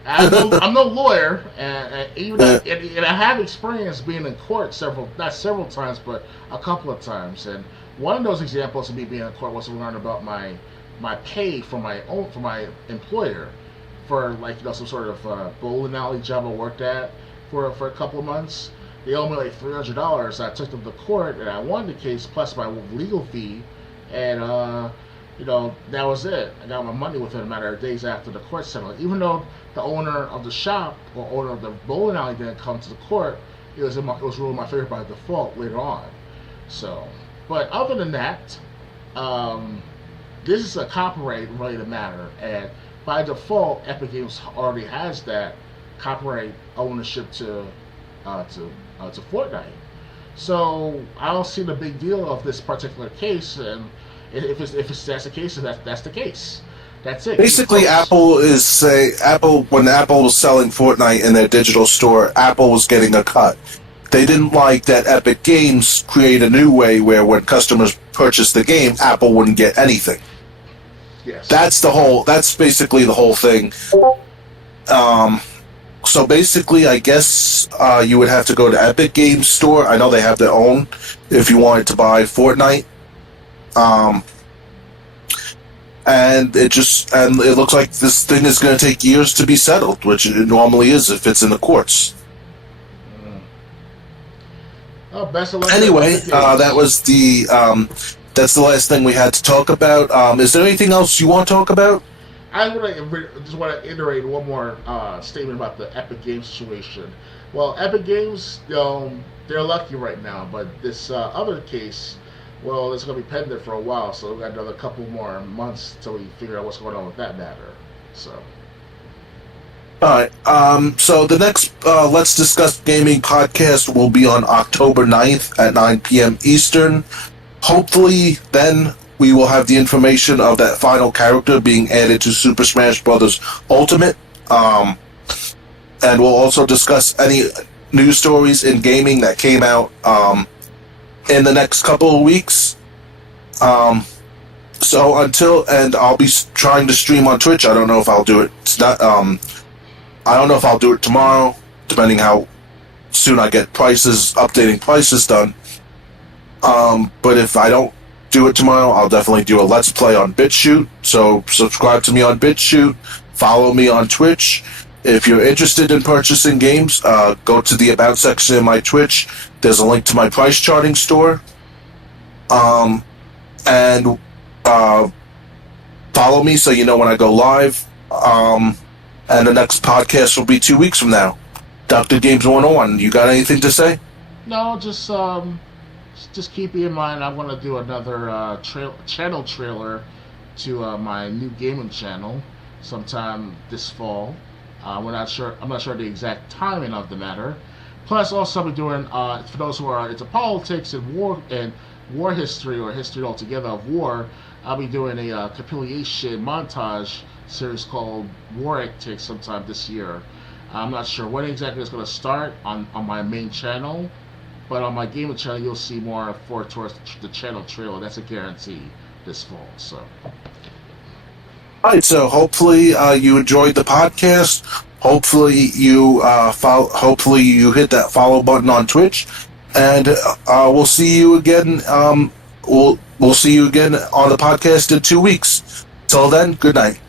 I'm no lawyer, and I have experience being in court not several times, but a couple of times. And one of those examples of me being in court was to learn about my pay for my employer. For some sort of bowling alley job I worked at for a couple of months. They owed me like $300. I took them to court and I won the case plus my legal fee, and that was it. I got my money within a matter of days after the court settled. Even though the owner of the shop or owner of the bowling alley didn't come to the court, it was ruled in my favor by default later on. So, but other than that, this is a copyright related matter, and by default, Epic Games already has that copyright ownership to Fortnite. So I don't see the big deal of this particular case, and if that's the case, that's the case. That's it. Basically, when Apple was selling Fortnite in their digital store, Apple was getting a cut, they didn't like that Epic Games create a new way where when customers purchase the game, Apple wouldn't get anything. Yes. That's basically the whole thing. So basically, I guess you would have to go to Epic Games Store. I know they have their own if you wanted to buy Fortnite. And it looks like this thing is going to take years to be settled, which it normally is if it's in the courts. Oh, best of luck. Anyway, that's the last thing we had to talk about. Is there anything else you want to talk about? I just want to iterate one more statement about the Epic Games situation. Well, Epic Games, they're lucky right now, but this other case, well, it's going to be pending for a while, so we got another couple more months till we figure out what's going on with that matter. So. Alright, so the next Let's Discuss Gaming podcast will be on October 9th at 9 p.m. Eastern. Hopefully, then, we will have the information of that final character being added to Super Smash Bros. Ultimate. And we'll also discuss any news stories in gaming that came out in the next couple of weeks. And I'll be trying to stream on Twitch. I don't know if I'll do it. I don't know if I'll do it tomorrow, depending how soon I get updating prices done. But if I don't do it tomorrow, I'll definitely do a Let's Play on BitChute. So subscribe to me on BitChute. Follow me on Twitch. If you're interested in purchasing games, go to the About section in my Twitch. There's a link to my price charting store. And follow me so you know when I go live. And the next podcast will be 2 weeks from now. Dr. Games 101, you got anything to say? No, just keep in mind I'm going to do another channel trailer to my new gaming channel sometime this fall. I'm not sure the exact timing of the matter. Plus, also I'll be doing for those who are into politics and war history or history altogether of war. I'll be doing a compilation montage series called War Ethics sometime this year. I'm not sure when exactly it's going to start on my main channel, but on my gaming channel you'll see more towards the channel trailer. That's a guarantee this fall. So. Alright, so hopefully you enjoyed the podcast. Hopefully you hit that follow button on Twitch, and we'll see you again. We'll see you again on the podcast in 2 weeks. Till then, good night.